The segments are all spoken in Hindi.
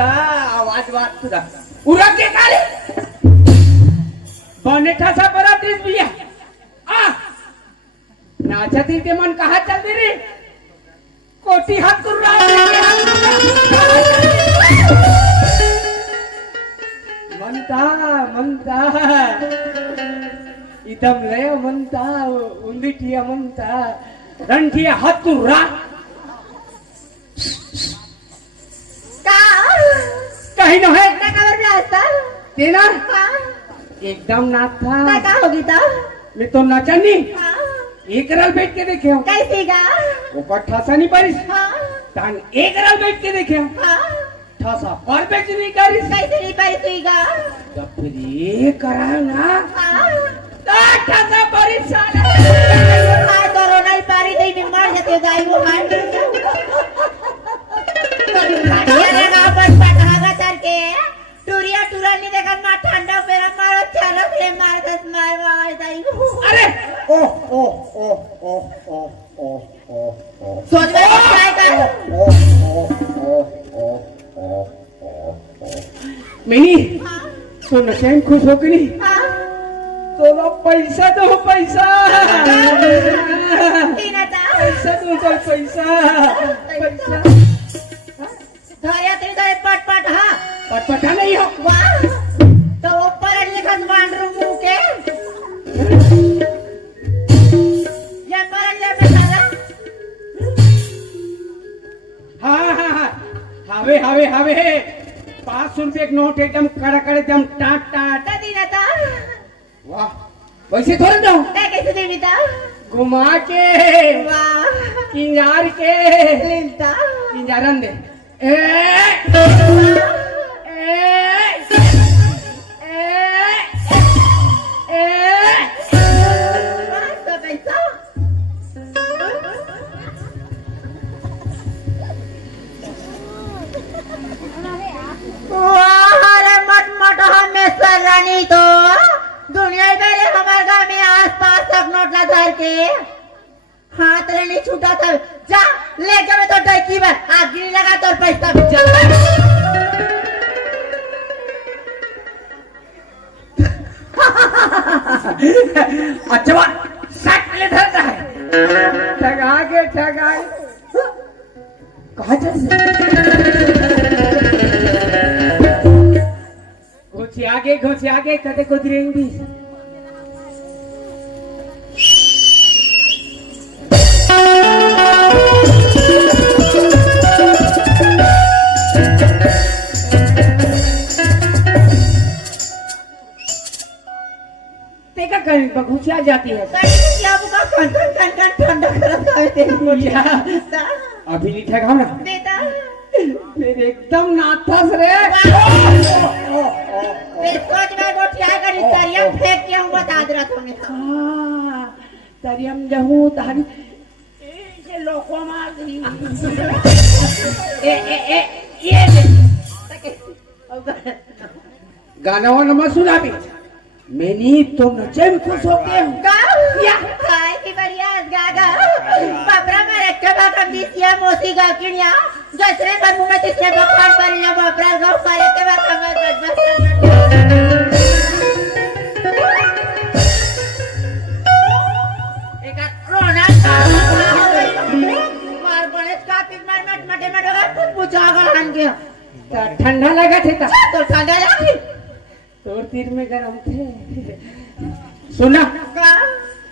तुझा आवाज वाद तुझा उरक के काले बने ठासा परत दिस बिया आ नाचा ती ते मन कहा चलते रे कोटी हाथ कर रहा मनता मनता इदम ले मनता उंदिटिया मनता रंठिया हाथ कर रहा कहीं न है ना खबर भी आता तेना एकदम नाथ था ना का होगी तो मैं तो नाचा नहीं एक रल बैठ के देखे हूँ कैसे गा ऊपर ठासा नहीं पारिस हाँ तान एक रल बैठ के देखे हूँ हाँ ठासा परफेक्ट नहीं करिस कैसे नहीं पाई तू गा तो फिर ये करा ना हाँ ठासा पारिस साला हाँ करो नहीं पारी नहीं मैं मर जाते गाय वो हार ये लगा बस पटाखा तार के टूरिया टूरा नहीं देखा मार ठंडा पेरा मारो चलो ले मार दस मार दाई अरे ओ ओ ओ ओ ओ ओ ओ ओ सोच में क्या कर ओ ओ ओ ओ ओ मिनी तो नशेन खुश हो कि नहीं हाँ तो पैसा दो पैसा तीन था पैसा दो पैसा पैसा धैर्य तेरे धैर्य पट पट हाँ पटपटा नहीं हो वाह तो ऊपर लिखत मान रूम के ये पर में साला हाँ हाँ हाँ हवे हवे हवे 500 रुपये एक नोट एकदम कड़ा कड़ा एकदम टाट टाट दादी ना था वाह वैसे थोड़ा दो कैसे देवी था घुमा के वाह किंजार के लिंता किंजारन दे ए रानी तो दुनिया पहले हमारे गांव में आसपास सब नोट लगा के हाथ रे नहीं छूटा था जा लेके मैं तो डकी में आग गिरी लगा तो पैसा भी जा अच्छा बात साथ ले धरता है ठगा के कहाँ घोची आगे कते कुदरेंगी तेका कर घुसिया जाती है क्या बुका कन ठंडा करता है तेरी मुझे अभी नहीं ठगाओ ना बेटा फिर एकदम नाथस रे सोच में वो क्या करी तरिया फेंक के हम बता दे रहा तुमने तरियम जहू तारी ये लोको मार दी ये गाना वाला मत सुना भी मैंने तो नचे में खुश होते हूँ या हाय की बढ़िया गागा बाबरा मारे के बाद हम दिसिया मोसी गाँव किनिया दूसरे पर मुँह में दिसिया बखान पर लिया बाबरा गाँव पर के बाद हमारे बस एक रोना मार बने का पिक मार मट मटे में डोगा पूछा गहन के ठंडा लगा थे तो ठंडा लगी तो तीर में गरम थे सुना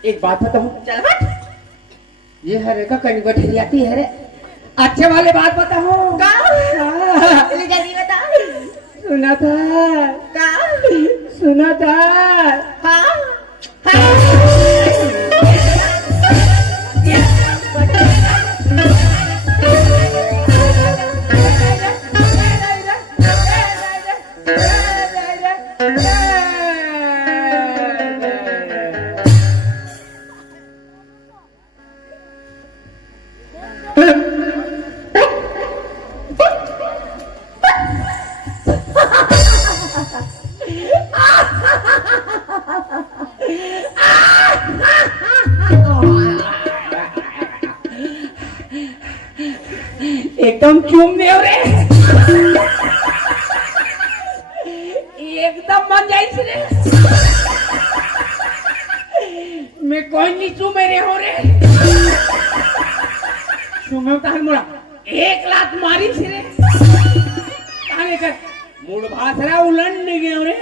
एक बात बताऊं चल हट ये हरे का कहीं बैठी आती है रे अच्छे वाले बात बताओ जल्दी बता सुना था का सुना था हाँ एकदम चूम दे रे जाइस रे मैं कोई नहीं चू मेरे हो रे सुमे तान मोरा एक लात मारी रे ताने कर मूड भासरा उलट नहीं गया रे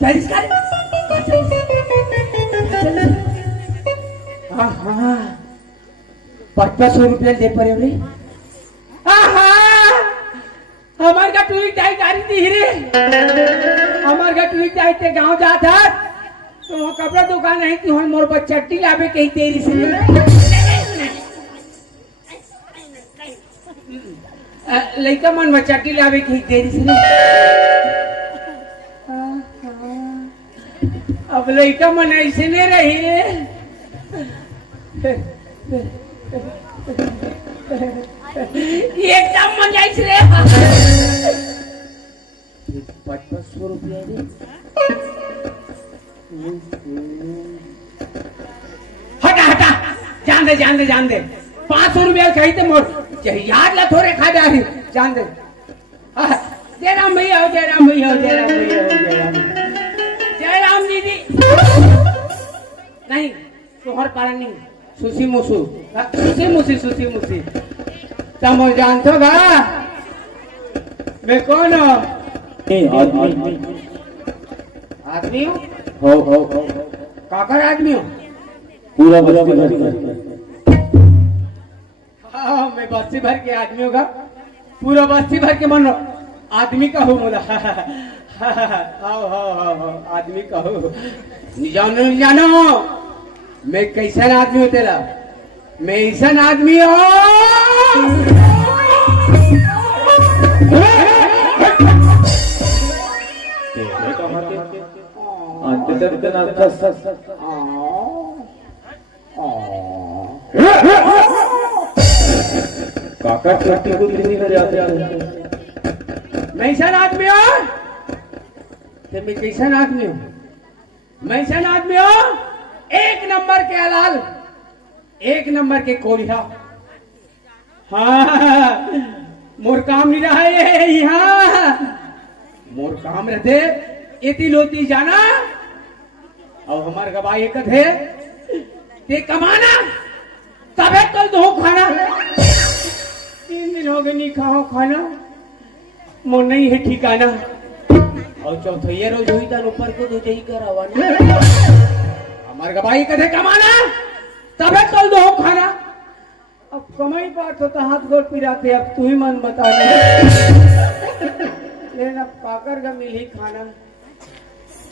चालीस का हाँ 500 रुपया दे पड़े रे हमार का ट्वीट आई गाड़ी दी रे हमार का ट्वीट आई ते गांव जाता तो वहाँ कपड़ा दुकान है कि हम मोर पर चट्टी लावे कहीं तेरी से लड़का मन में चट्टी लावे कहीं तेरी से अब लड़का मन ऐसे नहीं रही एकदम मन जाइस रे 500 रुपया रे हटा जान दे 500 रुपया कही तो मोर याद ला थोड़े खा जा रही जान दे जय राम भैया हो जय राम दीदी नहीं तोहर कारण नहीं सुसी मुसु तुम जानते हो मैं कौन हूँ आदमी हूँ हो काकर आदमी हूँ पूरा बस्ती भर हाँ मैं बस्ती भर के आदमी होगा पूरा बस्ती भर के मन आदमी का हूँ मोला हाँ आदमी का हूँ नहीं जानो मैं कैसा आदमी हूँ तेरा मैं ऐसा आदमी हूँ काका चट्टी को कितनी कर जाते हैं मैं ऐसा आदमी हूँ मैं कैसा आदमी हूँ मैं ऐसा आदमी हूँ एक नंबर के हलाल एक नंबर के कोरिया हाँ मोर काम नहीं रहा है यहाँ मोर काम रहते इति लोती जाना और हमार गवाही एक थे ते कमाना तबे तो दो खाना 3 दिन हो गए नहीं खाओ खाना मोर नहीं है ठिकाना और चौथे रोज हुई था ऊपर को तो यही करावाना हमार गवाही कथे कमाना तबे तो दो खाना अब कमाई बात होता हाथ गोड़ पिराते अब तू ही मन बता लेकिन अब काकर का मिल ही खाना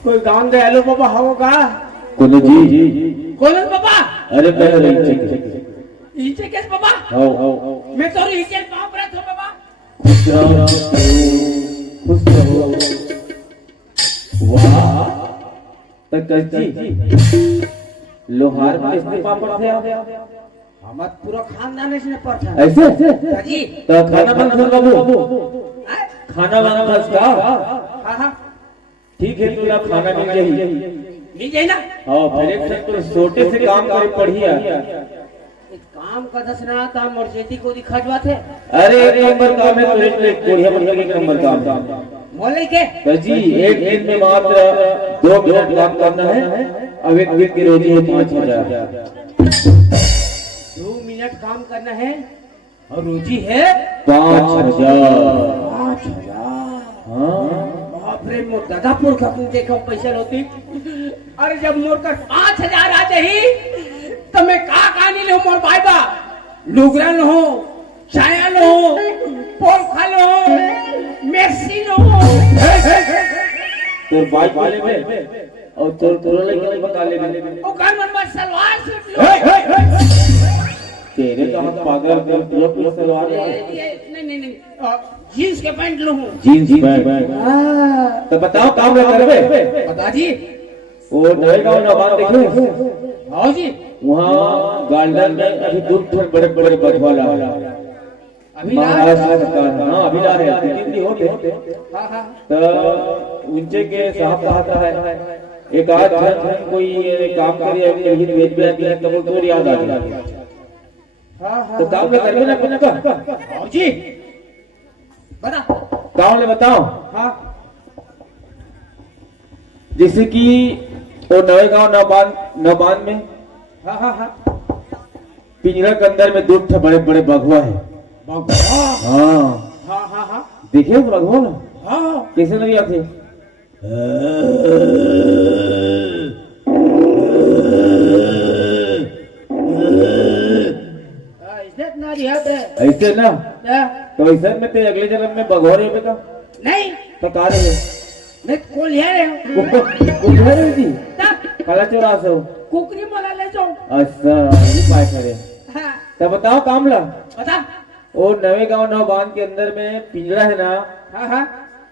कोई गांव दे हेलो बाबा होगा कौन जी कौन बाबा अरे पहले इचे केस बाबा हो मैं तो इचे पांव पर था बाबा खुश रहो वाह तक जी लोहार में किसने पापड़ थे हमार पूरा खानदान इसने पढ़ा ऐसे जी तो खाना बना बाबू खाना बना का हां ठीक है तुला खाना मिल जाए ना हां फिर एक तो छोटे से काम करे पढ़िया काम का दसना था मर्जेती को दिखाजवा थे अरे एक नंबर काम है तो एक बढ़िया बनकर एक नंबर काम बोले के तो जी एक दिन में मात्र 2 मिनट काम करना है अब एक दिन की रोजी है 5,000 2 मिनट काम करना है और रोजी है 5,000 बाप रे मोर दादापुर का तुम देखो पैसा होती अरे जब मोर कर 5,000 आ जाही तो मैं का कहानी लो मोर बाइबा लुगरा लो छाया लो पोल खा लो मेसी लो तोर बाइक वाले में और तोर लेके बता ले ओ कान मन में सलवार सूट लो तेरे का हाथ पागल कर पूरा सलवार नहीं जींस के पैंट लो जींस पैंट तो बताओ काम क्या करबे बता जी वो नए गांव नवान देखे हां जी वहां गार्डन में अभी दूर बड़े बड़े बधवाला अभी महाराष्ट्र सरकार हां अभी ला रहे कितनी होते हां तो उनसे के साहब कहता है एक आज कोई काम करे अभी यही भेज भी आती है तो तो याद आ गया हां तो काम करबे ना कुछ का हां जी बता गाँव ले बताओ। हाँ जैसे कि वो नवे गांव नौबान में हाँ हाँ हाँ पिंजरा के अंदर में 2 बड़े बड़े बगुआ है। बगुआ हाँ हाँ हाँ हाँ देखे हो बगुआ ना हाँ कैसे लग आते? इज्जत ना रियात है ऐसे ना क्या? तो ऐसे में ते अगले जन्म में बगौर है बेटा नहीं तो कहा रहे मैं कोल है उधर है जी काला चोरा से कुकरी मला ले जाओ। अच्छा ये पाए करे हाँ तो बताओ कामला बता। वो नवे गांव नौबान के अंदर में पिंजरा है ना। हाँ हाँ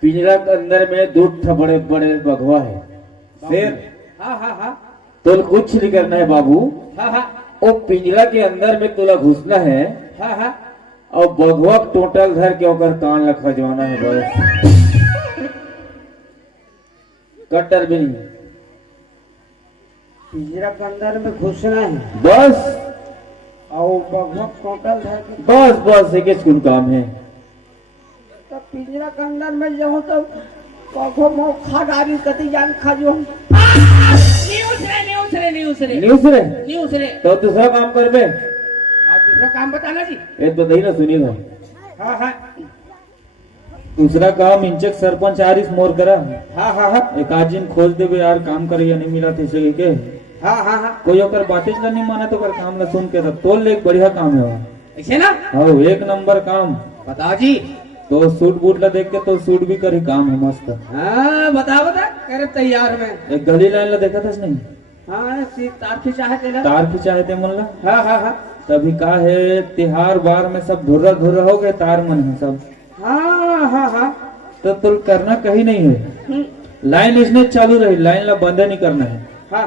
पिंजरा के अंदर में 2 बड़े बड़े बगवा है शेर। हाँ हाँ हाँ तो कुछ नहीं करना है बाबू। हाँ हाँ वो पिंजरा के अंदर में तुला घुसना है हाँ हाँ और बगवा टोटल धर के होकर कान ला खजवाना है बस कट्टर भी नहीं पिंजरा के अंदर में घुसना है बस और बगवा टोटल धर के बस एक ही काम है। तो पिंजरा के अंदर में जाऊँ तो बगवा मो खा डाली कति जान खा जो न्यूज रे तो दूसरा काम कर बे। हाँ दूसरा काम बताना जी। एक बताइए ना सुनिए ना। हाँ हाँ दूसरा काम इंचक सरपंच आरिस मोर करा। हाँ हाँ हाँ एक आज दिन खोज देवे यार काम करिए नहीं मिला थे से के हाँ हाँ हाँ कोई ओकर बातें ला नहीं माना तो कर काम ला सुन के तोल ले एक बढ़िया काम है वो। ऐसे ना हाँ 1 नंबर काम। बता जी। तो सूट बूट ला देख के तो सूट भी करी काम है मस्त। हाँ बता करे तैयार में। एक गली लाइन ला देखा था नहीं? हाँ तार खिंचा है तेरा। तार खिंचाए थे मन ला। हाँ हाँ हाँ तभी का है तिहार बार में सब धुर्रा धुर्रा हो गए तार मन है सब। हाँ हाँ हाँ तो तुल करना कहीं नहीं है लाइन इसने चालू रही लाइन ला बंद नहीं करना है। हाँ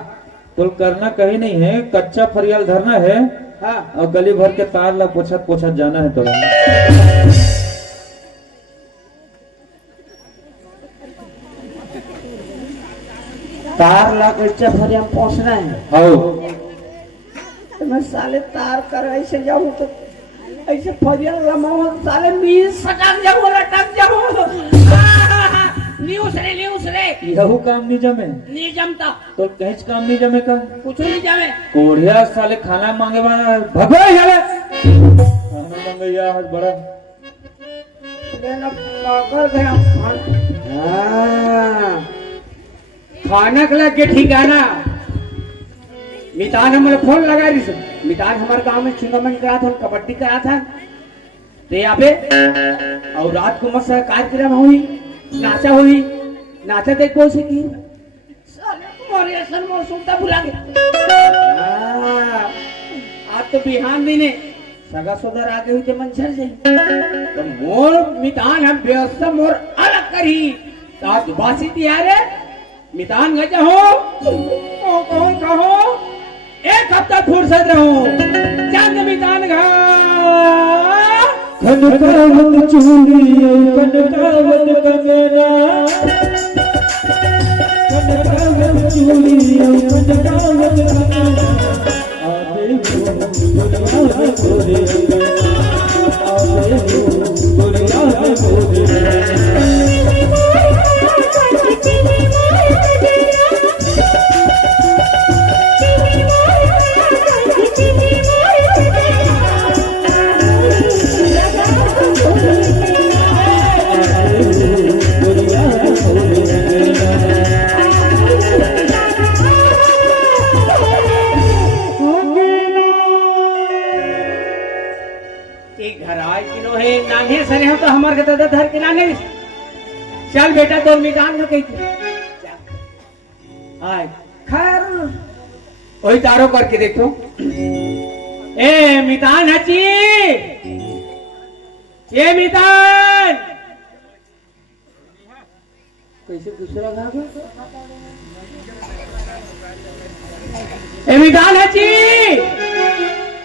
तुल करना कहीं नहीं है कच्चा फरियाल धरना है हाँ और गली भर के तार ला पोछत पोछत जाना है तोला। तार ला कच्चा फरियाल पहुंचना है। आओ तो मैं साले तार कर ऐसे जाऊँ तो ऐसे फरियाल लमाऊँ साले 20 सटक जाऊँ लटक जाऊँ। न्यूज़ रे यहू काम नहीं जमे नहीं जमता तो कहीं काम नहीं जमे का कुछ नहीं जमे। कोढ़िया साले खाना मांगे वाला भगवान खाना मांगे यार बड़ा लेना पागल गया। हाँ खाना के लग के ठिकाना मितान हमारे फोन लगा रही से मितान हमारे गांव में चुनाव करा था कबड्डी करा था तो यहाँ पे और रात को मस्त कार्यक्रम हुई नाचा हुई नाचा देख कौन से की सुनता बुला आज तो बिहान दिन सगा सोदर आगे हुई के मंचर से तो मोर मितान हम व्यवस्था मोर अलग करी आज बासी तैयार है मितान गए हो कौन कहो 1 हफ्ता फुर्सत रहो चंद मितान घा कनकावत चूड़ियों कनकावत कंगना कनकावत चूड़ियों कनकावत कंगना आवे हो दुनिया में गोरे आवे हो दुनिया में गोरे सरे हो तो हमारे के दादा धर के नाने चल बेटा तो मितान में कही आय खैर वही तारो करके देखो ए मितान हची ये मितान कैसे दूसरा भाग ए मितान हची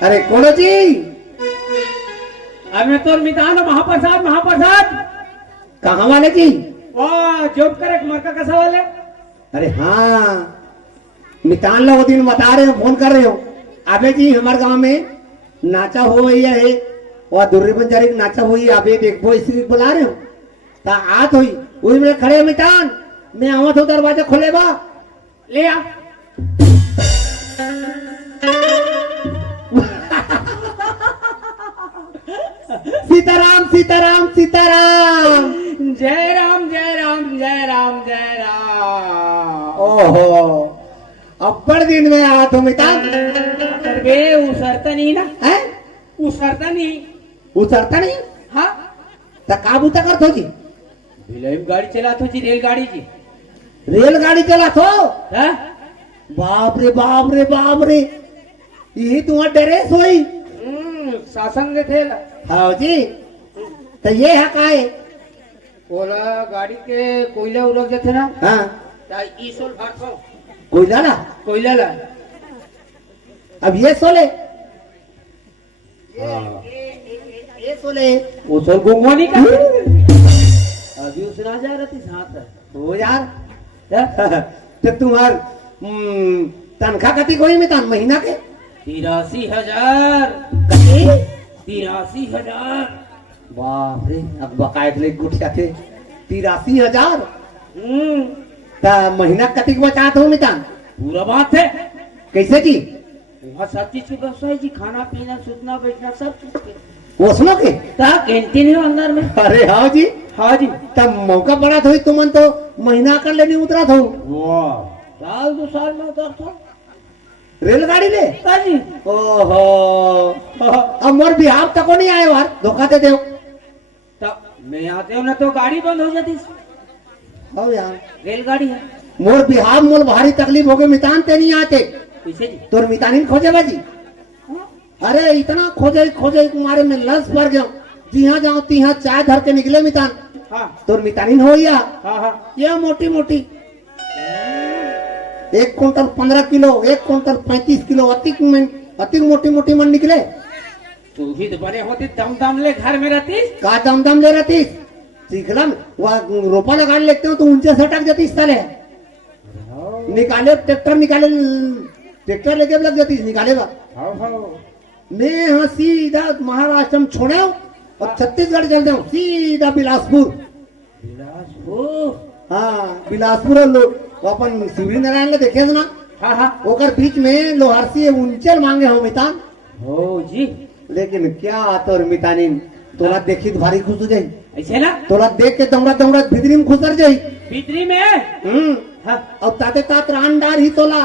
अरे कोनो जी अब मैं तो मितान महाप्रसाद महाप्रसाद कहाँ वाले जी? वाह जॉब करे मरका कैसा वाले? अरे हाँ मितान लो वो दिन बता रहे हो फोन कर रहे हो अबे जी हमारे गांव में नाचा हो है और दुर्री बंजारी नाचा हुई अबे देखो इसी बुला रहे हो ता आत हुई वही में खड़े मितान मैं आवत हूँ दरवाजा खोले बा ले आ सीताराम सीताराम सीताराम जय राम जय राम जय राम जय राम। ओहो अब्बड़ दिन में आत हूँ मितान पर बे उसरता नहीं ना, है उसरता नहीं। उतरता नहीं हाँ ता काबू तक करत हो जी विलयम गाड़ी चला तो जी रेलगाड़ी जी। रेलगाड़ी चला तो हाँ बाप रे बाप रे बाप रे यही तुम्हारा ड्रेस होई शासन में थे ला। हाँ जी तो ये है काहे बोला गाड़ी के कोयले उलग जाते ना, हाँ ता ईसोल भागो कोई जाना कोयला ला। अब ये सोले हाँ। ये सोले वो सर गुंगवानी का अभी उसना जा रहा थी साथ है। हो यार तो तुम्हार तनखा कति कोई में तान महीना के 83,000 कति 83,000। बाप रे अब बकायद ले गुठिया थे 83,000 ता महीना कति के बचात हो मितान पूरा बात है। कैसे जी वहाँ सब चीज की व्यवस्था है जी, खाना पीना सुतना बैठना सब चीज के। ओसलो के ता कैंटीन है अंदर में। अरे हाँ जी हाँ जी तब मौका पड़ा था तुमन तो महीना कर लेने उतरा था वाह साल 2 साल में उतर था। रेलगाड़ी ले हाँ जी ओहो अब मोर बिहार तक नहीं आए बार धोखा दे दो तब मैं आते हूँ ना तो गाड़ी बंद हो जाती। हो यार रेलगाड़ी है मोर बिहार मोर भारी तकलीफ हो गई मितान ते नहीं आते पीछे जी। तोर मितानी खोजे बाजी अरे इतना खोजे खोजे तुम्हारे में लस पड़ गया जिहाँ जाओ तिहाँ चाय धर के निकले मितान हाँ तोर मितानी हो या हाँ हाँ ये मोटी मोटी 1 कुंटल 15 किलो 1 कुंटल 35 किलो अति मोटी मोटी मन निकले तू ही तो बने होती दम दम ले घर में रहती। का दम दम ले रहती सीखला वहाँ रोपा लगा लेते हो तो ऊंचे सटक जाती इस साले निकाले ट्रैक्टर लेके लग जाती निकालेगा हाँ हाँ मैं यहाँ सीधा महाराष्ट्र में छोड़े और छत्तीसगढ़ चलते हूँ सीधा बिलासपुर बिलासपुर। हाँ बिलासपुर और अपन शिवरी नारायण के देखे ना हाँ हाँ ओकर बीच में लोहारसी ऊंचल मांगे हो मितान हो जी लेकिन क्या तोर मितानी तोला देखी तो भारी खुश हो जाई ऐसे ना तोला देख के दौड़ा दौड़ा भितरी में खुसर जाई भीतरी में। हाँ अब ताते तात रानदार ही तोला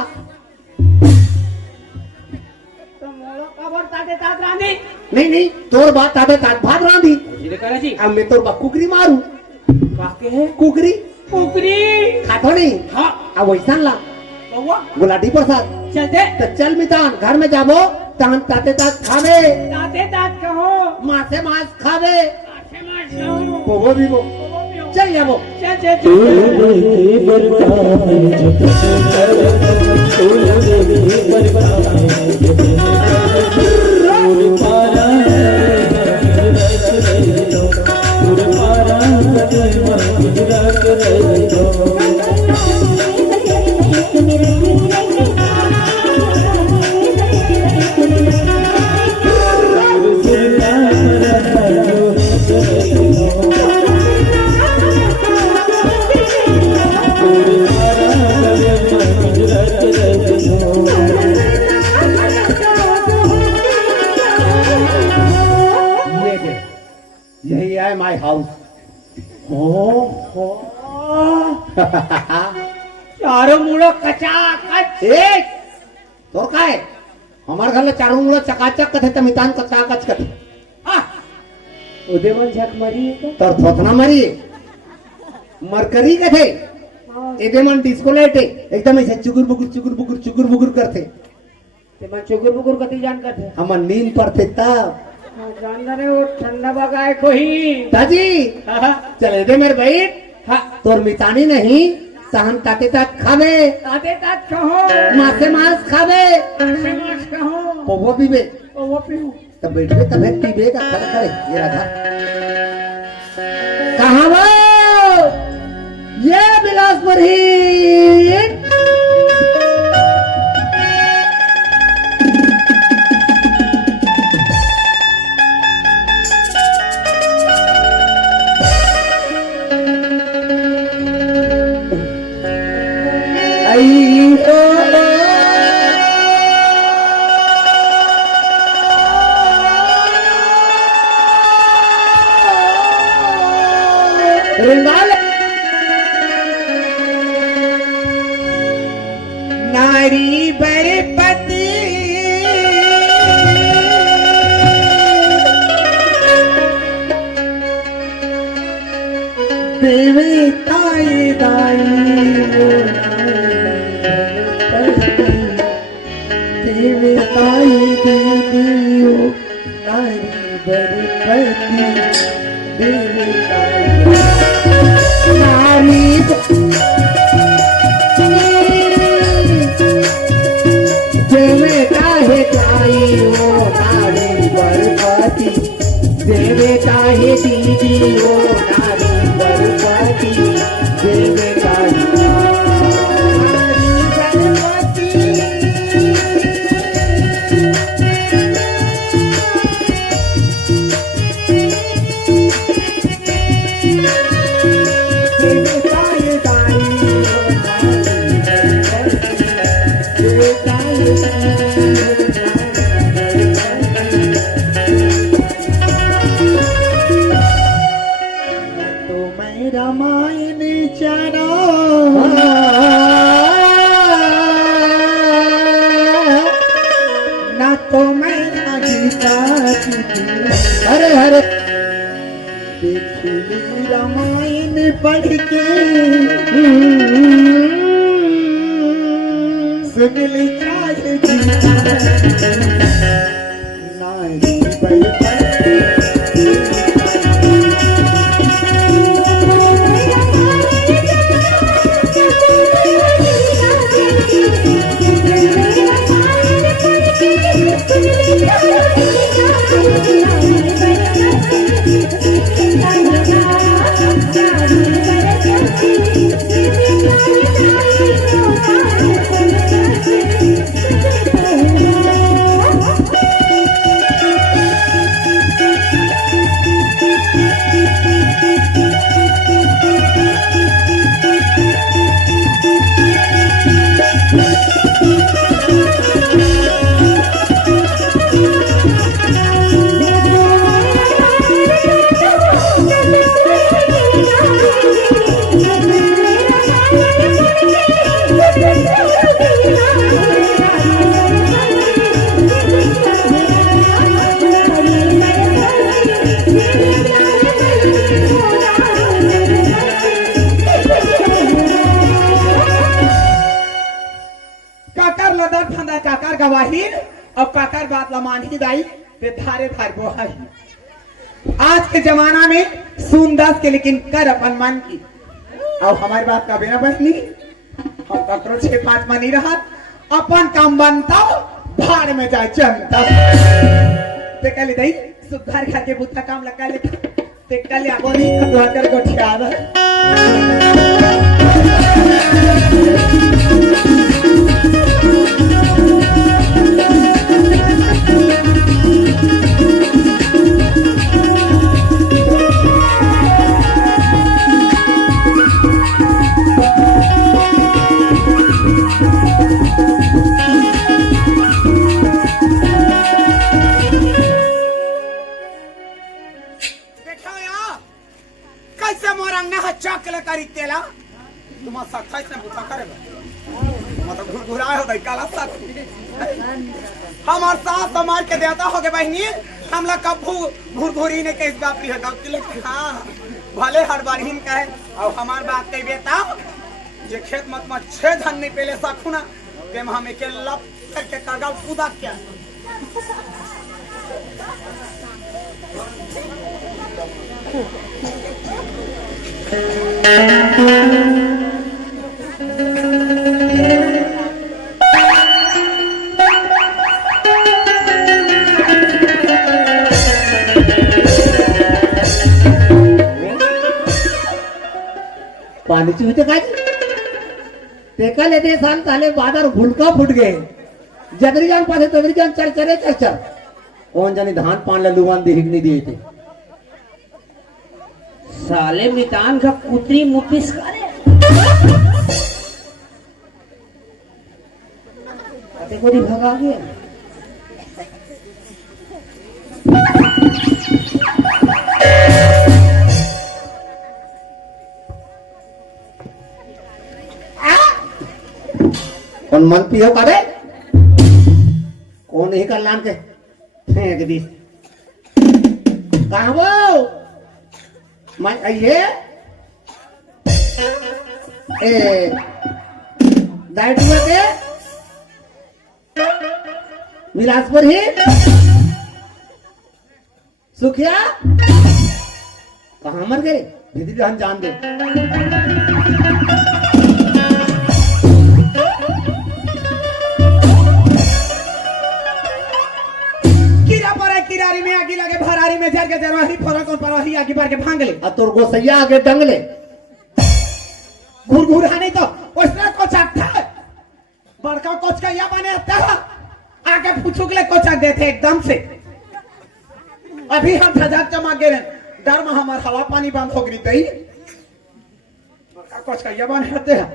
तो मोड़ो कबर ताते तात रानी नहीं तोर बात ताते तात भात रांधी जी करा जी। अब मैं तोर बा कुकरी मारू काके है कुकरी कुकरी। खातो नहीं हाँ अब वैसा ला कौवा गुलाटी प्रसाद चलते तो चल मितान घर में जाबो तहन ताते तात खावे ताते तात कहो मासे मास खावे आठे मार कहो कोगो भी वो चल जाबो चल चल चल। ये दे यही है माय हाउस हो चारों मुड़ो कचा कच। एक तो का है हमारे घर में चारों मुड़ा चकाचक कथे त मितान कचा कच कथे उदयवन झक मरी है तर थोथना मरी मरकरी कथे एदे मन डिस्को लाइट है एकदम ऐसे चुकुर बुकुर करते ते मन चुगुर बुगुर कति जान करते। हम नींद पड़ते तब जानना रे वो ठंडा बगाए कोई। ताजी हाँ हाँ चले दे मेरे भाई हाँ तोर मितानी नहीं सहन ताते तात खावे ताते तात कहो मासे मास खावे आठे मार कहो पोगो पीबे वो पीऊ तब बैठे तब पीबे का खड़ा करे ये रहा कहाँ वो ये बिलासपुर ही रेंगाल नारी बरपति देवी ताई दाई देवी ताई दीदी नारी बरपति देवी ताई नारी देवे काहे ताई ओ नारी बरपति देवे काहे दीदी ओ नारी बरपति देवे काहे नारी बरपति देवे काहे ताई ओ नारी बरपति देवे काहे रामायण चरा ना तो मैं गीता हरे हरे देखी रामायण पढ़ के सुन ली चाहे गीता नारी बरपति काकर लदर फंदा काकर गवाही और काकर बात लमान ही दाई ते धारे धार बोहाई। आज के जमाना में सुन दस के लेकिन कर अपन मन की और हमारी बात का बिना बहनी हम ककरो 6-5 मनी रहा अपन काम बनता भाड़ में जाए जनता ते कल दई सुधार खा के बुत्ता काम लगा ले ते कल आगोनी खतवा कर गोठिया हमार सास समाज के देवता हो गए बहनी हम लोग कब घुरघुरी ने कैसे बापरी है हाँ भले हर बार हिन कहे और हमार बात कही बेटा जे खेत मत में 6 धन नहीं पहले सकू ना तेम हम एक लप करके करगा कूदा क्या पानी चूते काय टेका लेते साल ताले बाजार भुलका फुट गए जगरी जान पासे तगरी जान चरचरे चरचर कौन जाने धान पान लुवान दे हिगनी दिए थे साले मितान का कुतरी मुपिस करे अते को भगा गया कौन मन पियो करे कौन नहीं कर लान के फेंक दी कहा वो मैं आइए ए डाइट हुआ के बिलासपुर ही सुखिया कहाँ मर गए दीदी हम जान दे किरारी में आगी लगे भरारी में जर के जरवाही फरक और परवाही आगी भर के भांग ले और तोर गोसैया आगे टंग ले घुरघुरानी तो उसने कुछ था बड़का कोच का या बने था आगे पूछू के लिए कोच देते एकदम से अभी हम धजाक चमक गए डर में हमार हवा पानी बंद हो गई थी बड़का कोच का या बने होते हैं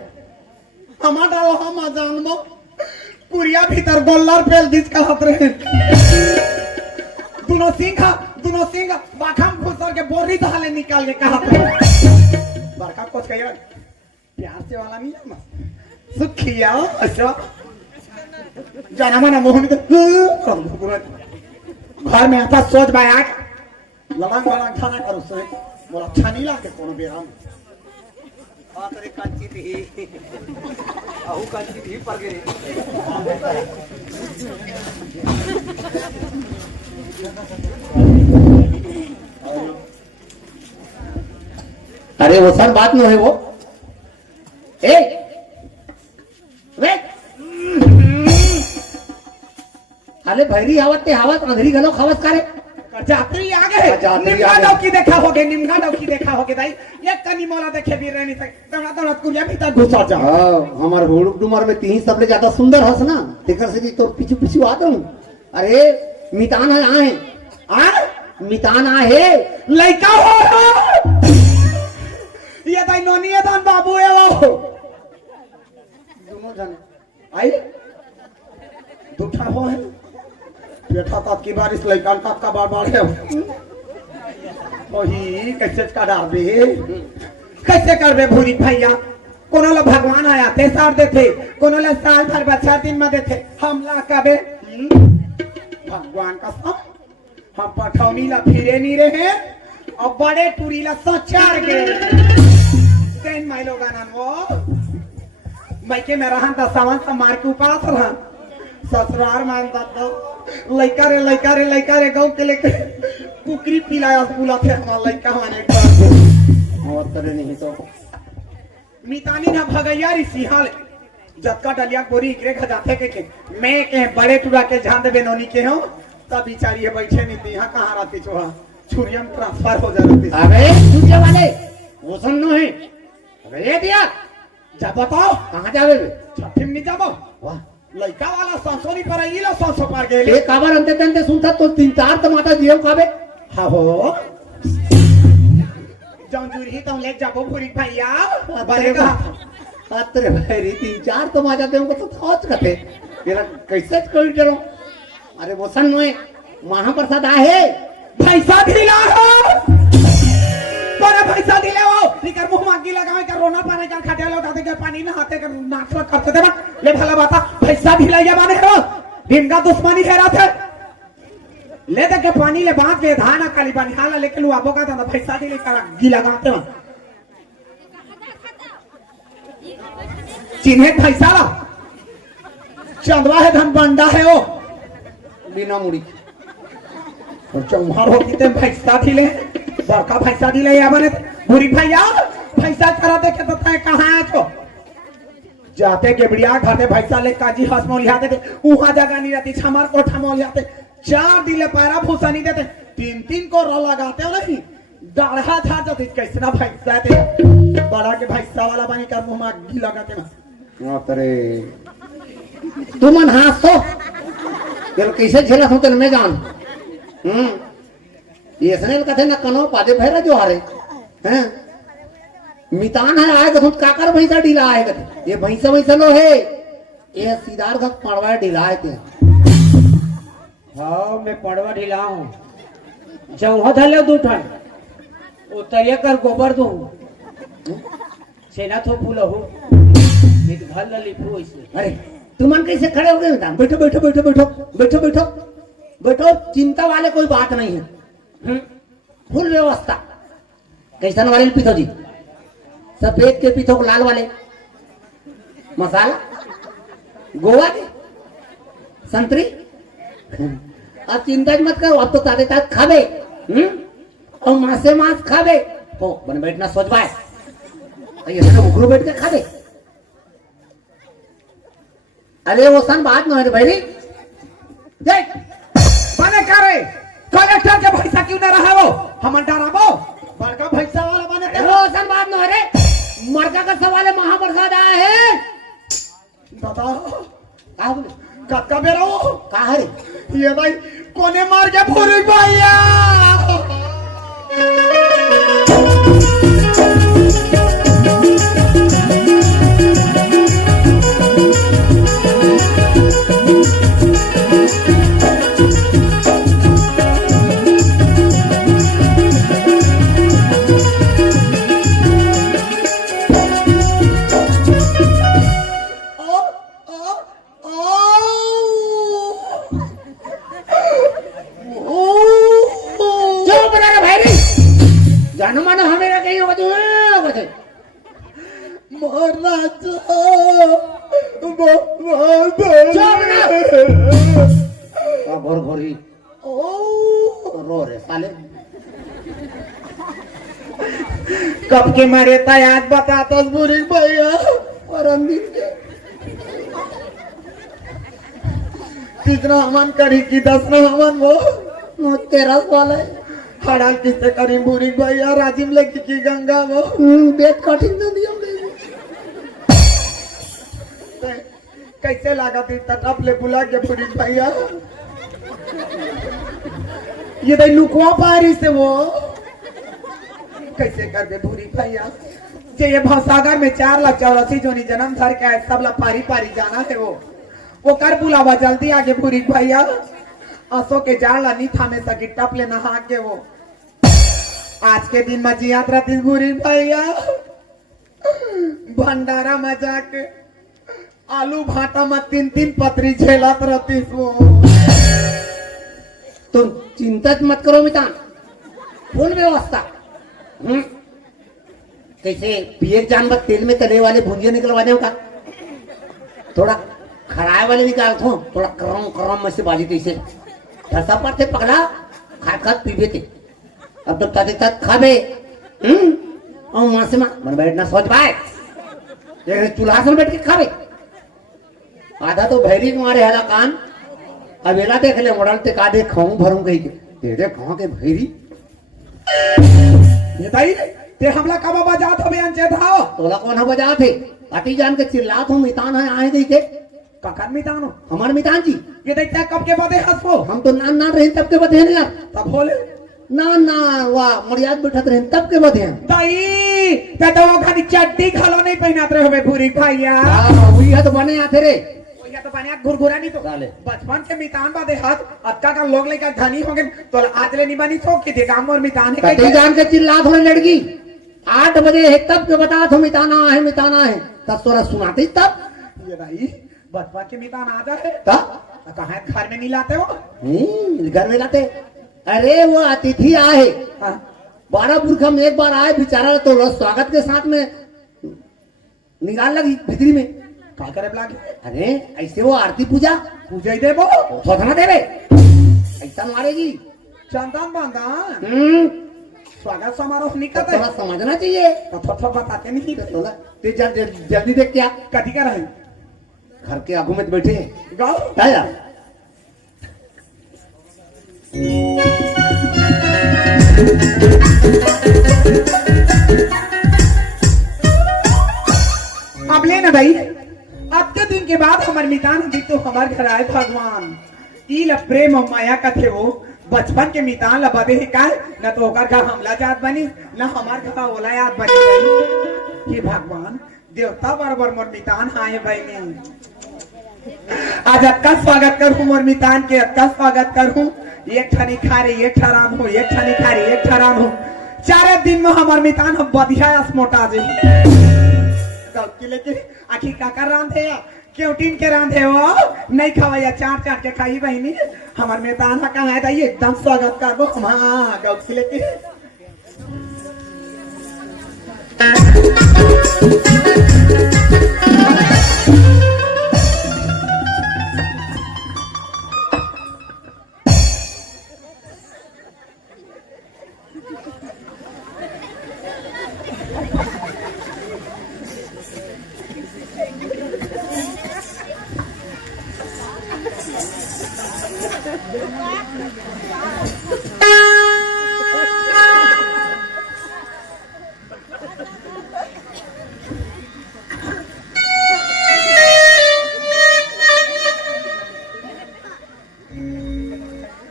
हमार डालो हम जान मो पुरिया भीतर गोल्लर पेल दिस का हाथ रहे दोनों सिंह बाखम फुसर के बोरी धाले निकाल के कहा बड़का कोच का या प्यार से वाला नहीं है मस्त सुखिया अच्छा जाना मना मोहन घर में आता सोच भाई आग लड़ांग वाला खाना करो सोच बोला अच्छा नहीं लाके कोनो बेराम आतरे कांची थी आहू कांची थी पर गिरे अरे वो सर बात नहीं है वो ए वे अरे भैरी आवत ते आवत अंधेरी घलो खवत करे जात्री आ गए निम्गा डौकी देखा होगे दाई एक कनी मोला देखे भी रहनी तक दौड़ा कुलिया भीतर घुसा जा हमार हुड़ुक डुमर में तीन सबले ज्यादा सुंदर हस ना तेकर से तो पीछू आ दऊं अरे मितान है आए आ मितान आहे लइका हो ये दाई नोनी है दान बाबू है वो दोनों जने आई दुठा हो है बेटा तब की बारिश लइकान का बार है वही कैसे करबे भूरी भैया कोनो ला भगवान आया ते सार देथे कोनो ला साल भर बच्चा दिन में देथे हमला कबे भगवान का सब हम पठौनी ला फिरे नहीं रहे और बड़े टूरी ला सचार गए तेन माइलो गानन वो मैके में रहन ता सावन सा मार के उपास रहन ससुरार मानता तो लइका रे गांव के लेके कुकरी पिलाया पुला थे हमारा लइका माने का और तरह नहीं तो मितानी ना भगैया री सिहाल जक्का डलिया गोरी एकरे खजाते के मैं के बड़े टुरा के झांद बेनोनी के हो तब बिचारी है बैठे नहीं थी यहां कहां रहती छोहा छुरियम ट्रांसफर हो जाती अबे दूसरे वाले वो सुन नो है अबे ये दिया जा बताओ कहां जावे छठिम नहीं जाबो वाह लइका वाला सांसोनी पर आइला सांसो पर गेले ए काबर अंते तंते सुनता तो तीन चार टमाटर दियो काबे हा हो जंजूरी ही तो ले जाबो भूरी भैया बरेगा अरे भाई तीन चार टमाटर देऊ को तो थोच कथे तेरा कैसे कोई चलो अरे वो सन नोए महाप्रसाद आहे पैसा दिला हो पर पैसा दिले हो निकर मुंह मांगी लगावे कर रोना पानी कर खाटे लो दादे के पानी में हाथे कर नाचला करते देबा ले भला बाता पैसा दिला या माने हो दिन का दुश्मनी है रात ले दे के पानी ले बांध के धाना काली पानी हाला लेके लू आबो का ता पैसा दिले कर गीला गाते हो चिन्हे पैसा ला चंदवा है धन बंडा है वो बिना मुड़ी और चौहार होती ते पैसा दिले बड़का पैसा दिले या बने बुरी भैया पैसा करा दे के बताए कहां है तो जाते के बढ़िया घाटे पैसा ले काजी हस मोल जाते थे उहा जगह नहीं रहती छमार कोठा मोल जाते चार दिले पैरा फूसा नहीं देते तीन को रो लगाते हो नहीं गाढ़ा था जाते कैसे ना पैसा थे बड़ा के पैसा वाला बनी कर मुंह में घी लगाते ना अरे तू मन हाथ तो तेरे कैसे झेला हो तेरे में जान ये सने कथे ना कनो पादे भैरा जो हारे हैं मितान है आए तो काकर भैंसा डीला आए कथे ये भैंसा लो है ये सीधार का पड़वा ढिलाए थे हाँ मैं पड़वा ढिला हूँ जऊहा धले दूठन उतरिया कर गोबर दू सेना थो फूल हो एक भल लली फू ऐसे अरे तुम कैसे खड़े हो गए बेटा? बैठो बैठो बैठो बैठो बैठो बैठो बैठो चिंता वाले कोई बात नहीं है। फुल व्यवस्था कैसन वाले पीतो जी? सफेद के पीतो लाल वाले मसाला गोवा के संतरी। अब चिंता मत करो अब तो ताते तात खाबे और मासे मांस खाबे तो बन बैठना सोच पाए ये सब उखड़ू बैठ के खाबे। अरे वो सन बात न है भाई देख माने करे कलेक्टर के भैसा क्यों ना रहा वो हम डराबो बड़का भैसा वाला माने के वो सन बात न है मरका का सवाल है महाप्रसाद आया है बताओ का बोले कक्का बेरा वो का है ये भाई कोने मार के फुरी भैया जानो मानो हमें कहीं होगा तो घोर घोरी रो रे साले कब के मरे था याद बताता बुरी भैया परम दिन के कितना हमन करी की 10 ना हमन वो 13 वाला है हड़ाल किससे करी बुरी भैया राजीव लेके की गंगा वो बेट कठिन न दियो कैसे लगा थी तटप ले बुला के बुरी भैया ये भाई लुकवा पारी से वो कैसे कर दे बुरी भैया जे ये भवसागर में 4,84,000 जोनी जन्म धर के आए सब ला पारी पारी जाना है वो कर बुलावा जल्दी आगे बुरी भैया असो के जाला नहीं थामे सकी टप ले नहा के वो आज के दिन में जियात रहती बुरी भैया भंडारा में जाके आलू भाटा में 3-3 पत्री झेलत रहती वो तुम चिंता मत करो मिता फुल व्यवस्था कैसे पिए जानवर तेल में तले वाले भुंजिया निकलवाने का थोड़ा खराए वाले निकाल दो थोड़ा करम करम में से बाजी कैसे ठसा पर थे पकड़ा खात खात पीबे थे अब तो ताते तात खाबे और मां से मां मन बैठना सोच पाए ये चूल्हा से बैठ के खाबे आधा तो भैरी मारे हला कान अवेला देख ले मोड़ल ते का दे खाऊं भरूं कही के दे कहां के भैरी ये ताई ते हमला कब बजात हो बयान चेत हाओ तोला कौन बजा थे अटी जान के चिल्लात हूं मितान है आए गई थे ककर मितानो हमार मितान जी ये देखता कब के बदे हंसो हम तो नान नान रहे तब के बधे हैं यार तब बोले ना ना वाह मर्याद बैठत रहे तब के बधे हैं ताई ते तो वो खाली चड्डी खलो नहीं पहनात रहे हो बुरी भैया हां वही तो बने आते रे या तो बने घुरघुरा नहीं तो साले बचपन के मितान बादे हाथ अक्का का लोग लेकर धनी होंगे तो आज ले नहीं बनी तो कि देगाम और मितान है कते जान के चिल्लात हो लड़की 8 बजे है तब के बता तो मिताना है तब तोरा सुनाते तब ये भाई बचपन के मितान आ जाए तब कहाँ घर में नहीं लाते हो घर में लाते अरे वो अतिथि आए हाँ। 12 पुरखा में एक बार आए बेचारा तो स्वागत के साथ में निकाल लगी भीतरी में क्या करे ब्लाग अरे ऐसे वो आरती पूजा पूजा ही देवो सोचना देवे ऐसा मारेगी चंदन बांधा स्वागत समारोह नहीं तो करते थोड़ा समझना चाहिए तो थोड़ा बताते नहीं थोड़ा ते जल्दी देख क्या कथी कर रहे घर के आगू में बैठे गाओ है यार अब लेना भाई अब के दिन के बाद हमारे मितान जी तो हमारे घर आए भगवान इल प्रेम और माया का थे वो बचपन के मितान ला बदे का न तो ओकर का हमला जात बनी न हमार का ओला याद बनी गई हे भगवान देवता बराबर मोर मितान आए भाई ने आज अक्का स्वागत करूं मोर मितान के, अक्का स्वागत करूं। एक ठनी खा रही, एक ठराम हो, एक ठनी खा रही, एक ठराम हो। 4 दिन में हमार मितान हम बढ़िया मोटा जी लेके आखिर काका रांधे क्यों टीन के रांधे हो नहीं खवाइया, चाट चाट के खाई बहनी। हमार मितान कहाँ है दाई, एकदम स्वागत करबो हम। हाँ गौकी लेके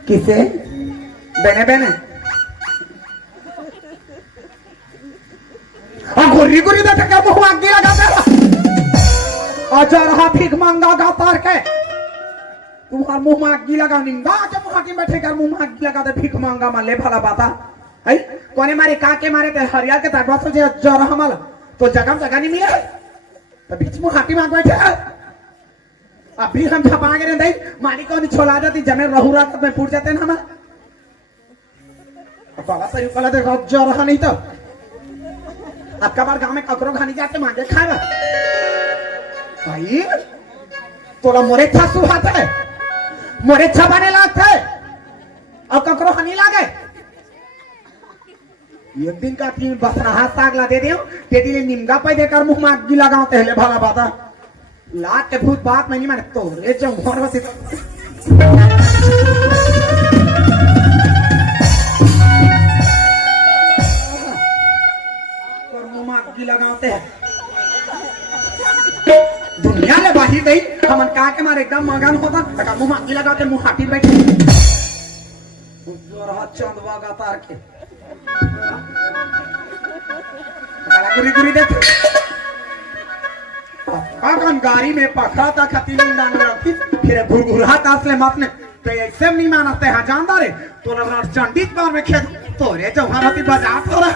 किसे बेने बेने गुर्री गुर्री देखे क्या मुंह आगे लगाते अच्छा रहा भीख मांगा गा तार के तुम्हार मुंह में आगी लगा निंगा जब मुंह आगे बैठे कर मुंह में आगी लगा दे भीख मांगा माले भला बाता है कोने मारे काके मारे ते हरियाल के ताकवा से जो रहा माला तो जगह जगह नहीं मिले तो बीच मुंह हाथी मांग बैठे अभी हम छपा के नहीं मारी को नहीं छोड़ा जाती जमे रहू रात में फूट जाते ना हम कला सही कला दे जो रहा नहीं तो आपका बार गांव में ककरो खानी जाते मांगे खाएगा भाई तोला मोरे था सुहाता है मोरे छपाने लागता है अब ककरो खानी लागे एक दिन का तीन बस रहा साग ला दे दे दिले निमगा पे देकर मुंह में आग लगाओ पहले भला बाता लाट के भूत बात में नहीं माने तो रे जो घर बसी और मुंह में आग लगाते हैं दुनिया ले बाही गई हमन का के मारे एकदम मगन होता तका मुंह में आग लगाते मुंह हाथी बैठे जोर हाथ चंदवा गा तार के काला गुरी गुरी देख काकन गाड़ी में पखड़ा था खतीन दान रखी फिर घुरघुरा तासले मापने तो ऐसे नहीं मानते हैं जानदार है तो लगा चंडीत बार में खेत तो रे जो हमारी बाजार तो रहा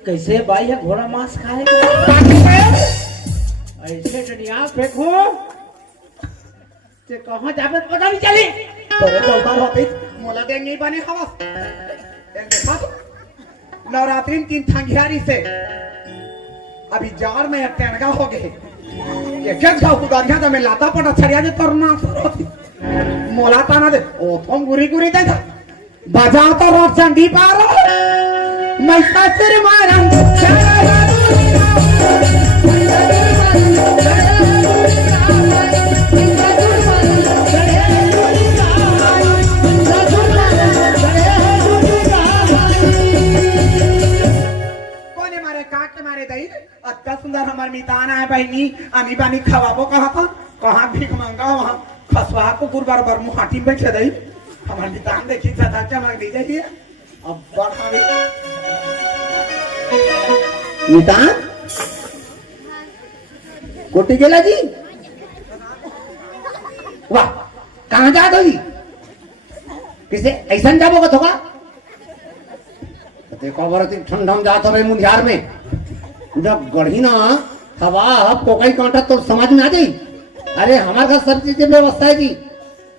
कैसे भाई है घोड़ा मांस खाएगा ऐसे डंडिया फेंको ते कहां जाबे पता नहीं चली पर तो बार होती मोला दे नहीं बने हवा एक देखा तो नवरात्रि में 3 थंगियारी से अभी जार में टनगा हो गए ये क्या जाओ गुदारिया तो मैं लाता पड़ा छड़िया जे तरना होती मोला ताना दे ओ तुम गुरी गुरी दे बजा तो रोड चंडी पारो मैं ससुर मारन कोने मारे काट मारे दई अत्ता सुंदर हमार मिताना है बहनी आनी बानी खवाबो कहा था कहां भीख मांगा वहां खसवा को गुरबार बार मुंह हाटी बैठे दई हमार मितान देखी था क्या मांग दी जाइए अब बढ़ा नितान कोटी गेला जी वाह कहां जा गई किसे ऐसा जाबो का थोका देखो बरती ठंडम जात हवे मुंझार में जब गढ़ी ना हवा कोकई कांटा तो समझ में आ जाई अरे हमारे घर सब चीज व्यवस्था है जी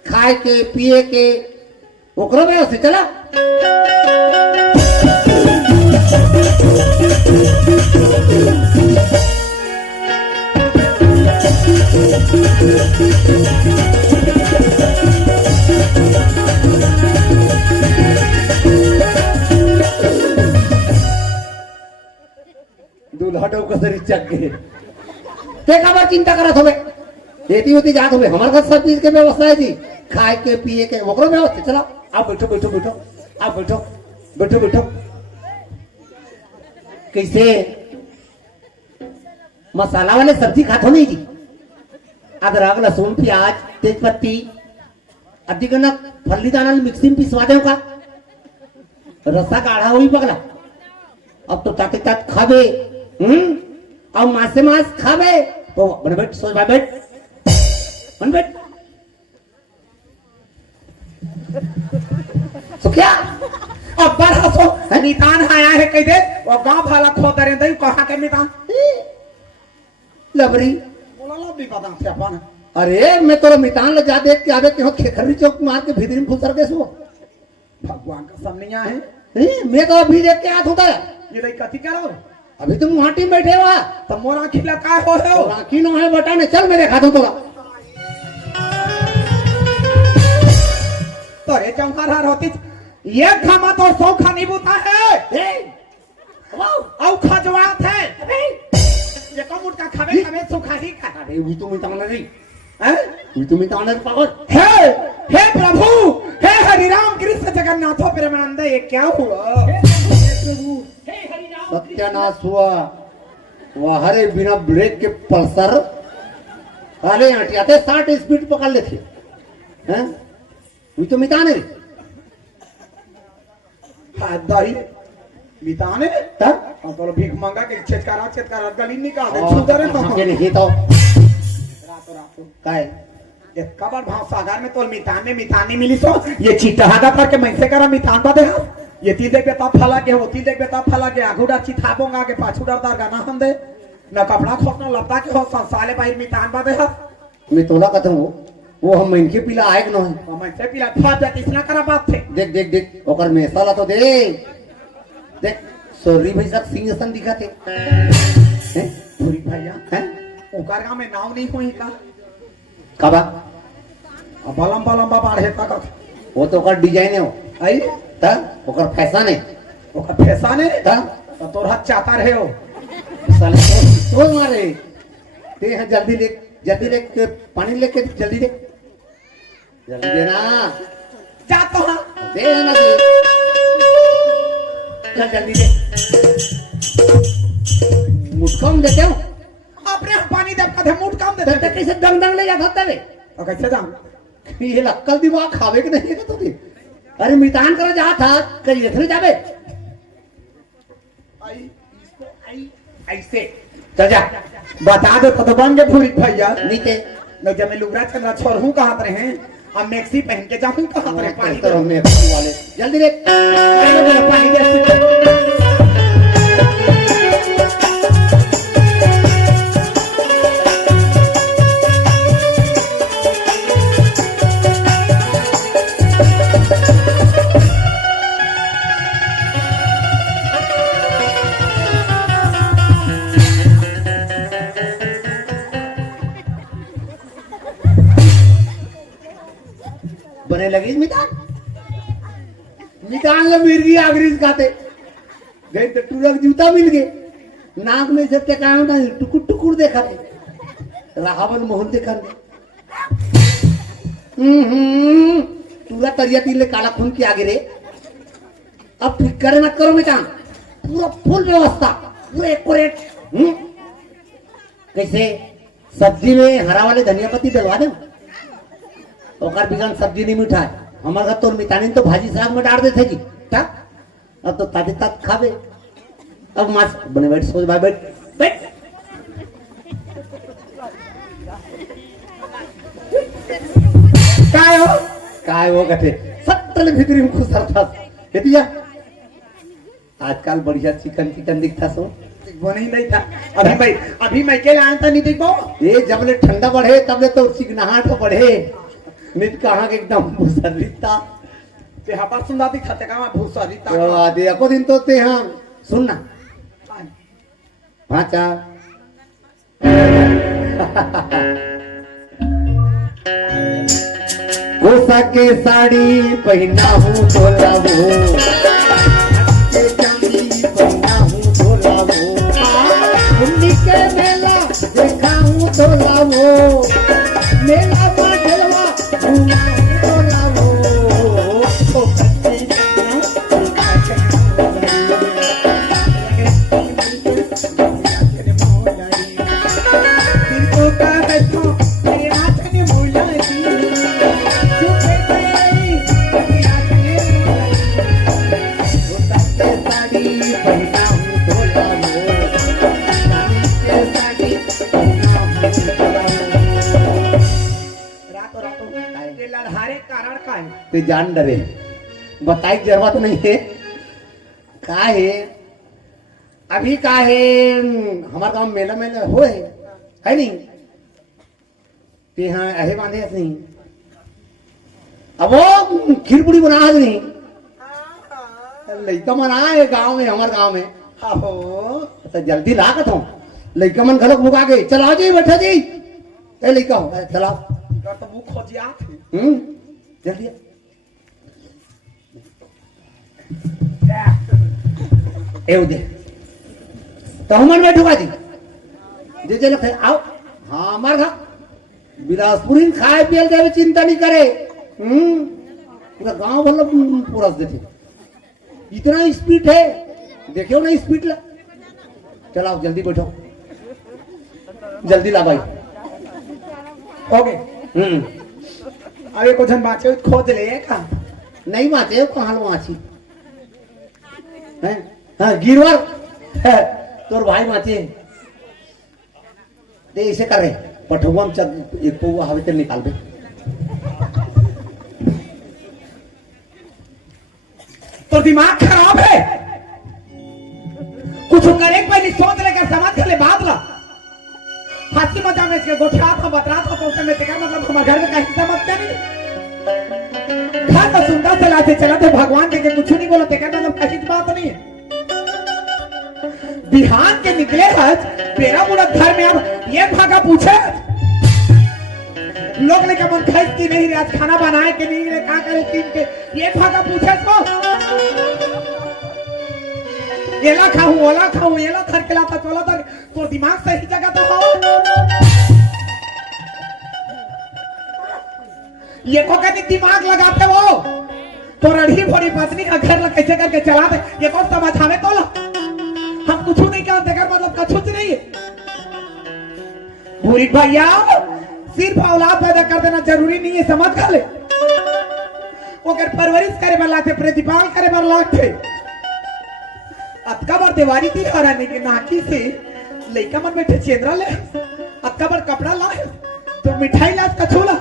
खाए के पिए के ओकरो व्यवस्था चला। दूल्हा कसरी चक गए ते काबर चिंता करत होवे एती होती जात होवे हमारे घर सब चीज के व्यवस्था है जी खाए के पिए के ओकरो व्यवस्था चला। आप बैठो बैठो बैठो आप बैठो बैठो बैठो। कैसे मसाला वाले सब्जी खाते नहीं जी? अदरक लहसुन प्याज तेज पत्ती अद्धी कनक फल्ली दाना मिक्सी में पिसवा दे का रस्सा गाढ़ा हुई पगला। अब तो ताते तात खावे अब मासे मास खावे तो बन बैठ सोच बैठ बन बैठ तो क्या अब बार हसो मितान आया है कह दे और गांव भाला खो दरे दई कहां के मितान लबरी बोला लो भी पता से अपन। अरे मैं तो मितान ले जा देख के आवे के हो खेखरी चौक मार के भीतरी में फुसर के सो भगवान का सामने है मैं तो अभी देख के आत होता है ये दई कथी करो अभी तुम माटी में बैठे हुआ तो मोरा खिला का हो राखी नो है बटा ने चल मैं देखा दो तोरा तो रे चौहारा होती ये खामा तो सौ खानी बुता है औ खजवात है ये कम उठ का खावे खावे सुखा ही खा। अरे वो तो मितान रे हैं वो तो मितान पागल हे प्रभु हे हरि राम कृष्ण जगन्नाथ प्रेमानंद ये क्या हुआ? सत्यानाश हुआ वहारे बिना ब्रेक के पल्सर अरे हटियाते 60 स्पीड पकड़ लेते हैं वो तो मितान रे दाई मिताने तब तो भीख मांगा के छेटकारा गली निकाल दे छुदरे तो के नहीं तो रातो काय ये कबर भाव सागर में तो मितान में मितानी मिली सो ये चिटहागा पर के मैं से करा मितान बा दे ये तीजे बेता फला के वो तीजे बेता फला के आगुडा चिथाबोंगा के पाछू डरदार गाना हम दे न कपड़ा खोपना लपटा के हो साले बाहर मितान बा दे मैं तोला कहता हूँ वो हम इनके पिला आए न है मैं से पिला था जा किसना करा बात थे देख देख देख ओकर मेसाला तो दे देख सोरी भाई सब सिंह सन दिखा थे हैं पूरी भैया हैं ओकर गांव में नाव नहीं हुई का कबा अब बलम बाढ़े तक वो तो ओकर डिजाइन है वो आई ता ओकर फैशन है ओकर फैशन है ता तो तोर हाथ चाहता रहे हो साले तो मारे ते हैं जल्दी ले पानी लेके जल्दी दे जल्दी देना जाता हां दे ना दे चल जल्दी दे मुटकम देते हो अपने पानी दे कदे मुट काम दे तो कैसे दंग ले जाता तबे तो कैसे जाऊं ये लक्कल दिमाग खावे के नहीं है तो अरे मितान करो जा था कहीं इधर जावे आई इसको आई ऐसे चल जा बता दो तो बन गए पूरी भैया नीचे न जब मैं लुगरा चंद्रा छोर हूं कहां पर हैं अब मैक्सी पहन के जाऊं कहां पर पानी तो हमें वाले जल्दी दे पानी दे बने लगी मितान लो मिर्गी आगरीज खाते गए तो टूरक जूता मिल गए नाक में से टेका होता टुकुर टुकुर देखा थे राहावन मोहन देखा टूरा तरिया तीन काला खून के आगे रे अब फिक्र मत करो मितान पूरा फुल व्यवस्था पूरा एक्यूरेट कैसे सब्जी में हरा वाले धनिया पत्ती डलवा दे ओकर बिगन सब्जी नहीं मिठाई हमारे घर तो मितानी तो भाजी साग में डाल देते जी तक अब तो ताजे तात खावे अब मास बने बैठ सोच भाई बैठ बैठ काय हो कहते सत्तल भीतरी में खुश था दिया आजकल बढ़िया चिकन दिखता सो वो नहीं था अभी मैं के आया था नहीं देखो ये जब ले ठंडा बढ़े तब ले तो चिकनाहट बढ़े नित कहाँ के एकदम भूसरिता ते हपर सुंदा दिखते का भूसरिता आदि एको दिन तो ते हाँ सुनना भाचा कोसा के साड़ी पहना हूँ तोला वो चांदी पहना हूँ तोला वो उन्नी के मेला देखा हूँ तोला वो मेला बाटलवा घूमा हूँ तोला वो ते जान डरे बताई जरूरत नहीं है का है अभी का है हमारे गांव मेला मेला हो है नहीं ते हाँ अहे बांधे नहीं अब वो खीर पूरी बना है नहीं लड़का मन आए गांव में हमारे गांव में आहो तो जल्दी लागत हो लड़का मन घलक बुका गए चलाओ जी बैठा जी ए लड़का हो चलाओ तो मुख खोजिया थे जल्दी એવું દે તો હમણ બેઠો કાજી જે જે લખે આવ હા માર ખા बिलासपुरी खाए पियल के चिंता नहीं करे पूरा गांव वाला पूरा देते इतना स्पीड है देखियो ना स्पीड ला चलाओ जल्दी बैठो जल्दी ला भाई ओके अरे कुछ बाचे खोज ले का नहीं माचे कहाँ माची हैं हाँ गिरवर तोर भाई माचे ते इसे कर रहे पठुआ में एक पौवा हवे तेल निकाल दे तो दिमाग खराब है कुछ करे पहले सोच लेकर समझ कर ले बात ला हंसी मजाक में इसके गोठियात हो बतरात हो तो उसमें क्या मतलब हमारे घर में का हिस्सा समझते नहीं घर में सुंदर से लाते चलाते भगवान के कुछ नहीं बोला क्या मतलब कहीं बात नहीं है बिहान के निकले हज तेरा बुरा घर में अब ये भागा पूछे लोग लेके मन खाई की नहीं रे आज खाना बनाए कि नहीं रे का करे तीन के ये भागा पूछे तो येला खाऊं ओला खाऊं येला थर के लाता चला तो दिमाग सही जगह तो हो ये को कहते दिमाग लगाते हो तो रढ़ी भोरी पत्नी का घर कैसे करके चलाते ये कौन समझावे तो ला हम कुछ नहीं करते कर मतलब कछुच नहीं है पूरी भैया सिर्फ औलाद पैदा कर देना जरूरी नहीं है समझ कर ले ओकर परवरिश करे बर लाते प्रतिपाल करे बर लाते अतका बार देवारी थी हराने के नाकी से लइका मन बैठे चेंद्रा ले अतका बार कपड़ा ला तो मिठाई ला कछोला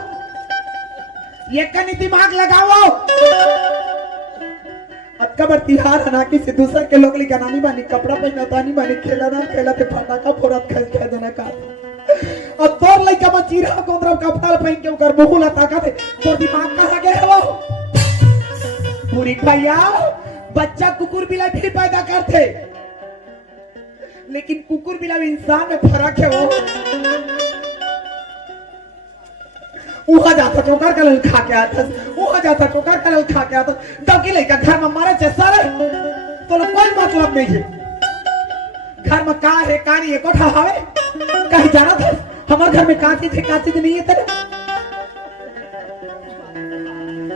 ये कनी दिमाग लगाओ अतका बार तिहार हनाकी से दूसर के लोग लिखा नानी बानी कपड़ा पहना तानी बानी खेला ना खेला ते फटाका फोड़त खेल खेल देना का और तोर लइका में चीरा कोंद्रा कपड़ा पहन के ओकर मुंह ला ताकत तो दिमाग कहां गए हो पूरी भैया बच्चा कुकुर बिलाई भी पैदा करते लेकिन कुकुर बिलाई इंसान में फर्क है वो उहा जाता चोकर कलल खा के आता उहा जाता चोकर कलल खा के आता दबकी लइका घर में मारे छे सर तो कोई मतलब नहीं है घर में का है का नहीं है कोठा हवे कहीं जाना था हमारे घर में का चीज नहीं है तेरे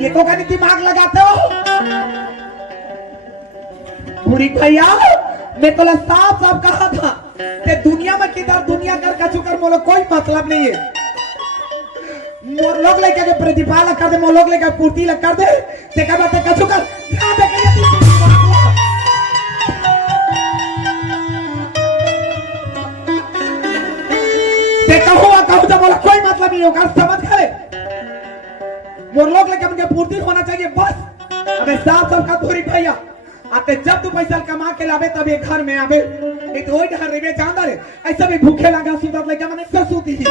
ये को का दिमाग लगाते हो पूरी भैया मैं तो साफ साफ कहा था कि दुनिया में किधर दुनिया कर कछु कर मोलो कोई मतलब नहीं है मोर लोग लेके के प्रतिपाल कर दे मोर लोग लेके पूर्ति लग कर दे ते का बात कछु कर ध्यान दे के ते कहूं तो बोला कोई मतलब नहीं होगा समझ करे मोर लोग लेके उनके पूर्ति होना चाहिए बस अबे साफ साफ का पूरी भैया आते जब तू पैसा कमा के लावे तब ये घर में आवे एक ओई ढहर रे जानदा रे ऐसा भी भूखे लगा सुबह लेके मैंने सब सूती ही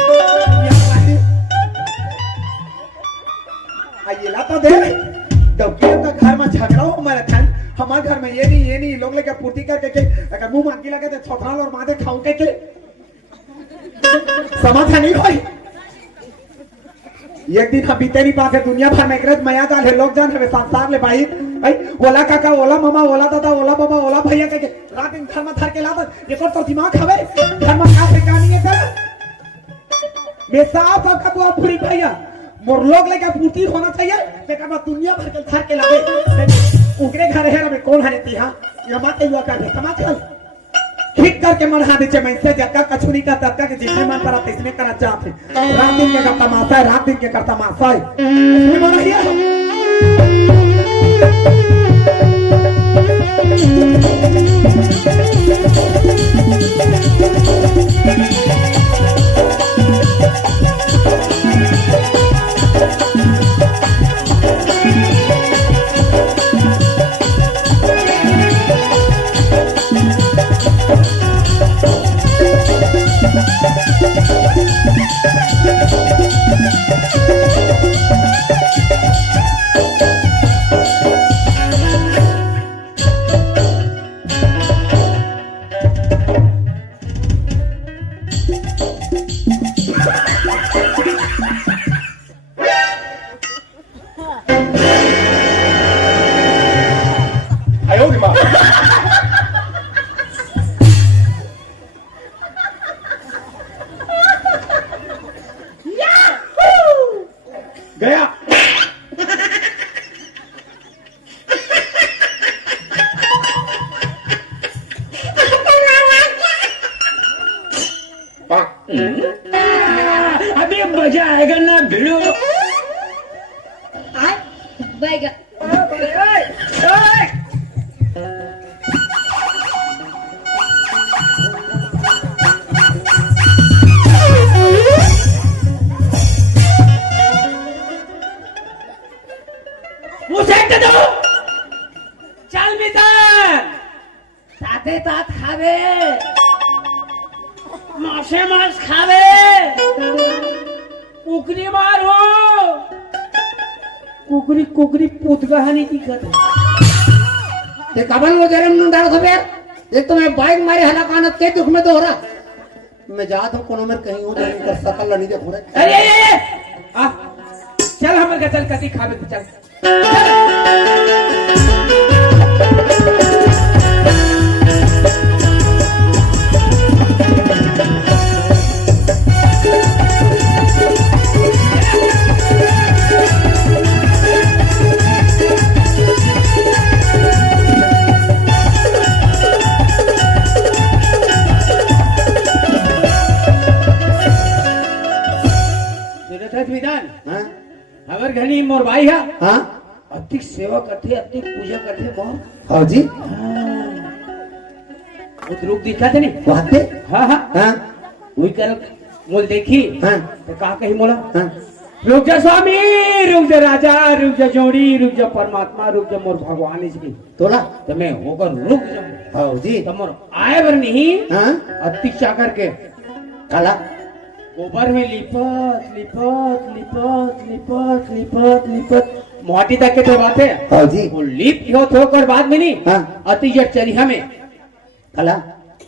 आइला तो दे डॉक्टर का घर में झगड़ा हो मरे था हमारे घर में ये नहीं लोग लेके पूर्ति करके के अगर मुंह मांगी लगे तो छोथराल और माथे खाऊं के समाधान नहीं भाई एक दिन हम बीते नहीं पाते दुनिया भर में इकरत मया जाल है लोग जान है संसार ले भाई भाई ओला काका ओला मामा ओला दादा ओला बाबा ओला भैया के रात दिन घर में थर के लाता ये तो दिमाग हवे घर में का ठिकानी है कर बेसाफ का बुआ पूरी भैया मोर लोग लेके पूर्ति होना चाहिए लेकिन मैं दुनिया भर के थर के लावे उगरे घर है रे कौन है तिहा ये मत युवा कर समाज कर ठीक करके मन हाथ नीचे मैं से जक्का कछुरी का तक्का के जिसने मन पर तिसने करना चाहते रात दिन के करता मासा है रात दिन के करता मासा है इसमें मन रही है गया अभी मजा आएगा ना भिड़ो बैगा चल मित्र ताते तात खावे मासे मास खावे कुकरी मार हो कुकरी कुकरी पुतगहानी दिखत है ते कबल वो जरम डाल खबे एक तो मैं बाइक मारे हला कान ते दुख में तो हो रहा मैं जात हूं कोनो में कहीं हो जाए कर सकल नहीं देखो रे अरे आ चल हमर का चल कति खावे तो चल हां हमर घनी मोर भाई है हां अतिक सेवा करते अतिक पूजा करते मोर हां जी वो रूप दिखा थे नहीं वाते हाँ हाँ हां वही कर मोल देखी हां तो कहा कहीं मोला हां रुक जा स्वामी रुक जा राजा रुक जा जोड़ी रुक जा परमात्मा रुक जा मोर भगवान इसकी तोला तो मैं होकर रुक जाऊं हां जी तो मोर आए बर नहीं हां अतिक चाकर के काला ऊपर में लिपत लिपत लिपत लिपत लिपत लिपत मोटी तक के तो बात है हां जी वो लिप हो थोकर बाद में नहीं हां अति जट चली हमें काला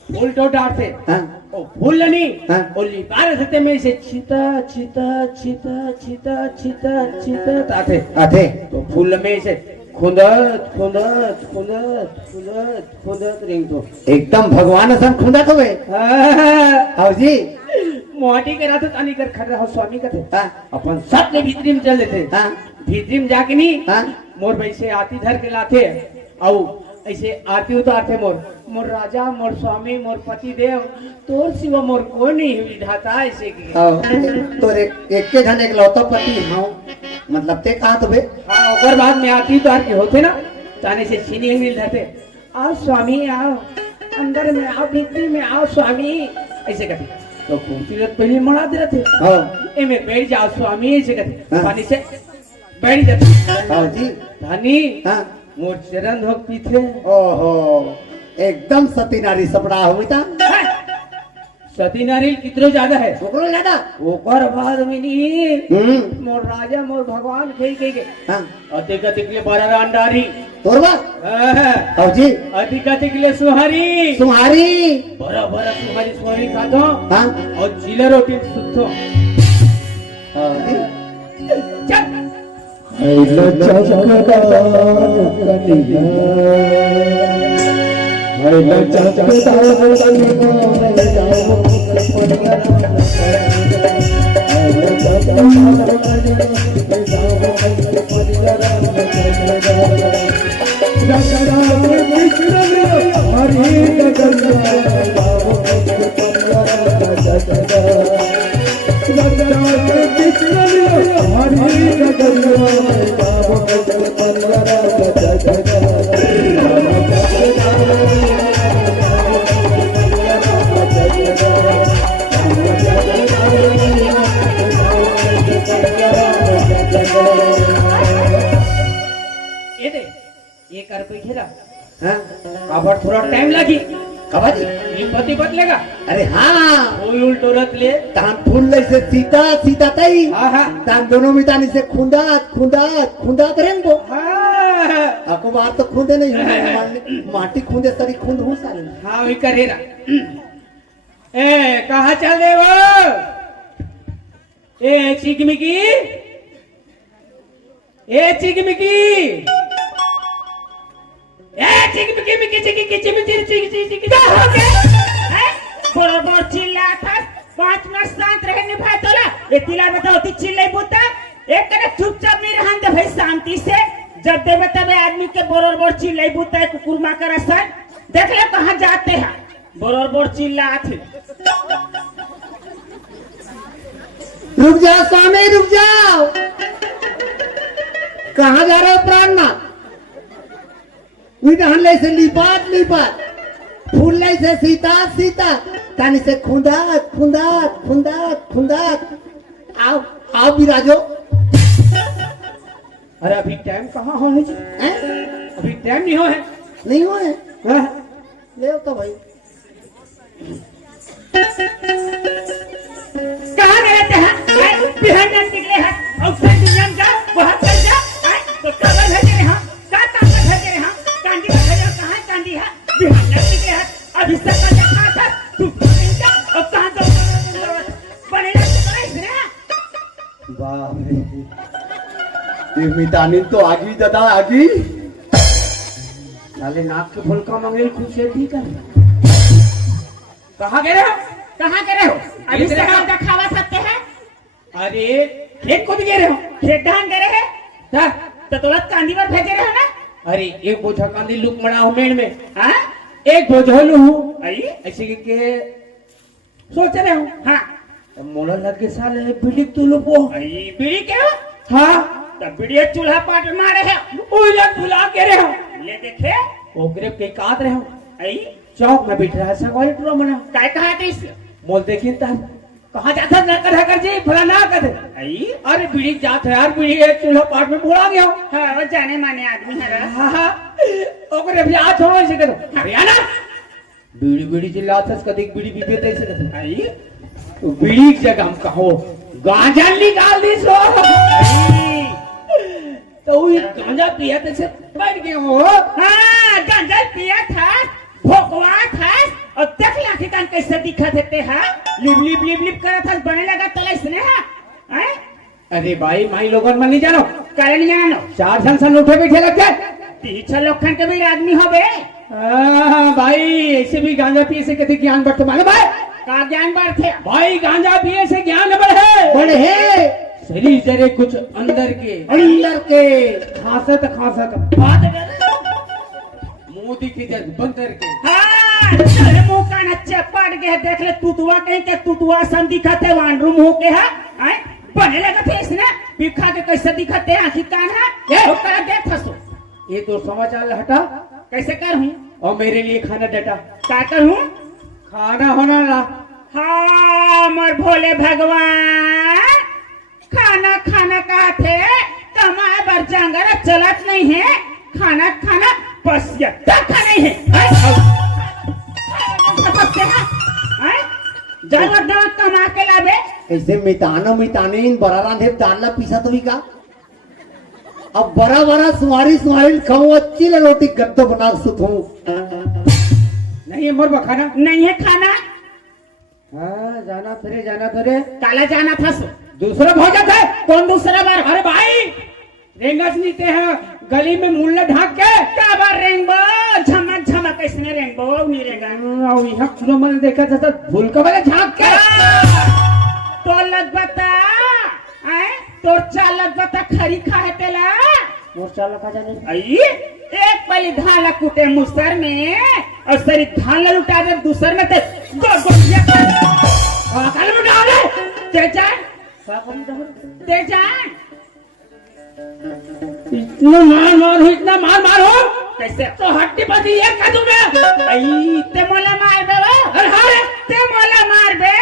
फूल तो डालते हां ओ फूल नहीं हाँ। वो लिपार रहते में से छिता छिता छिता छिता छिता छिता आते आते तो फूल में से खुंदत खुंदत खुंदत खुंदत खुंदत रिंग तो एकदम भगवान सन खुदा तो वे हां जी मोटी के रात तानी कर खड़ रहा स्वामी का थे हां अपन सब ने भीतरी में चल लेते हां भीतरी में जाके नहीं हां मोर वैसे आती धर के लाते औ ऐसे आरती उतारते मोर मोर राजा मोर स्वामी मोर पति देव तोर सिवा मोर कोई नहीं ढाता ऐसे की तो एक के घने एक लौतो पति हां मतलब ते कहा तो बे हाँ और बाद में आरती उतार के होते ना ताने से छीनी मिल जाते आओ स्वामी आओ अंदर में आओ भीतरी में आओ स्वामी ऐसे कहते तो खूबसूरत पहले मरा दे थे हां ए में बैठ जाओ स्वामी ऐसे कहते हाँ। पानी से बैठ जाते हां जी धानी हां मोर चरण धोक पीछे ओहो एकदम सती नारी सपड़ा हुई था सती नारियल कितनो ज्यादा है ओकरो ज्यादा ओकर बाद में नहीं मोर राजा मोर भगवान कही के हाँ अधिक अधिक ले बड़ा अंडारी तोर बात औ जी अधिक अधिक ले सुहारी तुम्हारी बड़ा बड़ा सुहारी सुहारी खातो हाँ और जीला रोटी सुतो चल ये दे ये कर पे घेरा हाँ अब थोड़ा टाइम लगी कबाजी ये पति बदलेगा अरे हाँ कोई उल्टो रत ले तान फूल ले से सीता सीता तई हाँ हाँ तान दोनों मितानी से खुंदात खुंदात खुंदात रेंगो हाँ आपको बात तो खुंदे नहीं है माटी खुंदे सरी खुंद हो सारे हाँ वही करेगा ए कहाँ चल रहे हो ए चिकमिकी ए चिकमिकी ए चिकमिकी मिकी चिकी चिकी चिकी चिकी क्या हो गया हैं बरोबर चिल्ला था 5 मिनट शांत रहे निभाए तोला ये तिला बताओ ती चिल्लाई बुता एक करे चुपचाप नहीं रहन दे भाई शांति से जब देवे तबे आदमी के बरोबर चिल्लाई बुता कुकुरमा कर असर देख ले कहां जाते हैं बरोबर चिल्ला थे रुक जाओ स्वामी रुक जाओ कहाँ जा रहे हो प्राणनाथ विधान ले से लिपात लिपात फूल ले से सीता सीता तानी से खुंदात खुंदात खुंदात खुंदात आओ आओ विराजो अरे अभी टाइम कहाँ हो है जी हैं अभी टाइम नहीं हो है नहीं हो है हाँ? ले तो भाई कहां रहते हैं बिहान निकले हैं और फिर दुनिया में जा वहां चल जा तो कब भेजे रे हां का ताकत भेजे रे हां कांडी का भेजे कहां कांडी है बिहान निकले हैं अभी से का देखा था तू जा और कहां तो बने ना इसने बाप रे ये मितानी तो आगी दादा आगी साले नाक के फूल का मंगेल खुद से ठीक है कहाँ गए रहे हो कहां करे हो अभी से का खावा सकते हैं अरे खेत कूद गए रहे हो खेत धान करे है हाँ? तो तुरंत कांडी पर भेजे रहे हो ना अरे एक बोझा कांदी लुक मड़ा हूँ मेड़ में हां एक बोझा लू हूँ आई ऐसे के सोच रहे हूँ हां मोला लग के साले बिल्ली तू लो वो आई बीड़ी के हो हाँ तब बीड़ी चूल्हा पाट मारे है ओए लग बुला के रहे हो ले देखे ओकरे के काट रहे हो आई चौक में बैठ रहा है सवाल टूरा मना काय कहा थे इसे मोल देखिए तार कहाँ जाता ना कर जी भला ना कर आई अरे बीड़ी जात है यार बीड़ी एक चूल्हा पाट में बुला गया हूँ हाँ वो जाने माने आदमी है रा। हाँ ओकरे भी आ छोड़ो ऐसे करो हरियाणा बीड़ी बीड़ी चिल्लाता है कदी बीड़ी पीपे ऐसे करो आई तो बीड़ी की जगह हम कहो गांजा निकाल दी सो आई तो वो गांजा पिया तो से बैठ गए हो हाँ गंजल पिया था भोकवा था और देख लाठी कान कैसे दिखा देते हैं लिप लिप लिप लिप करा था बने लगा तला इसने है अरे भाई माई लोगन मन नहीं जानो कारण जानो 4 सन उठे बैठे लगते पीछे लोखंड के भी आदमी हो बे भाई ऐसे भी गांजा पिए से कभी ज्ञान बढ़ते मालूम भाई का ज्ञान बढ़ते भाई गांजा पिए से ज्ञान बढ़े बढ़े शरीर जरे कुछ अंदर के खासत बात कर मोदी की जग बंदर के हाँ तेरे मुंह का नच्चे पड़ गए देख ले तुतुआ कहीं के तुतुआ सन दिखाते वांडरू मुंह के है हैं बने लगा थे इसने बिखा के कैसे दिखाते आंखी कान है ये होकर देख फसो ये तो समाचार हटा कैसे कर हूं और मेरे लिए खाना डटा क्या कर हूं खाना होना ना हाँ मोर भोले भगवान खाना खाना कहा थे कमाए बर जांगर चलत नहीं है खाना खाना बस ये तक नहीं है जावत दावत कमा के लाबे कैसे मिताने इन बड़ा रांधे दाल पीसा तो भी का अब बड़ा बड़ा सुहारी खाऊं अच्छी ले रोटी गद्दो बना सुथूं नहीं है मोर खाना। नहीं है खाना हाँ जाना तेरे काला जाना था दूसरा भोजन है। कौन दूसरा बार अरे भाई रेंगस नीते हैं गली में मुल्ला ढाक के का बार रेंगबो झमक झमक कैसने रेंगबो नहीं रेंगा और यहाँ खुलो मैंने देखा था भूल का वाले झाँक के तो लग बता आए तो चालक बता खरी खाए तेला मोर चाल का जाने आई एक पहले धान ला कुटे मुसर में और सरी धान ला लुटा दे दूसर में ते दो गोटिया काल में डाल दे ते जान इतना मार हो कैसे तो हड्डी बदी ये कदू में आई ते मोला मार बे अरे हाँ ते मोला मार बे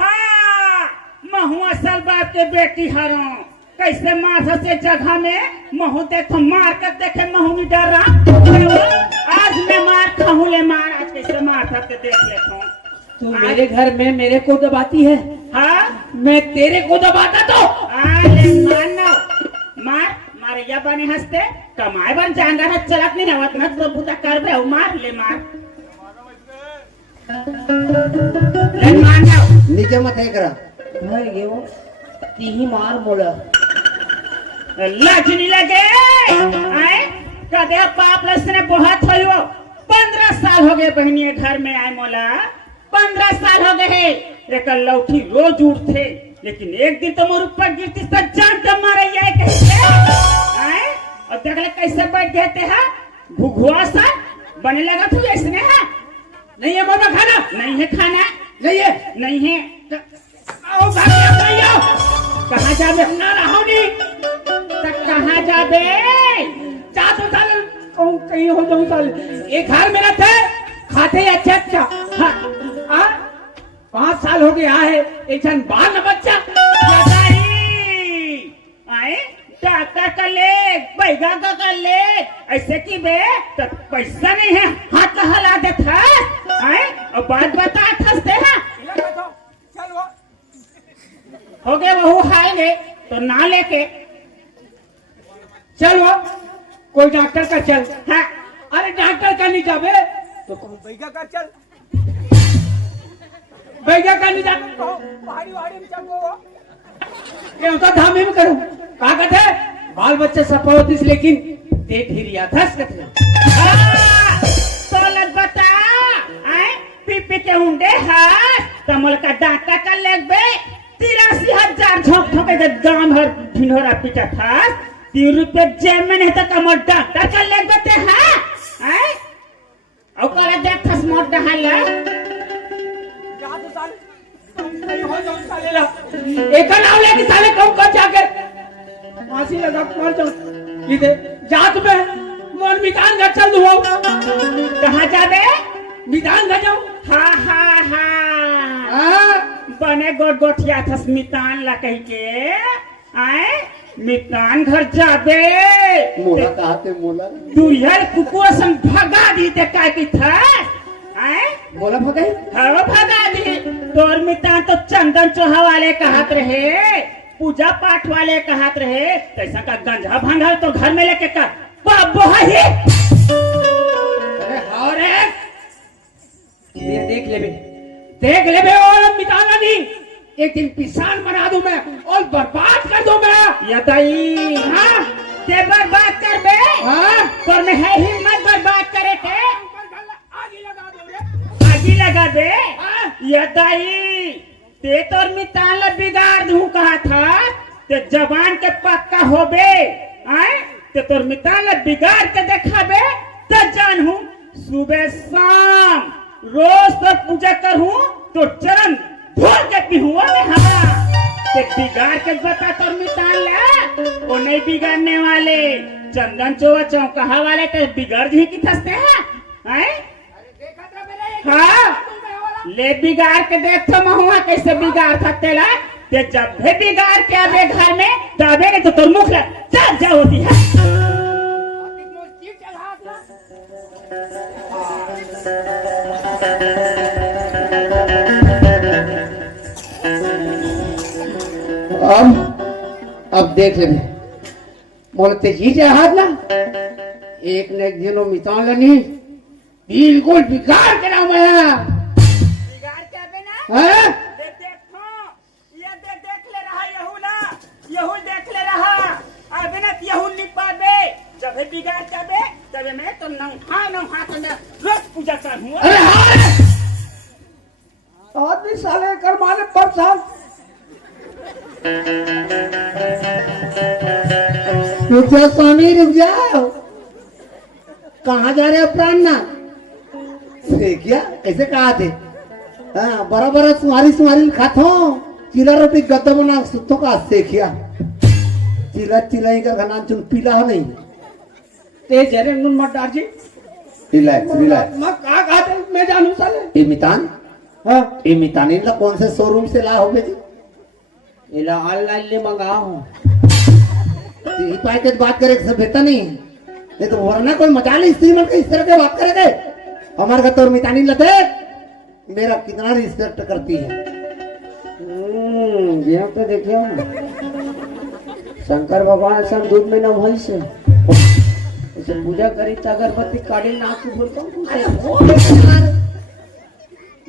हाँ महू असल बाप के बेटी हरो कैसे माथा से जगह में महू देखो मार कर देखे महू नहीं डर रहा आज मैं मार खाऊं ले मार आज कैसे मार सकते देख लेता तू मेरे घर में मेरे को दबाती है हाँ मैं तेरे को दबाता तो ले मानो मार मारे या बने हंसते कमाए बन जाएगा ना चलत नहीं रहत ना प्रभु तक कर बे मार ले मानो नीचे मत है करा भाई ये वो तीही मार बोला लाज नहीं लगे आए कदे पाप लसने बहुत हो 15 साल हो गए बहनिए घर में आए मोला 15 साल हो गए एक लौठी रोज उठते लेकिन एक दिन तो मोर ऊपर गिरती तो जान के मारे जाए कैसे आए और देख ले कैसे बैठ गए हैं घुघुआ सा बने लगा तू इसने है नहीं है बाबा खाना नहीं है खाना नहीं है आओ भाई आओ कहाँ जाबे ना रहो नहीं तक कहाँ जाबे जा तो साल कहीं हो जाऊं साल एक घर में रहते खाते अच्छा हाँ 5 साल हो गया है एक जन बाल न बच्चा आए डॉक्टर का ले बैगा का ले ऐसे की बे तो पैसा नहीं है हाथ का हला देता आए और बात बता थसते हैं हो गए वो हाल गए तो ना लेके चल वो कोई डॉक्टर का चल हाँ अरे डॉक्टर का नहीं जाबे तो कौन बैगा का चल बैगा का नहीं जाबे पहाड़ी में चल ये तो धामे में करूं का कहते बाल बच्चे सपोतिस लेकिन ते ढिरिया धस कहते तो लग बता आए पीपी के उंडे हाथ तमल का डॉक्टर का लेग बे 83,000 झोंक ठोके के गांव भर ढिंढोरा पीटा था 3 रुपए जेब में नहीं तो कमर डॉक्टर का लेग बते हाँ आए और करे देख थस मोट डहाला एक नाम लेके साले कम कर जाके फांसी लगा मर जाऊं इधर जात में मन मितान घर चल दूँ कहाँ जाबे मितान घर जाऊं हाँ हाँ हाँ बने गोट गोठिया था मितान ला कह के आए मितान घर जाबे मोला कहते मोला दुनिया कुकुर संग भगा दी ते काय की था आए बोला भगाई हाँ भगा दी तोर मितान तो चंदन चोहा वाले कहत रहे पूजा पाठ वाले कहत रहे कैसा का गंजा भांगा तो घर में लेके कर बाबू ही अरे हाँ रे ये देख ले बे और मिटाना नहीं एक दिन पिसान बना दूं मैं और बर्बाद कर दूं मैं ये ताई हाँ ते बर्बाद कर बे हाँ पर में है हिम्मत बर्बाद करे के आगी लगा दे ये ताई ते तोर मितान ला बिगाड़ दूं कहा था ते जवान के पक्का हो बे आए ते तोर मितान ला बिगाड़ के देखा बे तो जान हूँ सुबह शाम रोज तो पूजा करूं तो चरण धोल के पीहुआ में हाँ ते बिगाड़ के बता तोर मितान ला वो नहीं बिगाड़ने वाले चंदन चौवा चौकहा वाले तो बिगड़ जी की थसते हैं हाँ ले बिगाड़ के देख तो महुआ कैसे बिगाड़ सकते ला ते जब भी बिगाड़ के आवे घर में तबे नहीं तो तोर मुख ला चल जा होती है देख ले बोलते ही जाए हाथ ना एक ने एक दिनों मितान लनी बिल्कुल बिगाड़ के नाम है बिगाड़ क्या बे ना हैं? देखो ये देख ले रहा यहू ना यहू देख ले रहा अबे ना यहू नहीं पाबे जब बिगाड़ जाबे तब मैं तो नंहा तो मैं रोज पूजा कर हूं अरे हाँ आदमी साले कर माले पर साल रुक जाओ स्वामी रुक जाओ कहाँ जा रहे हो प्राणनाथ से क्या ऐसे कहा थे हाँ बराबर सुमारी सुमारी खातो चिला रोटी गद्दा बना सुतो का से क्या चिला चिलाई का खाना चुन पीला हो नहीं ते जरे नुन मत डाल जी रिलैक्स रिलैक्स मैं कहा खाते मैं जानू साले ये मितान हाँ ये मितान इनला कौन से शोरूम से ला हो बेटी इला ऑनलाइन ले मंगा हूँ ये पैकेट बात करे सब बेहतर नहीं है नहीं तो वरना कोई मजा नहीं स्त्री मन के इस तरह के बात करेंगे हमारे घर तो मितानी लते मेरा कितना रिस्पेक्ट करती है ये तो देखियो ना शंकर भगवान सब दूध में न भई से उसे पूजा करी त अगरबत्ती काढ़ी नाक के बोल कौन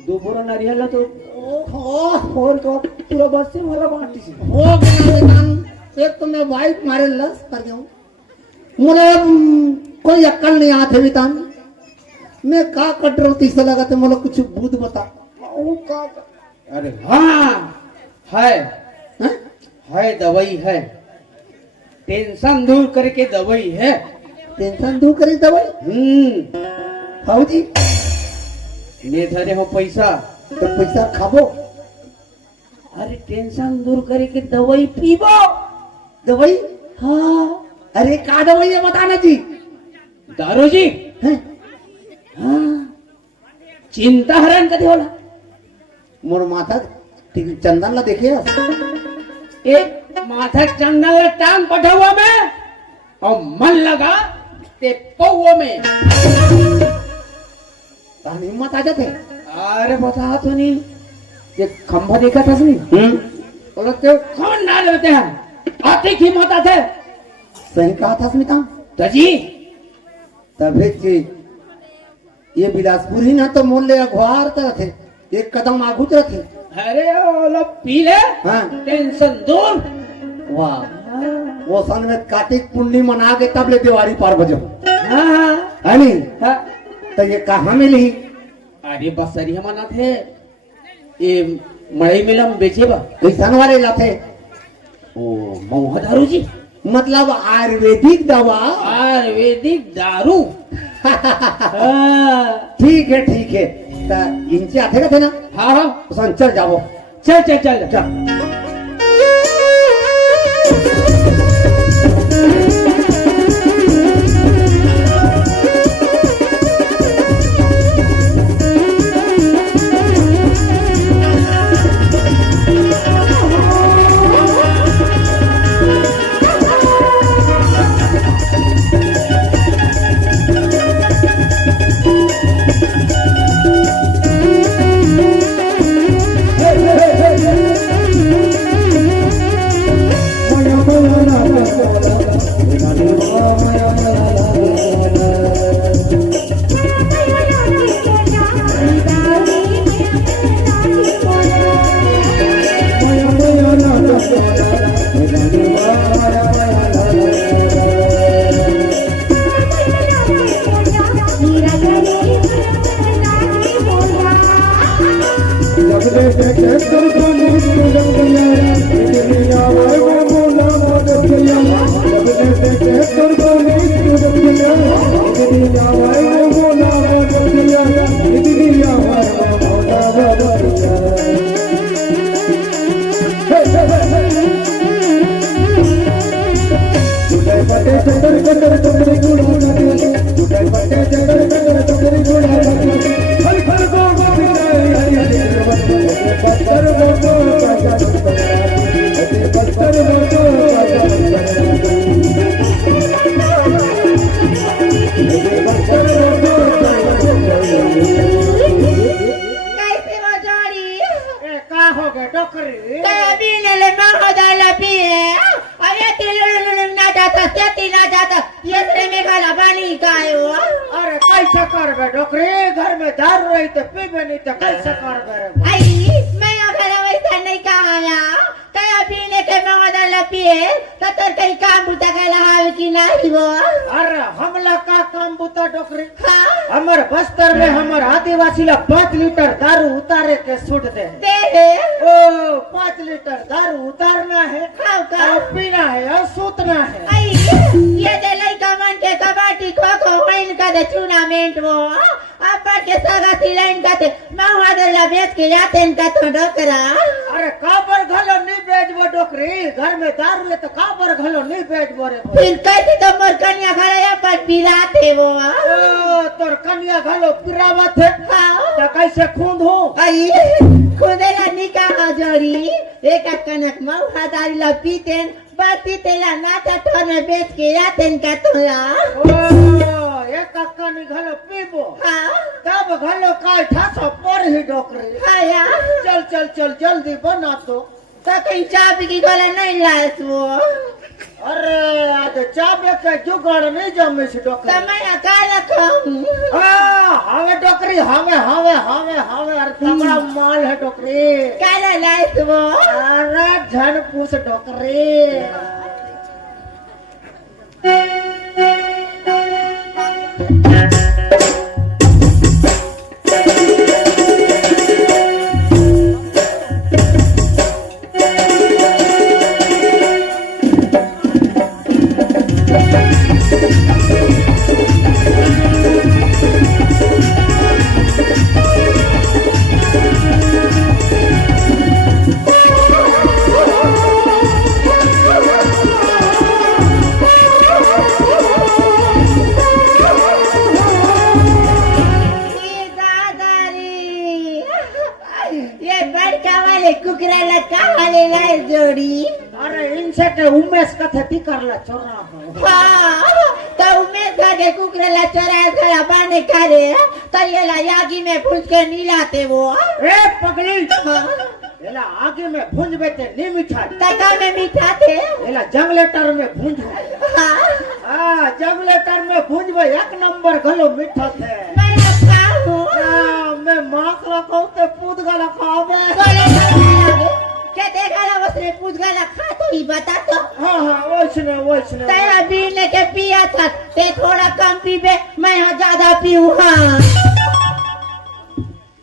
दो बोरा नारियल तो और को पूरा बस से भरा बाटी से हो गया मितान एक तो मैं वाइट मारे लस कर गया हूँ मुझे कोई अक्ल नहीं आते मितान मैं का कट रहा हूँ तीसरा लगा तो मुझे कुछ बुद्ध बता वो का अरे हाँ है हैं? है दवाई है टेंशन दूर करके दवाई है टेंशन दूर करी दवाई हाँ जी ले धरे हो पैसा तो पैसा खाबो अरे टेंशन दूर करके दवाई पीबो दवाई हाँ अरे का दवाई है बताना जी दारू जी हैं? हाँ चिंता हरण कदी होला मोर माथा ठीक चंदन ला देखे एक माथा चंदन ला टांग पठौआ में और मन लगा ते पौआ में कहानी हिम्मत आ जाते अरे बता तो नहीं ये खंभा देखा था नहीं बोलो ते कौन ना लेते हैं आते की हिम्मत आते सही कहा था स्मिता तजी तभी चीज ये बिलासपुर ही ना तो मोल ले अखबार तरह थे एक कदम आगू तरह थे अरे वो लोग पी ले हाँ टेंशन दूर वाह वो सन में कार्तिक पुण्य मना के तब ले दिवाली पार बजो हाँ हाँ है नहीं हाँ तो ये कहाँ मिली अरे बसरी मना थे ये मड़ई मिलम बेचे बा कैसन वाले लाते ओ महुआ दारू जी मतलब आयुर्वेदिक दवा आयुर्वेदिक दारू ठीक है तो इनसे आते थे ना हाँ हाँ उसन चल जाओ चल चल चल चल Hey, hey, hey, hey. कैसे करबे डोकरी घर में दारू रही तो पीबे नहीं तो कैसे करबे रे? आई मैं अगर वैसा नहीं कहा कया पीने के मगदर लपिए तो तोर कहीं काम बुता के लहावे की नहीं वो अरे हमला का काम बुता डोकरी हाँ हमर बस्तर में हमर आदिवासी ला 5 लीटर दारू उतारे के छूट दे दे ओ 5 लीटर दारू उतारना है खाओ का और पीना है और सूतना है। आई ये दे लइका मन के कबाटी खो खो होइन का दे टूर्नामेंट वो आपा के सगा सिलाइन का ते महादर ला बेच के जाते इनका तो डोकरा अरे काबर घलो नहीं बेचबो डोकरी घर में दारू है तो काबर घलो नहीं बेचबो रे। फिर कैसे तो मोर कन्या खड़ा पर पिलाते वो ओ तोर कन्या घलो पिरावत है हाँ तो कैसे खूंद हो आई खुदेला निकाह जोड़ी एक कनक महादारी ला पीतेन बाती तेला नाचा ठने बेच के जाते इनका तो ओ एक कक्कानी घलो पीबो हाँ तब घलो काय ठासो पर ही डोकरी। हाँ यार चल चल चल जल्दी बना तो कहीं चाबी की गोला नहीं लायस वो अरे आज चाबे के जुगाड़ नहीं जमिस डोकरी। समय अकाला खाऊं हवे डोकरी हवे हवे हवे हवे अरे तगड़ा माल है डोकरी। काला लायस वो अरे झन पूछ डोकरी। जोड़ी अरे इनसे के उमेश कथे कर ला चोरा हाँ तो उमेश के कुकरेला चोरा खड़ा बाने करे तो ये ला यागी में भूज के नीलाते वो ए पगली एला आगे में भूंज बेते नहीं मीठा तका में मीठा थे एला जंगलेटर में भूंज हाँ जंगलेटर में भूंज बे 1 नंबर घलो मीठा थे। मैं खाऊं मैं मांस रखो ते पूत गला खावे क्या देखा ना उसने पूछ गला खा तो ही बता तो हाँ वैसने तया पीने के पिया था ते थोड़ा कम पीबे मैं ज्यादा पीऊँ हाँ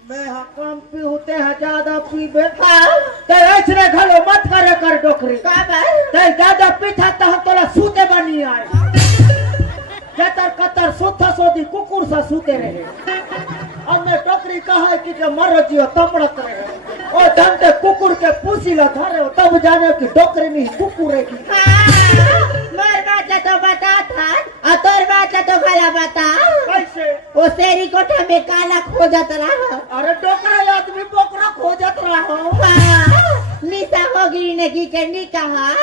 मैं कम पीते हैं ज्यादा पीबे हाँ ते ऐसने घलो मत करे कर डोकरी काबर ते ज्यादा पीता तो हम तोला सूते बनी आए कतर कतर सोथा सोती कुकुर सा सूते रहे और मैं डोकरी कहा कि जो मरो जियो तमड़त रहे ओ धंधे कुकुर के पूसी ला धरे हो तब जाने कि डोकरी नहीं कुकुर है की मर बात तो बता था और तोर बात तो गला बता कैसे वो शेरी कोठा में काला खोजत रहा अरे डोकरा आदमी बोकरा खोजत रहा निशा होगी ने की करनी कहा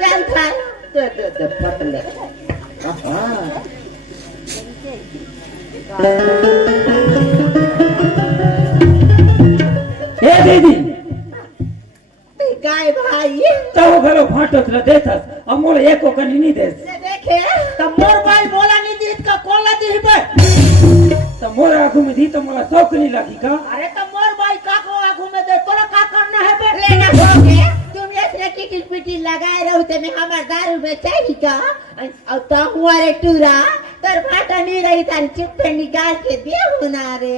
चल खा दे पतले ए दीदी गाय भाई तो घरो फाटत न देथस अमोल एको कनी नहीं देस से देखे तो मोर भाई बोला नहीं जीत का कोला दी बे तो मोर आगू में दी तो मोला शौक नहीं लगी का अरे तो मोर भाई का को आगू में दे तोरा का करना है बे लेना होगे तुम ऐसे टिकट पिटी लगाए रहते में हमार दारू बेचाई का और तो हुआरे टूरा तर फाटा नहीं रही तारी चुप्पे निकाल के दे होना रे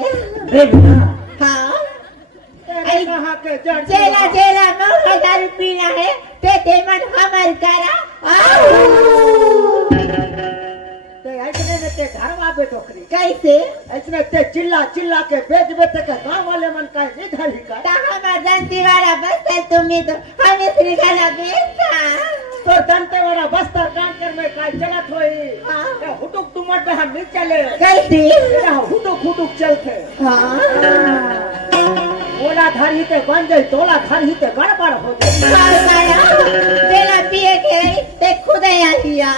रे बिना हाँ तेरे कहाँ के जड़ जेला जेला 9,000 पीना है ते मन हमार करा ते ऐसने में ते धरवा बे डोकरी कैसे ऐसने ते चिल्ला चिल्ला के बेच बेच के गांव वाले मन का नहीं धरी का ता हमार जानती वाला बस तुम्हें तो हमें श्री खाना बेचा तो दंते वाला बस्तर कांकर में काय चलत होई हाँ। ए हुटुक तुमट में हम नहीं चले कैसे तेरा हुटुक हुटुक चलते हाँ ओला धरी ते बन जाए तोला धरी ते गड़बड़ हो जाए खाया तेला पिए के ते खुद आलिया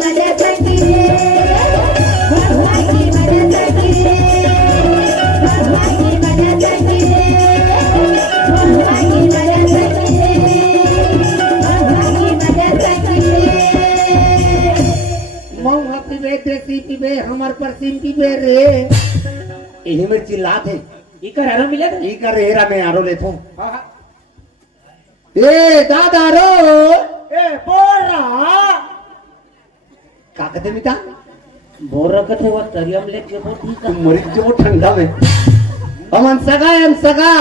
मजा बे देसी पीबे हमर पर सिम पीबे रे यही में चिल्लात है इकर हरो मिले तो ई कर हेरा में आरो लेथो हाँ हाँ ए दादा रो ए बोल रहा का कहते मिता बोर रखत है वो तरियम लेके वो ठीक तुम मरी जो वो ठंडा में अमन सगा हम सगा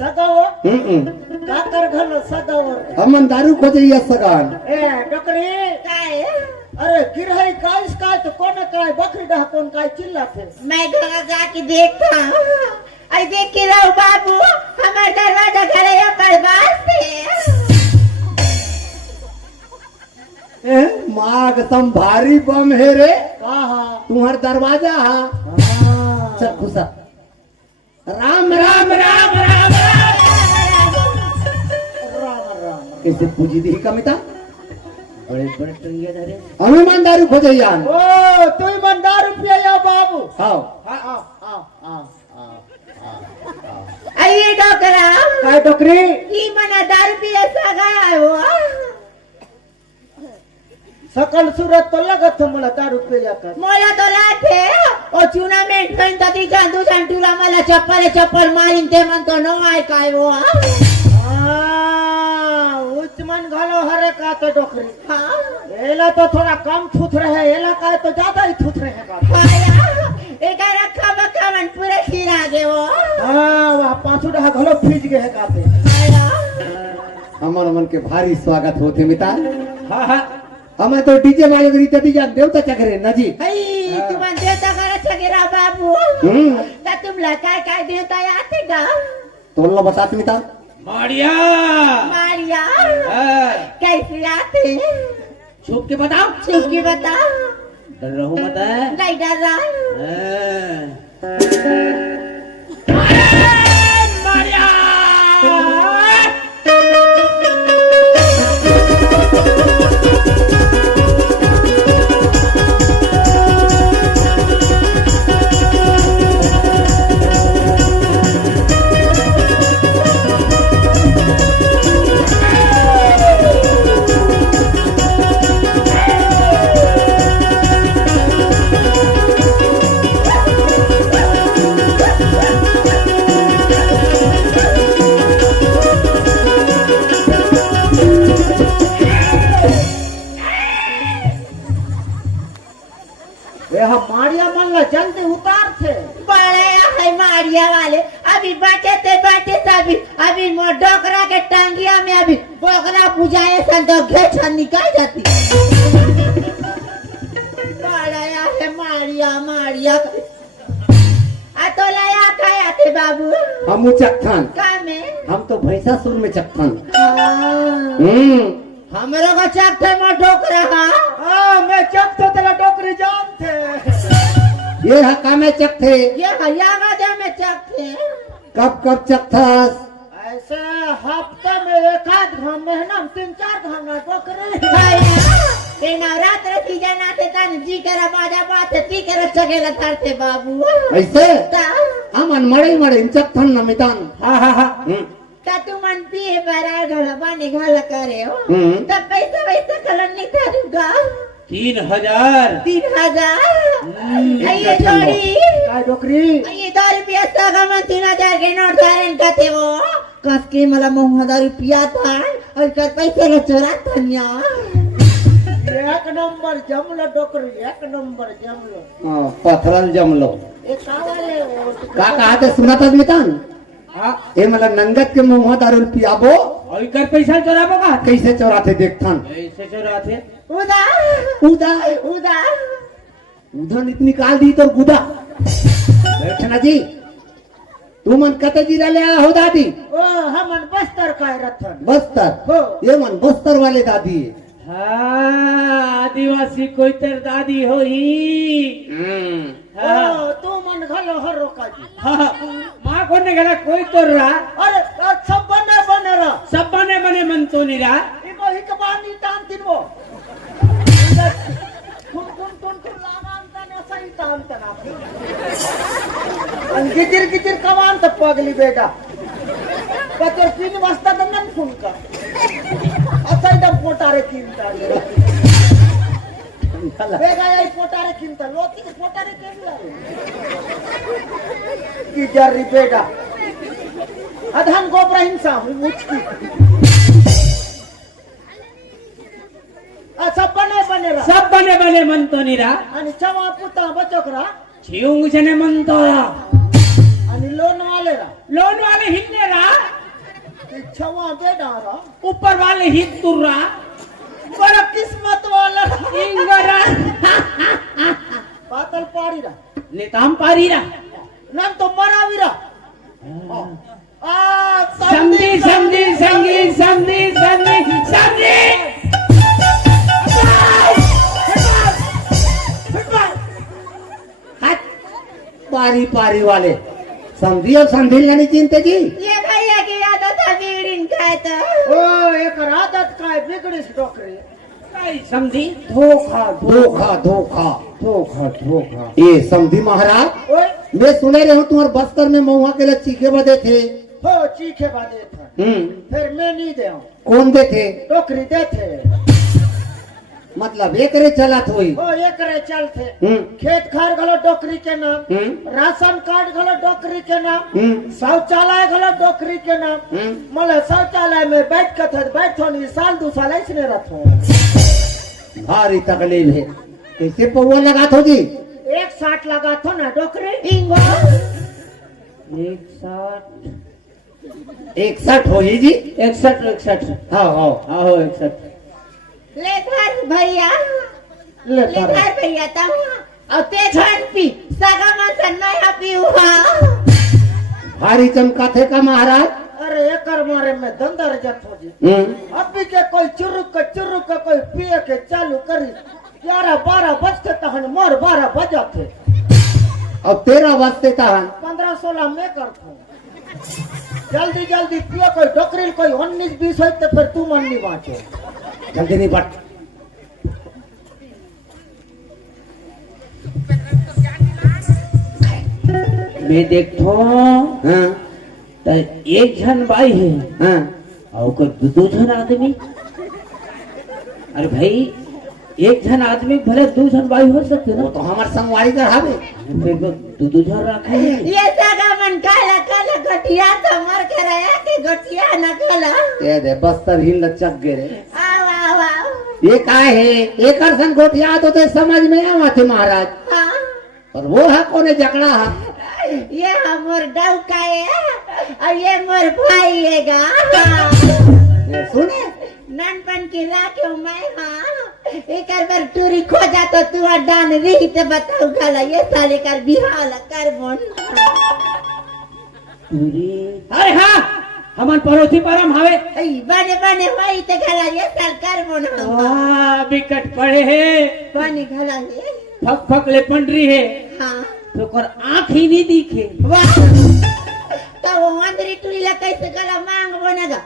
सगाओ हम्म का कर घल सगाओ अमन दारू खोजैया सगान ए डकरी काय अरे गिरहई काइस काय तो कोने काय बकरी डह कोन काय चिल्ला थे मैं घर जाके देखता हूँ आई देख के रहो बाबू हमारे दरवाजा घरे या बर्बाद थे ए माँ कसम भारी बम है रे कहा तुम्हार दरवाजा हा चल खुशा राम राम राम राम कैसे पूजी दी कमिता बड़े बड़े टंगिया धरे हनुमान दारू खोजैयान ओ तू ईमानदार रुपया या बाबू हाँ आइए डॉक्टर काय डकरी ये मना दारू पिए सगा वो सकल सूरत तो लगत थ मला दारू रुपया कर मोला तो लाथे ओ चुना में ठन तती जांदू संटूला मला चप्पल मारिन ते मन तो नो आय काय वो उच्चमन घलो हरे का तो डकरी हां एला तो थोड़ा कम थुथ रहे एला का तो ज्यादा ही थुथ रहे का पाया एक रखा बकावन पूरे खीरा गे वो हां वह पाछू डहा घलो फीज गे है काते पाया हमार मन के भारी स्वागत होते मिता हाँ हाँ हमें तो डीजे वाले रीते दी जान देवता चकरे नजी हई तुम देवता करे छगेरा बाबू ता तुम लका काय देवता आते गा तोल्ला बतात मिता मारिया मारिया हाँ, कैसे आते छुप के बताओ छुप के बता डर रहूं मत है नहीं डर रहा मारिया मारिया मन ला जल्दी उतार थे बड़े है मारिया वाले अभी बैठे सभी अभी डोकरा के टांगिया में अभी बोकरा पूजाए सन तो घेच निकाल जाती बड़ा है मारिया आ तो लाया खाया थे बाबू हम चक्थन का में हम तो भैंसा सुर में चक्थन हमरो को चक्थे में डोकरा हां मैं चक तो तेरा डोकरी जान थे ये हका में चक्थे ये भैया का दे में चक्थे कब चक्थस ऐसे हफ्ते में एक आध घाम महीना में 3-4 घाम ना डोकरी ते नवरात्र सीजन आते तन जी करा बाजा बात ती करा चगेला धरते बाबू ऐसे ता हम मड़े चक्थन नमितान हाँ हाँ हाँ ता तू मन पिए बरा घड़ा बाने घड़ा करे हो तब पैसा वैसा कलन नहीं थारूगा 3000 3000 ये जोड़ी काय डोकरी ये 10 रुपया सगा मन 3000 के नोट धारण करते वो कस के मला 9000 रुपया था और कर पैसे ला चोरा तन्या एक नंबर जमलो डोकरी एक नंबर जमलो पथरल जमलो ए कावाले का कहते सुनत मितान हाँ ए मला नंगत के मुंह दारू पियाबो और कर पैसा चोराबो का कैसे चोराते देखथन ऐसे चोराते उदा उदा उदा उधर निकाल दी तो गुदा बैठना जी तू मन कते जिला ले आ हो दादी ओ हमन बस्तर काय रथन बस्तर हो ये मन बस्तर वाले दादी हाँ आदिवासी कोई तेर दादी हो ही ओ तू मन घलो हरो काजी माँ को ने गला कोई तो रहा अरे सब बने रहा सब बने मन तो नहीं रहा इबो हिकबानी तान तिनबो कुन लागान तने सही तान तना अन गिजिर कवान त पगली बेटा पतर 3 वाजता दंगन फोन का अच्छा एकदम पोटारे 3 तारे बेगा यही पोटारे किंता लोती के पोटारे केला की जरी बेगा अधन गोबरा हिंसा मुचकी सब बने रा सब बने म्हणतो निरा आणि चवा पुता बचोकरा छिऊंग जने म्हणतो आणि लोन वाले हिंदे रा छवा बेडा रा ऊपर वाले हिंदुरा बड़ा किस्मत वाला इंगरा पातल पारी रा नेताम पारी रा नाम तो मरावी रा समझी समझी समझी समझी समझी समझी पारी पारी वाले समझी और समझी नहीं चिंते जी ये भैया की आदत है बीड़ीन खाए तो ओ एक आदत का है बिगड़ी से डॉक्टर समझी धोखा धोखा धोखा धोखा धोखा ये समझी महाराज मैं सुने रहा हूँ तुम्हारे बस्तर में महुआ के लिए चीखे बदे थे हो चीखे बदे थे फिर मैं नहीं दे कौन दे थे टोकरी दे थे मतलब एक रे चला थोई ओ एक रे चल थे खेत खार गलो डोकरी के नाम राशन कार्ड गलो डोकरी के नाम शौचालय गलो डोकरी के नाम मले शौचालय में बैठ के थे बैठो नहीं साल 2 साल ऐसे रखो भारी तकलीफ है कैसे पौवा लगा थो जी 160 लगा थो ना डोकरी 160 हो ही जी 61 हाँ हाँ हाँ हो 61 लेकर भैया तम और ते छन पी सगा मन नहीं पी हुआ भारी चमका थे का महाराज अरे एकर मारे में दंदर जत हो जी अभी के कोई चुरुक का कोई पिए के चालू करी 11-12 बजते तहन मोर 12 बजा थे अब 13 बजते तहन 15-16 में करतो जल्दी जल्दी पियो कोई डोकरी कोई 19-20 होते फिर तू मन नहीं बाँचो जल्दी नहीं बट मैं देखो हाँ तो एक जन बाई है हाँ और कोई 2 जन आदमी अरे भाई एक जन आदमी भले 2 जन बाई हो सकते ना वो तो हमारे संगवारी कर हावे फिर 2 जन रखे ये सगा मन काला काला गठिया तो मर के रहा कि गठिया न काला ये दे बस्तर हिल लचक गिरे आओ आओ आओ ये काय है एक अर्सन गोटिया तो समझ में आवा थे महाराज हाँ और वो है कोने जकड़ा है ये हमर डौका है और ये मोर भाई हैगा ये सुने ननपन की राखे मैं हाँ एक बार टूरी खो जा तो तू डान रही तो बताऊ गला ये साले कर बिहाल कर बोन अरे हाँ हमन पड़ोसी परम हवे बने बने वही तो गला ये साल कर बोन वाह बिकट पड़े है बने गला ये फक फक ले पंडरी है हाँ तो कर आँख ही नहीं दिखे वाह तो वो अंदरी टूरी ला कैसे गला मांग बनेगा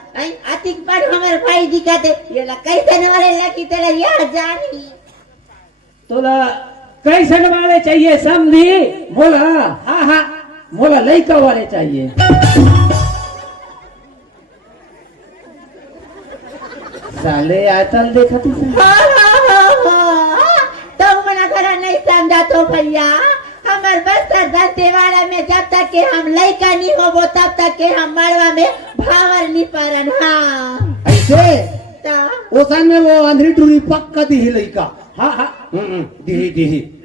अतिक पर हमारे भाई दिखाते ये ला कैसे न वाले लकी तेरा यह जानी तोला कैसे वाले चाहिए समझी बोला हाँ हाँ बोला लड़का वाले चाहिए साले आजकल देखा तू तो मना करा नहीं समझा तो भैया हमारे बस्तर दंतेवाड़ा में जब तक के हम लड़का नहीं हो वो तब तक के हम मड़वा में भावर नहीं परन हाँ ऐसे तो ओसन में वो अंधरी टूरी पक्का दी लड़का हाँ हाँ दी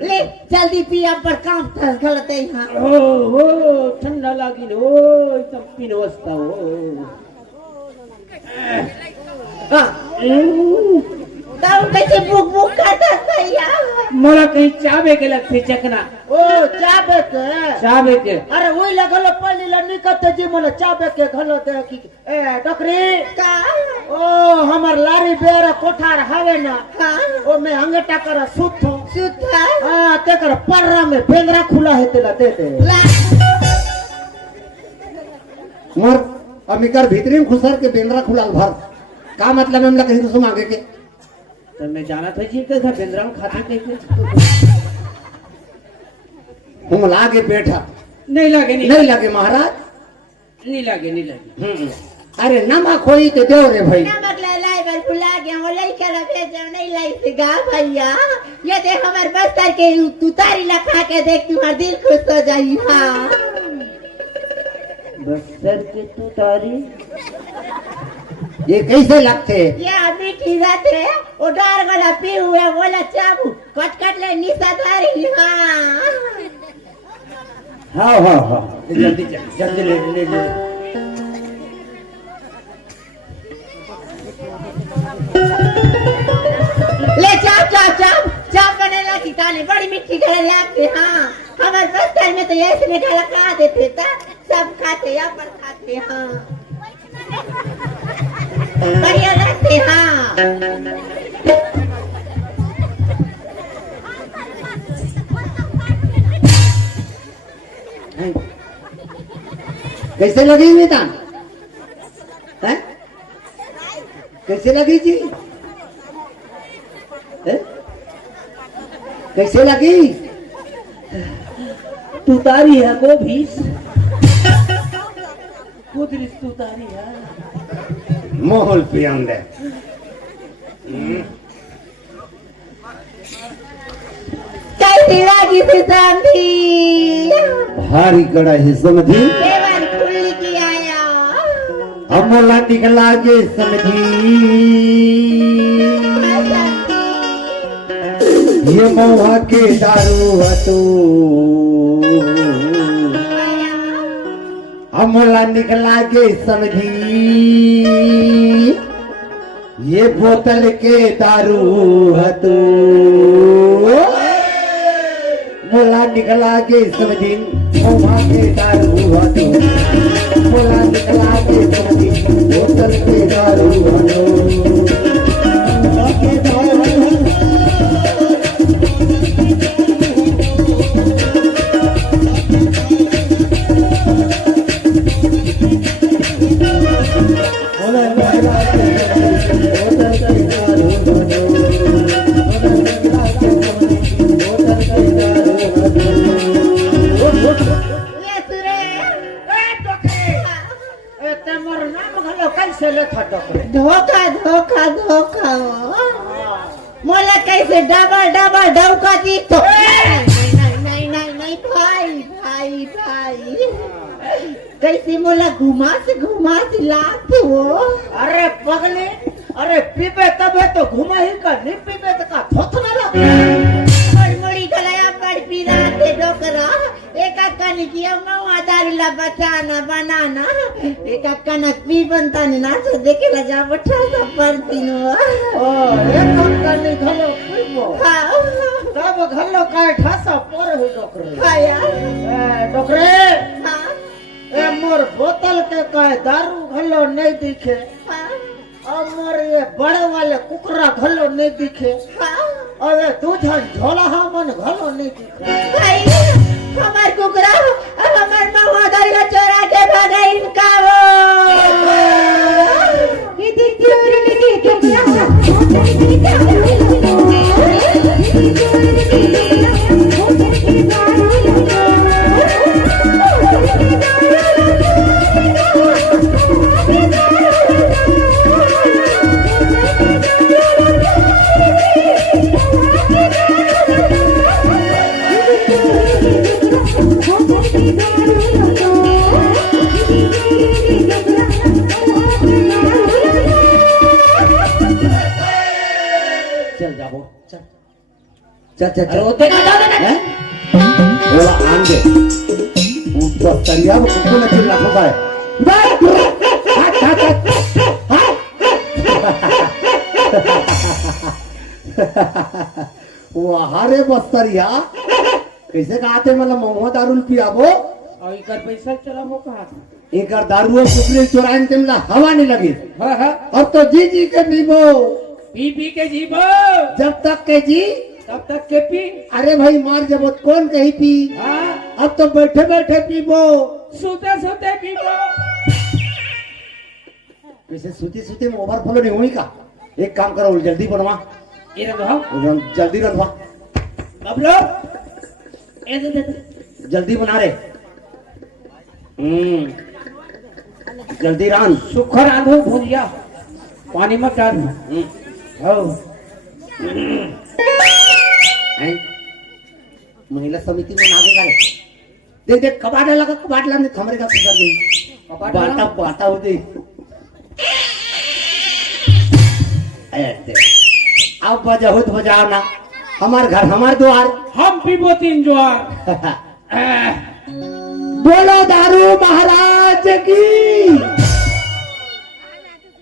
ले जल्दी पी अब पर काम था गलत है हाँ ओ ठंडा लागी ओ एकदम पीने वस्ता ओ तो कैसे बुक बुक करता भैया मोला कहीं चाबे के लगते चकना ओ चाबे के चाबे के अरे वही लगल पहले ला निकते जी मन चाबे के घलो दे की ए टकरी का ओ हमर लारी बेरा कोठार हवे ना हाँ ओ में अंगटा कर सुथो सुथा हां ते कर पर्रा में बेंगरा खुला है तेला दे दे मोर अमिकर भीतरी में खुसर के बेंगरा खुला भर का मतलब हमला कहीं तो मांगे के तो मैं जाना था जी कैसा बेंद्राम खाते कैसे हम लागे बैठा नहीं लगे नहीं लगे महाराज नहीं लगे अरे नमक होई तो दो रे भाई नमक लाई लाई बार भुला गया वो लाई कर भेजा नहीं लाई सिगा भैया ये देख हमारे बस्तर के तुतारी ला खा के देख तुम्हारा दिल खुश हो जाई। हाँ बस्तर के तुतारी ये कैसे लगते? ये मीठी रहते वो डार वाला पी हुए बोला चाबू कट कट ले निशा धारी। हाँ हाँ जल्दी जल्दी ले ले ले ले चाप चाप चाप चाप बनेला की ताने बड़ी मिठी करे लगते। हाँ हमारे बस्तर में तो ऐसे मिठाई खा देते था सब खाते यहाँ पर खाते। हाँ बढ़िया लगते। हाँ कैसे लगी वेतन? हैं? कैसे लगी जी? हैं? कैसे लगी? तुतारी है को भीस कुदरिस तुतारी है मोहल पे अंदर कैसी लगी थी समझी? भारी कड़ा है समझी केवल खुली की आया अमोला निकला के समझी ये महुआ के दारू हतो अमोला निकला के समझी ये बोतल के दारू हतो मोला निकला के समझी महुआ के दारू हतो मोला निकला के समझी बोतल के दारू हतो धोखा धोखा धोखा मोला कैसे डबल डबल धोखा दी तो नहीं भाई भाई भाई कैसे मोला घुमा से लाते हो। अरे पगले अरे पीबे तब है तो घुमा ही का नहीं पीबे तो का थोथना लग मुड़ी गलाया पर पीराते डोकरा एक अक्का ने किया मवा दारूला बचाना बनाना एक अक्का ने पी बनता नहीं ना तो देखे ला जा बठा सा पड़ती नो। ओ एक अक्का ने घलो पीबो हाँ तब घलो का ठासा पर हो डोकरे हाँ यार डोकरे हाँ ए मोर बोतल के का दारू घलो नहीं दिखे हाँ और मोर ये बड़े वाले कुकरा घलो नहीं दिखे हाँ और ये दूधन झोला मन घलो नहीं दिखे भाई हमार कुकरा अब हमार मवा दारूला चोरा के भागा इनका वो चल जाबो चल चल चल होते ना हैं बोला आंगे ऊपर तरिया वो कुछ न चिल्ला होता है वो हारे बस्तरिया कैसे कहते मतलब महुआ दारू पियाबो और इकर पैसा चलाबो कहाँ एक दारू कुकरी चोराइन तेमला हवा नहीं लगी हाँ हाँ अब तो जी जी के नीबो पी के जीबो जब तक के जी तब तक के पी। अरे भाई मार जब कौन कहीं पी हाँ अब तो बैठे बैठे पीबो सोते सोते पीबो वैसे सूती सूती में ओवरफ्लो नहीं हुई का एक काम करो जल्दी बनवा ये रखो जल्दी रखवा बबलो ए दे जल्दी बना रे जल्दी रान सुखर आंधो भुजिया पानी मत डाल हो महिला समिति में नागे का देख देख कबाड़ लगा कबाड़ लाने खमरे का फिकर नहीं बाटा बाटा हो दे अब बजाओ तो बजाओ ना हमार घर हमार द्वार हम पीबो 3 ज्वार बोलो दारू महाराज की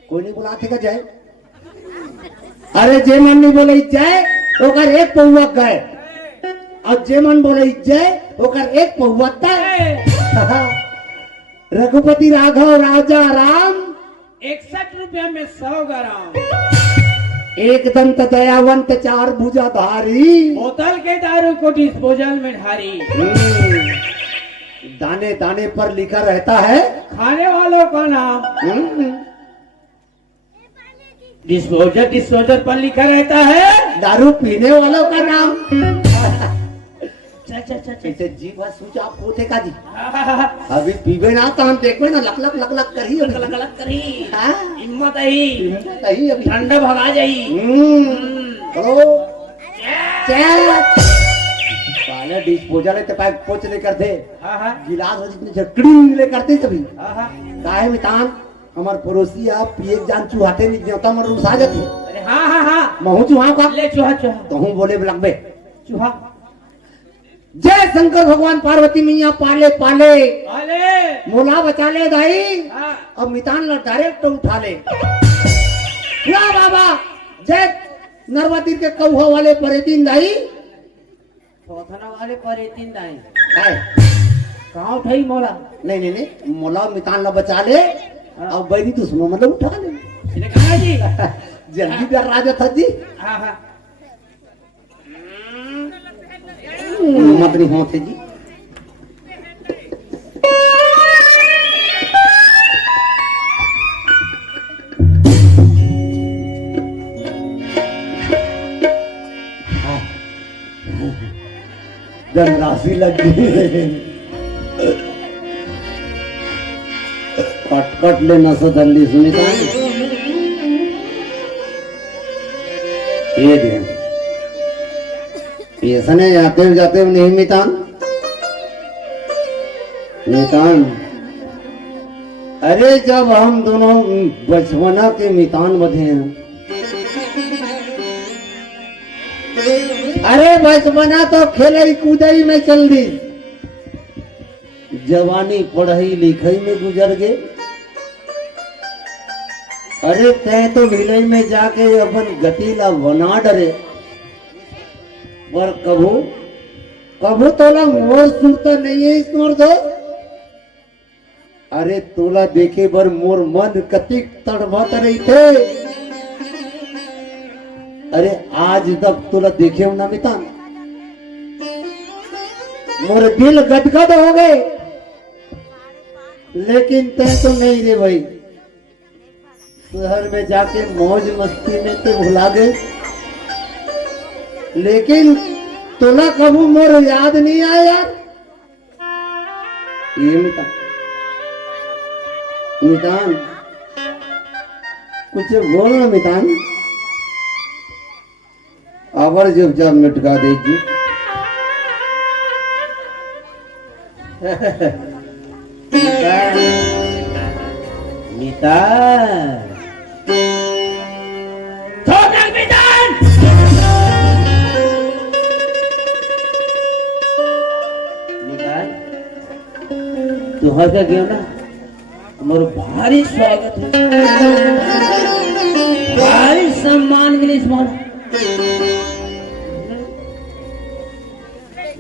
कोई नहीं बुलाते का जय अरे जे मन नहीं बोले जय ओकर एक पौवा गए और जे मन बोले जय ओकर एक पौवा रघुपति राघव राजा राम 61 रुपया में 100 ग्राम एक दंत दयावंत 4 भुजाधारी बोतल के दारू को डिस्पोजल में ढारी दाने दाने पर लिखा रहता है खाने वालों का नाम डिस्पोजल पर लिखा रहता है दारू पीने वालों का नाम ऐसे जीव सूच आप होते का जी अभी पीबे ना तो हम देखबे ना लक लक करी लक लक करी हाँ? हिम्मत आई अभी ठंडा भगा जाई चलो पहले डिस्पोजल ते पाइप पोछ ले करते गिलास जितने झकड़ी ले करते सभी काहे मितान हमार पड़ोसी आप पिए जान चुहाते नहीं देवता मर रुसा जाती अरे हां महू चुहा का ले चूहा तो हूं बोले लगबे चूहा जय शंकर भगवान पार्वती मैया पाले पाले अरे मोला बचा ले दाई हाँ। अब मितान ला डायरेक्ट उठा ले ना बाबा जय नरवती के कौहा वाले परेतीन दाई पौथना वाले पर 3 दाई काय कहां उठाई मोला नहीं मोला मितान ला बचा ले अब बैरी तो सुनो मतलब उठा ले इने कहा जी जल्दी कर राजा था जी हां मत नहीं होते जी धनराशि लग गई कट लेना सो दल्ली सुनीता ये दे ऐसा नहीं जाते नहीं मितान अरे जब हम दोनों बचपना के मितान बधे हैं अरे बचपना तो खेले कूदई में चल दी जवानी पढ़ाई लिखाई में गुजर गए अरे तय तो विलय में जाके अपन गतीला बना डरे पर कभू तोला मोर सुनता नहीं है इस मोर दो अरे तोला देखे बर मोर मन कतिक तड़पत रही थे अरे आज तक तोला देखे ना मितान मोर दिल गदगद हो गए लेकिन तय तो नहीं रे भाई शहर में जाके मौज मस्ती में तो भुला गए लेकिन तोला कबू मोर याद नहीं आया यार ये मितान कुछ बोल ना मितान आवर जब मिटका देगी मितान तू हंस गयो ना हमारा भारी स्वागत है भारी सम्मान मिले इस बार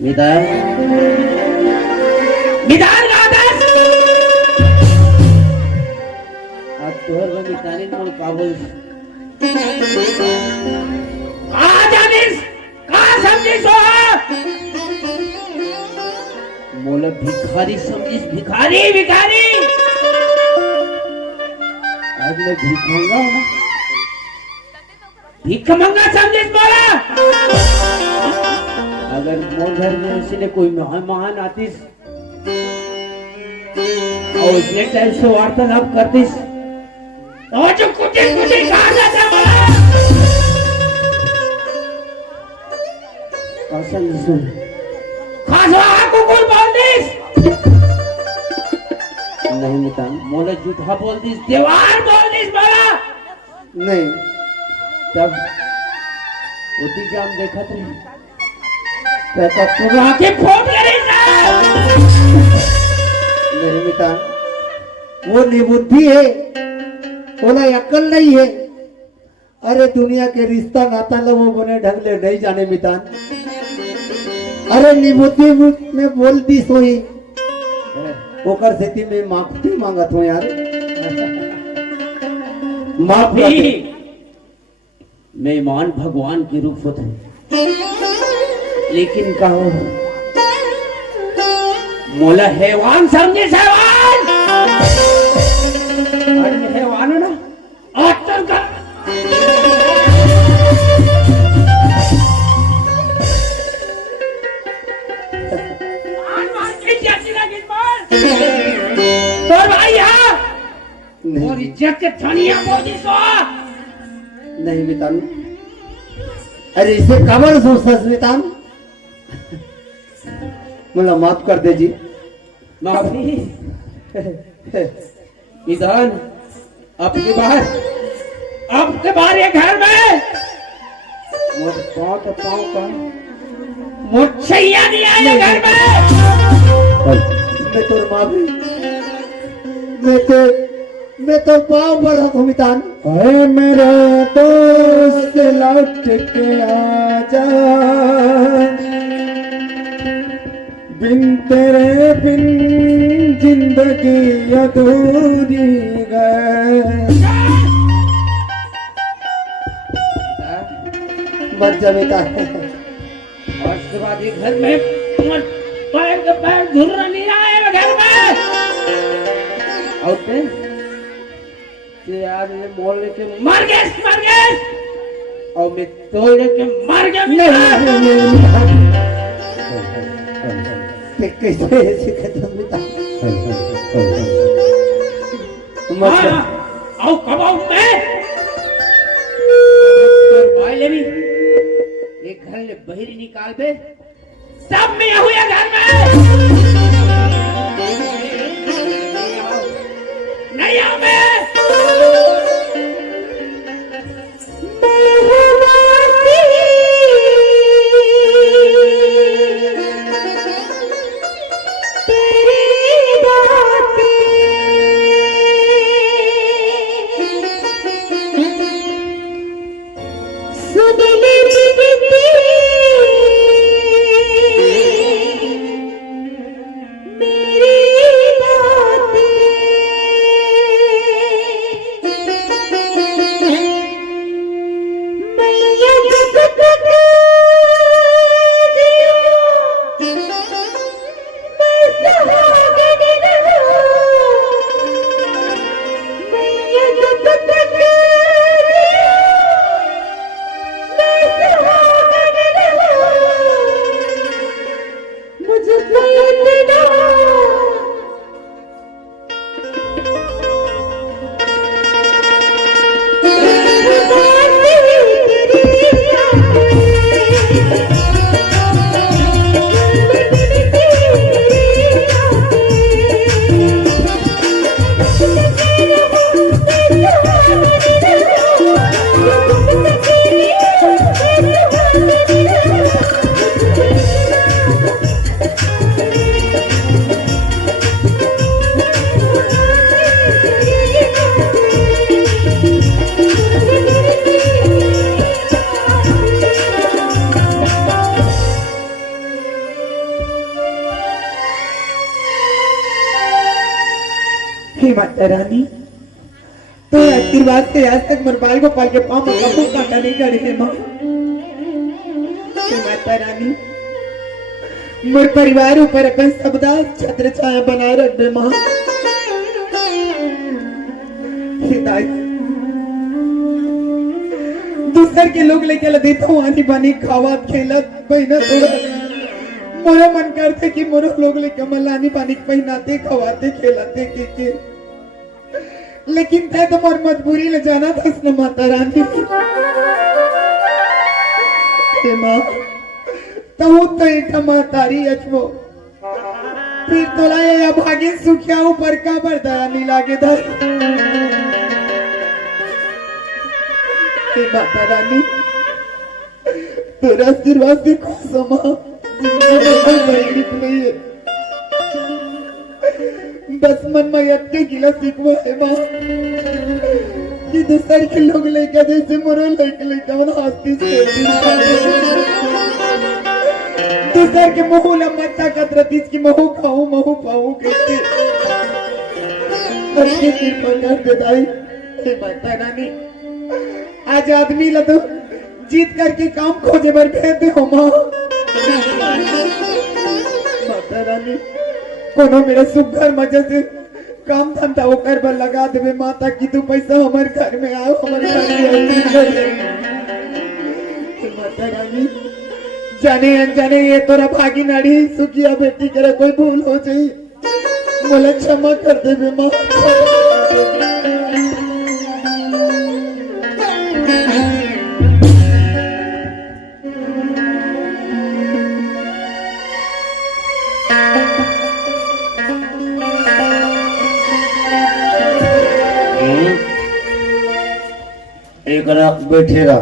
मितान आज तोहर में मितानी मोर काबुल बोले भिखारी समझिस भिखारी आज मैं भीख मांगा हूँ ना भीख मांगा समझिस बोला अगर मोर घर में इसने कोई मेहमान आतीस और इसने टाइम से वार्तालाप करतीस तो जो कुछ कहा जाता बोला कसम सुन खासवा कुकुर बोल दिस नहीं मितान, मोला झूठा बोल दिस, देवार बोल दिस बोला। नहीं तब उसी के हम देखा थे कहता तू आके फोड़ ले नहीं मितान, वो निबुद्धि है, वो ना अक्ल नहीं है। अरे दुनिया के रिश्ता नाता लो वो बने ढंग ले नहीं जाने मितान। अरे निबुद्धि में बोल दी सोई ओकर स्थिति में माफी मांगत हो यार। माफी मेहमान भगवान के रूप होते हैं, लेकिन कहो मोला हैवान समझे हैवान। अरे हैवान हो ना आतर का तोर भाई है और इज्जत के धनिया मोदी सो नहीं मितान। अरे इसे कबर सोच मितान, मुझे माफ कर दे जी। माफी इधर आपके बाहर ये घर में मोर पाँव तो पाँव का मुझैया नहीं आए घर में। मैं तो माफी, मैं तो पाँव बड़ा हूँ मितान। अरे मेरा दोस्त लौट के आजा, बिन तेरे बिन जिंदगी अधूरी गए। मत जा बेटा। और उसके बाद ये घर में पैर के पैर झुर्रा नहीं आए घर में। और ते आज ने बोल के मर गए और मैं तोड़ के मर गया। कैसे ऐसे कहता बेटा? आओ कब आऊं मैं? भाई ले भी एक घर ले बहिरी निकाल दे, सब में हुआ घर में नहीं आऊं मैं। माता रानी तो आशीर्वाद से आज तक मोर बाल को पाल के पाँव में कबू काटा नहीं करे है माँ। माता रानी मोर परिवार ऊपर अपन सबदा छत्र छाया बनाए रख दे माँ। हिदायत दूसर के लोग लेके ला देता हूँ आनी बानी खावत खेलत बहना थोड़ा मोरा मन करते कि मोरो लोग लेके मलानी पानी पहनाते खवाते खिलाते के लेकिन तय तो मोर मजबूरी ले जाना था इसने माता रानी। हे माँ तहु तो एक महतारी अचबो फिर तोला ये भागे सुखिया ऊपर का बरदारा नहीं लागे धर माता रानी तेरा आशीर्वाद से खुश माँ नहीं है बस मन में यत्ते गिला सीखवा है माँ कि दूसर के लोग लेके जैसे मोरो लेके मन हंसती दूसर के मुंह लम्बा कतरतीस की महू खाऊं महू पाऊं कहते अच्छी कृपा कर दे दाई हे माता रानी आज आदमी ला तो जीत करके काम खोजे बर भेज दे हो माँ माता रानी कोनो मेरा सुघर मजे से काम धंधा ओकर पर लगा देवे माता की तू पैसा हमारे घर में आओ हमारे घर में माता रानी जाने अनजाने ये तोरा भागी नाड़ी सुखिया बेटी करे कोई भूल हो जाई मोला क्षमा कर देवे माँ एक बैठेगा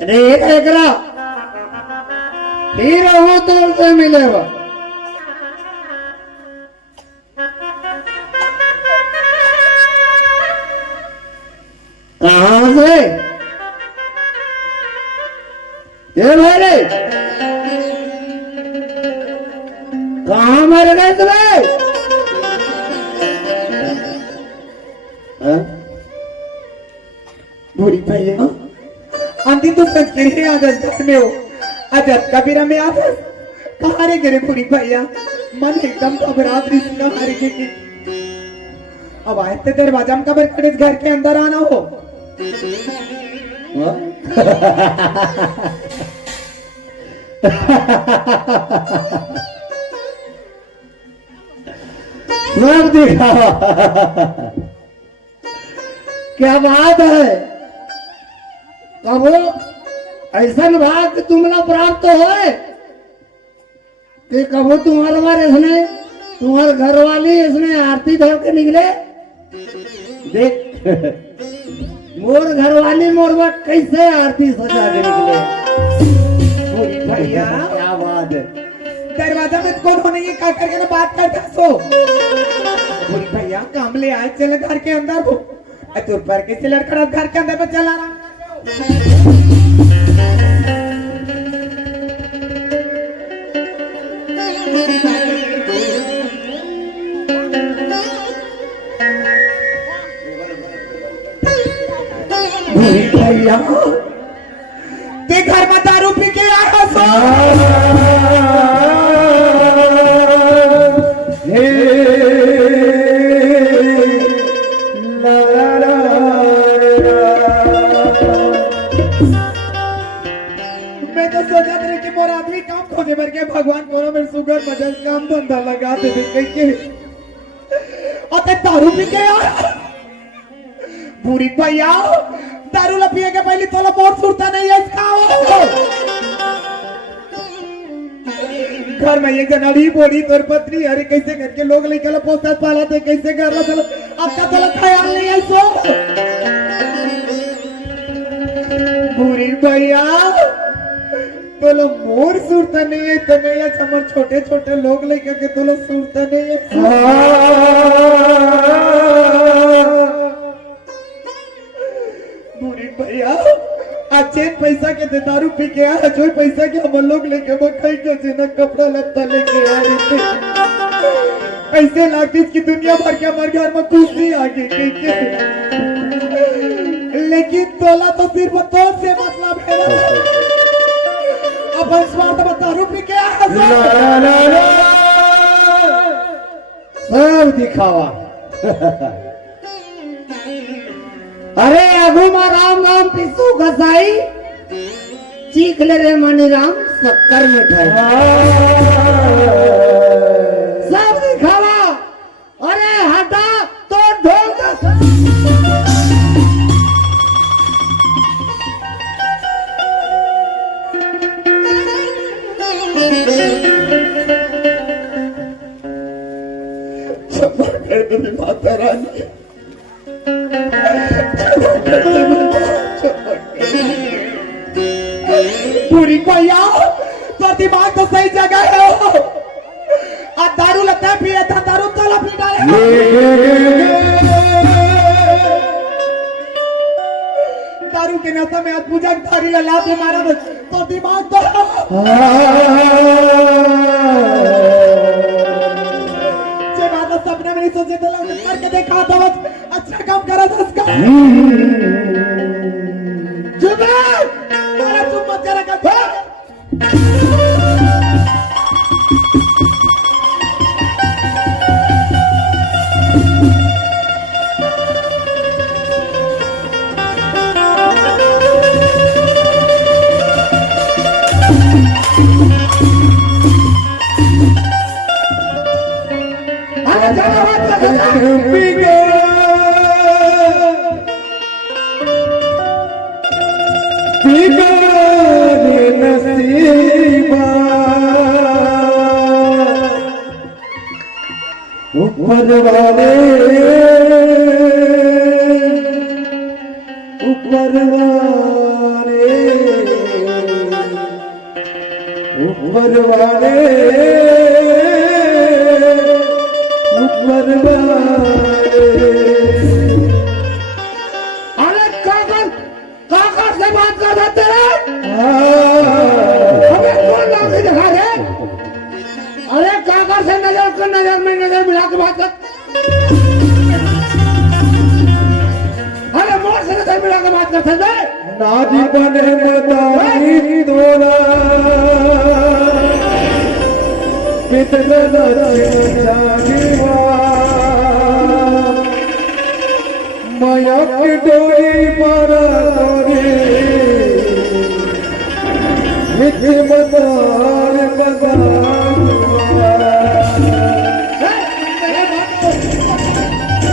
अरे एक फिर वो तो से मिलेगा कहाँ से ये मेरे कहाँ मर गए तुम्हें भूरी भैया अंतिम तो सच के ही आदत घर में हो अजब कबीरा में आदत कहाँ रे गिरे भूरी भैया मन एकदम घबराहट रही थी कहाँ रे गिरी अब आए थे दरवाजा में कबर खड़े घर के अंदर आना हो सब देखा क्या बात है कबो ऐसा भाग तुमला प्राप्त हो कि कबो तुम्हारे बार इसने तुम्हारे घर वाली इसने आरती धर के निकले देख मोर घर वाली मोर बात कैसे आरती सजा के निकले भूरी भैया क्या बात है दरवाजा में कौन होने की का करके ना बात करता सो भूरी भैया काम ले आए चले घर के अंदर वो तुर पर कैसे लड़का घर के अंदर में चला रहा भैया ते घर में दारू पी के आया सो मैं तो सोचा था कि मोर आदमी काम खोजे भर के भगवान कोनो मेरे सुगर मजल काम धंधा लगा दे के और ते दारू पी के आया भूरी भैया दारू ला पिए के पहले तोला बहुत सुरता नहीं है इसका घर में एक जनाड़ी बोड़ी तोर पत्नी अरे कैसे करके लोग लेके पोस्टर पाला थे कैसे घर ला चलो आपका तोला ख्याल नहीं है सो भूरी भैया तोला मोर सुरता नहीं है तो नहीं है समर छोटे छोटे लोग लेके के तोला सुरता नहीं है भूरी भैया अच्छे पैसा के दे दारू पी के आया जो पैसा के हम लोग लेके मखाई के जेना कपड़ा लत्ता लेके आ रहे थे ऐसे लागती की दुनिया भर के हमारे घर में खुशी आ गई लेकिन तोला तो सिर्फ तो से मतलब है अब स्वार्थ में दारू पी के आया सब दिखावा अरे अगू मा राम राम पिसू घसाई चीख ले रे मनी राम शक्कर मिठाई सब दिखावा अरे हटा तो ढोल का क्षमा कर दे माता रानी, पूरी भैया तो दिमाग तो सही जगह है हो। आ दारू लगता है पिए था, दारू तला पी डाले। दारू के नशा में आज पूजा थारी ला के मारा तो दिमाग तो जे बात सपने में नहीं सोचे थे, लोग करके देखा था, बस अच्छा काम करा था उसका। चुप चुप मत जरा कर। ऊपर वाले ऊपर वाले ऊपर वाले ऊपर वाले। अरे काका से बात कर रहे तेरे, हमें कौन नाम से दिखा रहे? अरे काका से नजर में नजर मिला के बात कर। अरे मोर से नजर मिला के बात कर सकते? नाजी बने मदारी दोला कितना जानीवा माया की डोरी मारा डोरी मिठी मदार बदार।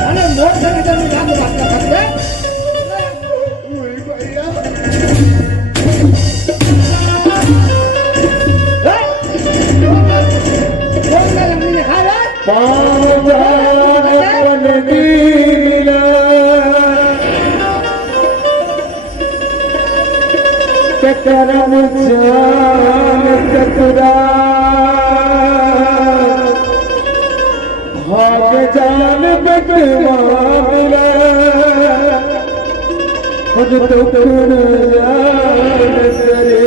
अरे मोर से नजर मिला के बात कर सकते? करम जान चतुरा भाग जान बटवा मिला खुद तो कर जान करे।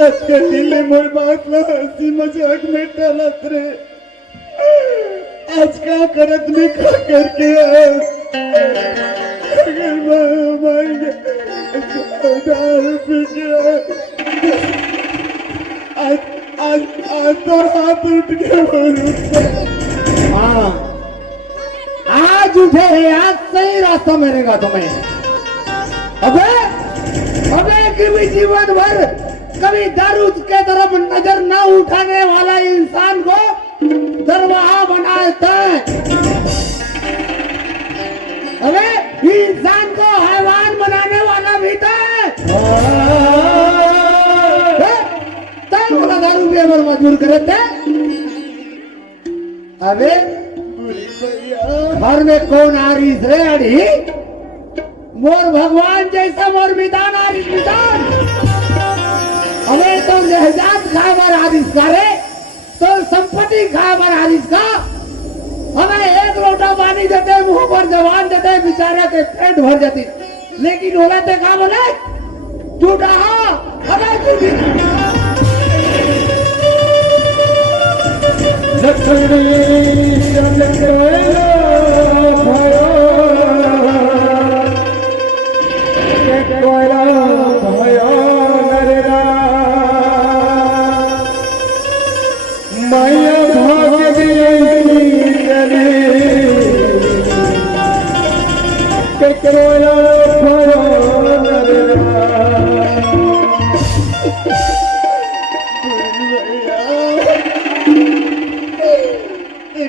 अच्छा दिल मोर बात ला हंसी मजाक में डालत रे, आज का करत में खा करके अगर दारू पी के आज तो हाथ उठ के। हाँ आज उठे हैं, आज सही रास्ता मिलेगा तुम्हें। अबे कभी जीवन भर कभी दारू के तरफ नजर न उठाने वाला इंसान को दरवाहा बनाता है। अबे इंसान को हैवान बनाने वाला भी तो है। तब बोला दारू पे अमर मजबूर करते। अबे घर में कौन आरिस रे अड़ी? मोर भगवान जैसा मोर विधान आरिस विधान। अबे तो जहजात खाबर आरिस करे तो संपत्ति खाबर आरिस का। हमें एक लोटा पानी देते, मुंह पर जवान देते, बेचारे के पेट भर जाती। लेकिन बोला ते का बोले झूठा हमें झूठी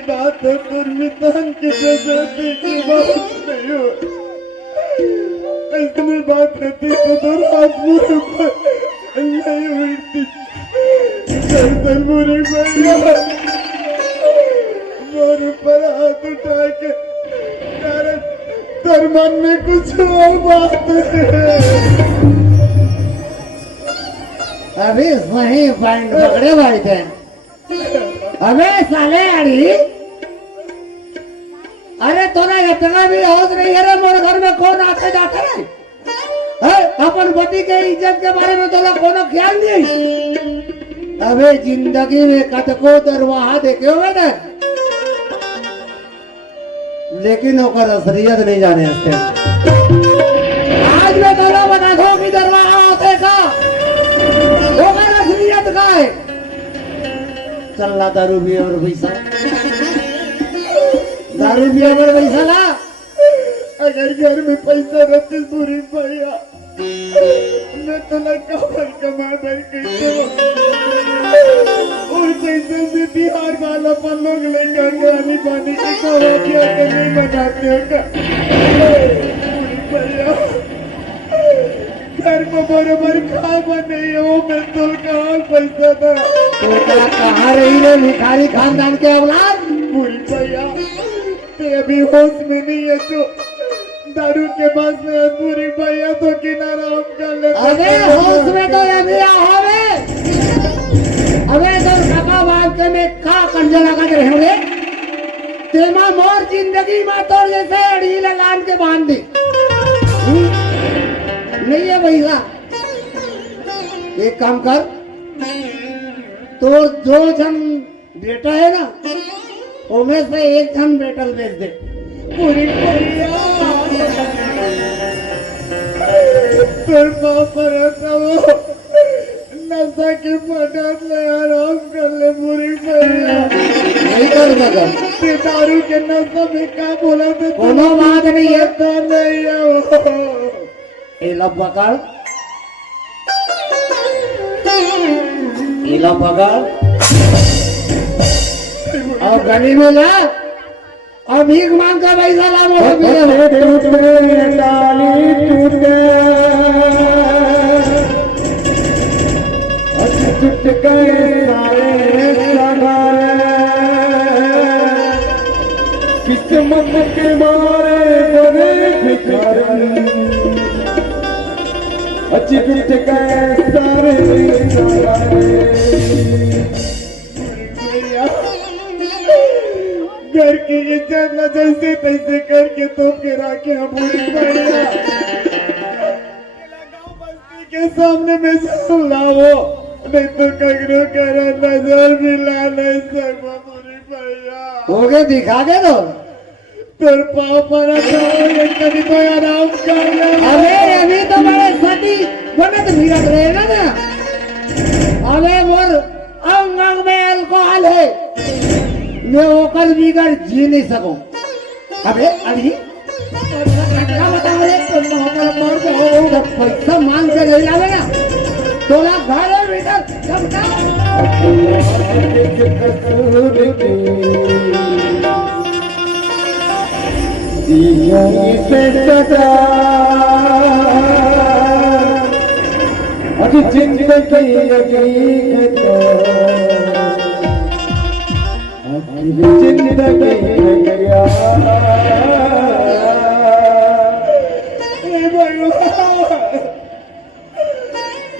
बात जैसे की बात नहीं हो, ऐसी बात रहती तो दरबार मुझे पर नहीं हुई थी। दरबार मुझे मोर पर हाथ उठा के तेरे मन में कुछ और बात है। अभी सही पॉइंट पकड़े भाई थे। अबे साले अड़ी, अरे तोरा इतना भी होश नहीं है रे, मोर घर में कौन आते जाते रे? अपन पति के इज्जत के बारे में तोरा कोनो ख्याल नहीं? अबे जिंदगी में कतको दरवाहा देखे हुए ना, लेकिन ओकर असलियत नहीं जाने हस्ते। आज मैं तोरा बता दो कि दरवाहा होते का ओकर असलियत का है। चल दारू भी और पैसा, दारू भी और पैसा ला। अगर घर में पैसा रहते पूरी भैया, मैं तो लगा कमा कर कैसे और कैसे से बिहार वाला पर लोग लेकर गाली पानी की कहानियां नहीं बनाते हो का पूरी भैया। घर में बराबर खा बने हो, मैं तो कहाँ पैसा था। तो क्या कहाँ रही रे भिखारी खानदान के औलाद? पूरी भैया ते अभी होश में नहीं है तो दारू के पास में पूरी भैया तो किनारा हम कर लेते। अबे होश में तो अभी होवे। अबे तो काका बाप के में का कंजा लगा के रहे तेमा मोर जिंदगी में तो जैसे अड़ी लगान के बांध दी नहीं है भैया। एक काम कर, तो जो जन बेटा है ना उनमें से एक जन बेटल बेच दे। पूरी भैया तुम बाप रहता हो नशा के मदद ले आराम कर ले पूरी भैया। नहीं कर सका ते दारू के नशा में क्या बोला तो कोनो बात नहीं है। नहीं है वो इला पकड़, इला पकड़ और गली में जा और भीख मांग का पैसा ला। किस्मत के मारे बड़े भिखारी अच्छी टूट गए सारे घर की इज्जत न जैसे तैसे करके तो के राखे पूरी भैया गाँव बस्ती के सामने में सुनाओ नहीं तो कगरो कर नजर भी ला नहीं सकता पूरी भैया। हो गए दिखा दे तो तेरे पाँव पर कभी तो आराम कर ले। अबे अभी तो बड़े सती बनत भिड़त रहेगा ना। अबे मोर अंग अंग में अल्कोहल है, मैं ओकल बिगड़ जी नहीं सकूं। अबे अभी क्या बताओ रे, जब पैसा मांग के नहीं लावे ना तो ना घर है भीतर अभी जिंदगी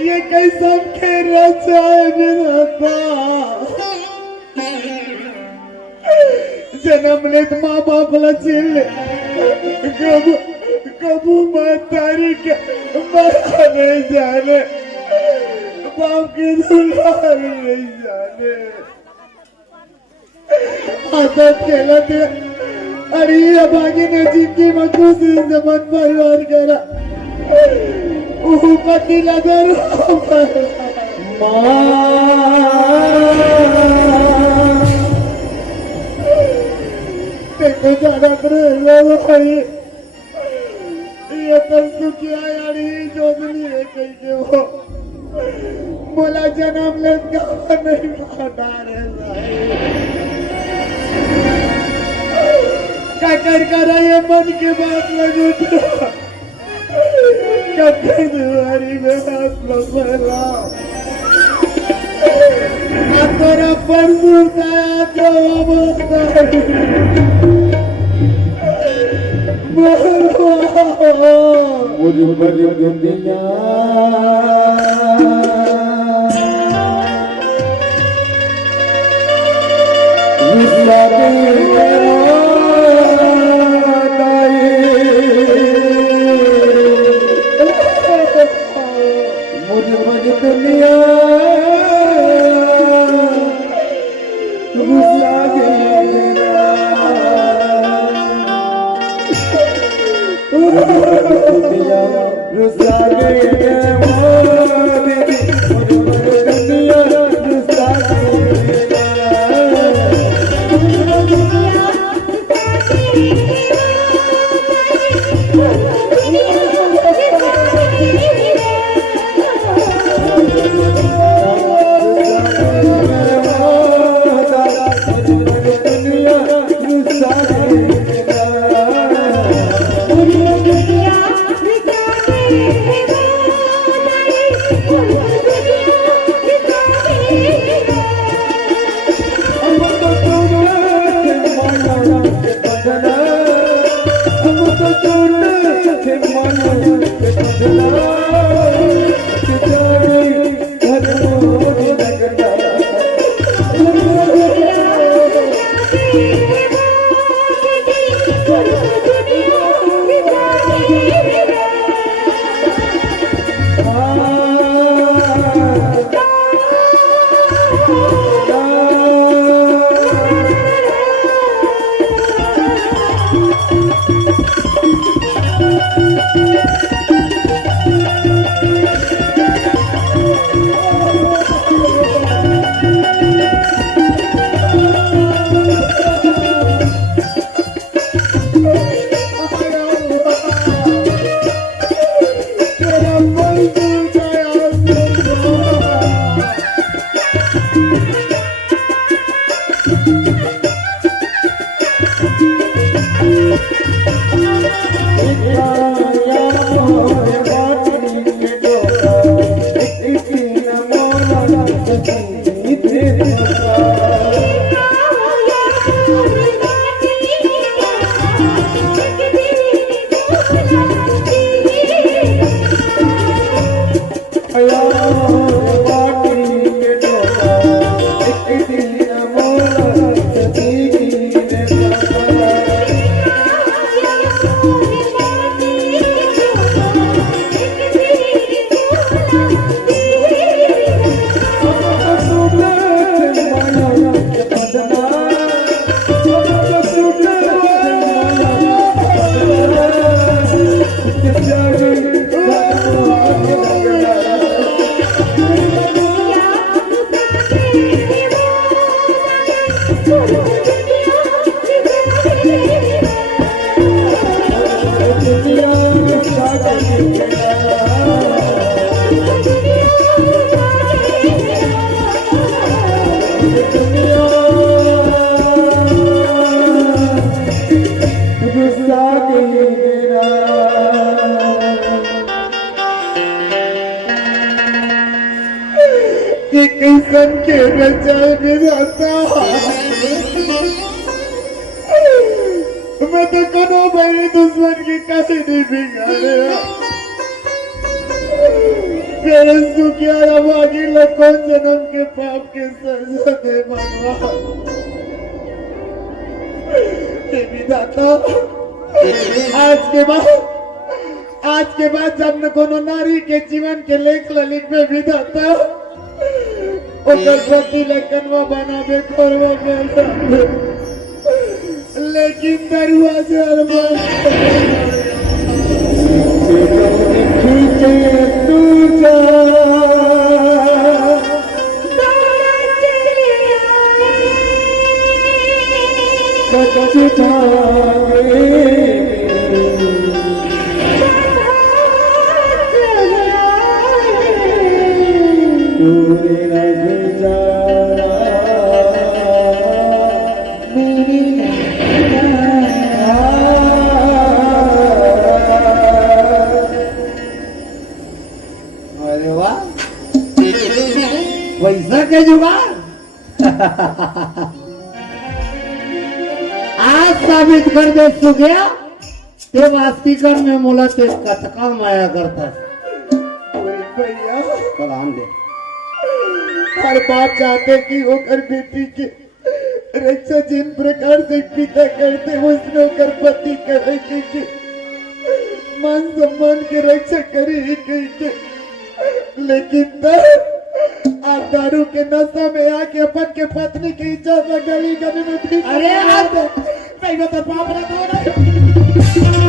ये कैसा खेल चाहे मेरा जन्म ले माँ बाप चिल्ले कबू माँ तारी के मरा नहीं जाने बाप की दुलार नहीं जाने आदत खेला थे। अरे अब आगे नजीब की मजबूत जमान परिवार करा पति नजर देखो जाना करे ये सुखिया यारी जो है कहीं के वो बोला जन्म ले नहीं डारे काकर करा ये मन के बात लगो काकर दुआरी में हाथ लगला तेरा परसूता तो मुझे बड़ी दुनिया मुझे बड़ी दुनिया कैसन के बचाने जाता मैं तो कोनो भाई दुश्मन की कैसे नहीं बिगाड़े तेरे सुखिया रवागी लखन जन्म के पाप के सजा दे भगवान विधाता आज के बाद जब न कोनो नारी के जीवन के लेख लिख में विधाता ओकर पति लेकनवा बनावे खोरवा में लेकिन दरुआ से अरमान खींचे तू जा कच्ची जुगाड़ आज साबित कर दे सुखिया ते वास्तिकर में मोला ते कतका माया करता भैया कलाम दे हर बात चाहते कि होकर बेटी के रक्षा जिन प्रकार से पिता करते उसने होकर पति करे कि मान सम्मान की रक्षा करे ही कहते, लेकिन तब आप दारू के नशा में आके अपन के पत्नी की इज्जत गली गली में भी अरे आप नहीं तो पाप ना दो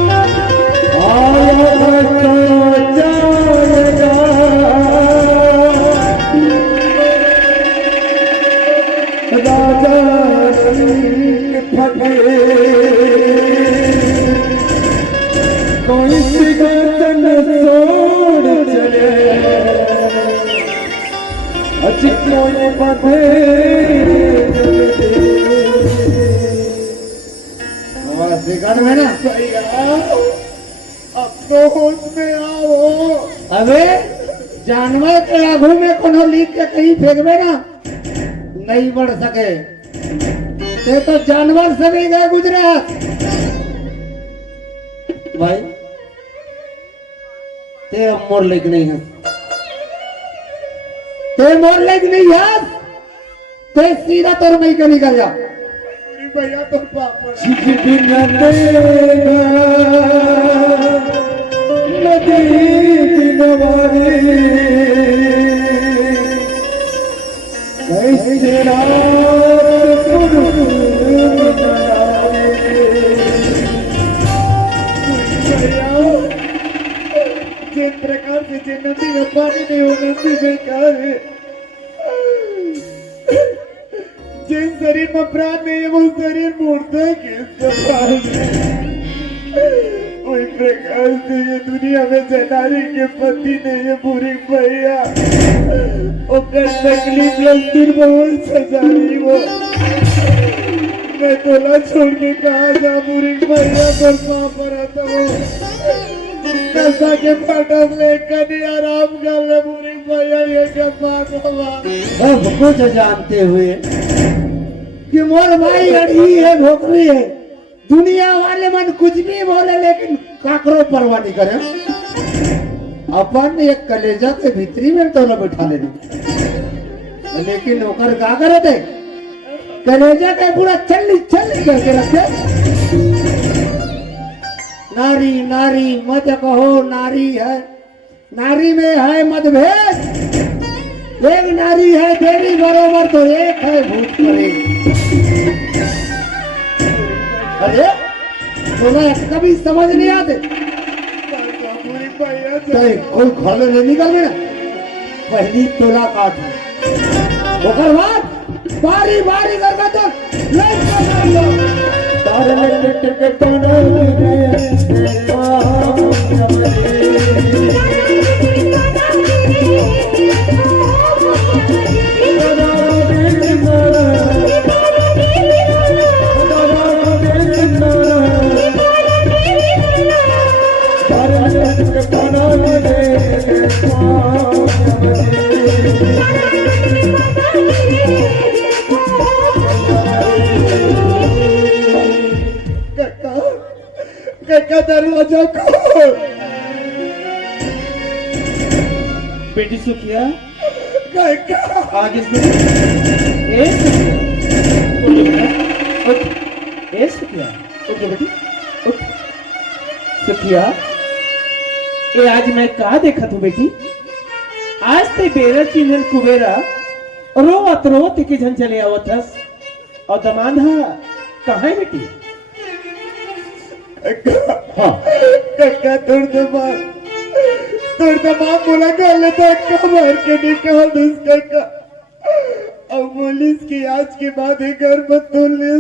कोई सिगतन छोड़ चले अचिकोने बंधे सिगन में ना अब तो होश में आओ। अबे जानवर के आगू में कोनो लीक के कहीं फेंकबे ना नहीं बढ़ सके ते तो जानवर से भी गए गुजरात भाई ते अब मोर लेक नहीं है ते मोर लेक नहीं है ते सीधा तोर मई के निकल जा भैया तो पाप नदी नवारी कैसे रात जिन प्रकार से जिन नदी में पानी नहीं हो नदी बेकार है, जिन शरीर में प्राण नहीं है वो शरीर मूर्त है किसका वही प्रकार से ये दुनिया में जनारी के पति नहीं है बुरी भैया ओकर तकलीफ लंदीर बहुत सजारी वो मैं तोला छोड़ के कहा जा बुरी भैया पर पाँव पर आता वो कसा के फटक ले कनी आराम कर ले बुरी भैया ये क्या बात हुआ सब कुछ जानते हुए कि मोर भाई अड़ी है भोकरी है दुनिया वाले मन कुछ भी बोले लेकिन काकरो परवाह नहीं करे अपन एक कलेजा के भीतरी में तो न बैठा लेने लेकिन ओकर का करे थे कलेजा के पूरा चल्ली करके रखे नारी नारी मत कहो नारी है नारी में है मतभेद एक नारी है देवी बरोबर तो एक है भूत परे अरे तुम्हें कभी समझ नहीं आते बुरी भैया कोई खोले नहीं निकल गया पहली तोला काट ओकर बाद बारी बारी करके तो का दरवाजा खोल बेटी सुखिया का आगे सुन ए सुखिया उठ बेटी उठ सुखिया ए आज मैं कहा देखा तू बेटी आज ते बेरा चिन्हन कुबेरा रोवत रोवत के झन चले आवत हस और दमांधा कहाँ है बेटी कक्का तोड़ दमा बोला गल धक्का मार के निकाल दो कक्का अब पुलिस की आज के बाद ही घर में तोड़ने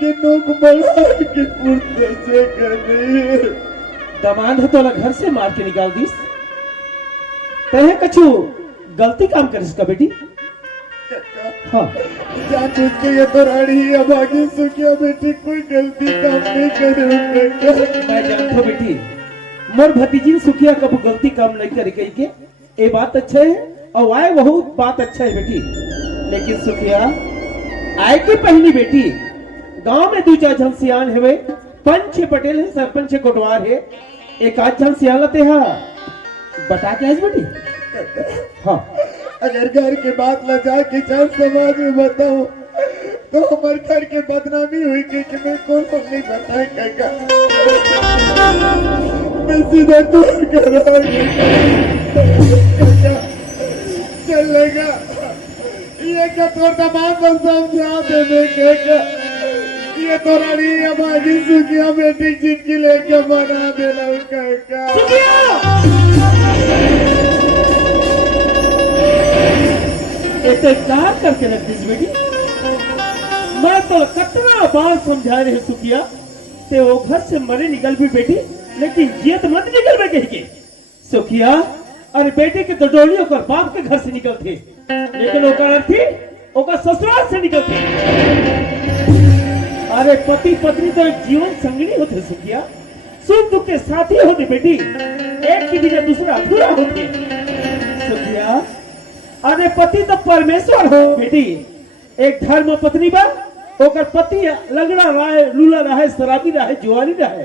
के नोक बढ़ा के पुरते से कर रही है दमांधा तोला घर से मार के निकाल दीस तहे कछु गलती काम करिस का बेटी हाँ जान बुझ के ये तो रानी है अब आगे सुखिया बेटी कोई गलती काम नहीं करे मैं जानता बेटी मोर भतीजी सुखिया कब गलती काम नहीं करे कही के ये बात अच्छा है और वाय बहुत बात अच्छा है बेटी लेकिन सुखिया आए की पहली बेटी गांव में 2-4 जन सियान है वे 5-6 पटेल है सरपंच कोटवार है एक आध जन सियान लते हा बता के आज बेटी हाँ अगर घर के बात ला जाके चार समाज में बताऊं तो हमारे घर के बदनामी हुई कि मैं कौन नहीं बताए काका मैं सीधा दूर कर रहा हूं चलेगा ये क्या तोर तमाम बन समझा दे काका ये तो रानी हमारी सुखिया बेटी जिनकी लेके बना देना काका इतने कार करके रख दी बेटी मैं तो कितना बार समझा रहे सुखिया ते वो घर से मरे निकल भी बेटी लेकिन ये तो मत निकल में कहीं के सुखिया अरे बेटे के तो डोलियों कर बाप के घर से निकलते लेकिन वो कर थी वो का ससुराल से निकलते अरे पति पत्नी तो एक जीवन संगनी होते सुखिया सुख दुख के साथी होते बेटी एक की बिना दूसरा अधूरा होते सुखिया अरे पति तो परमेश्वर हो बेटी एक धर्म पत्नी बा ओकर पति लगड़ा रहा लूला रहा शराबी रहा जुआरी रहा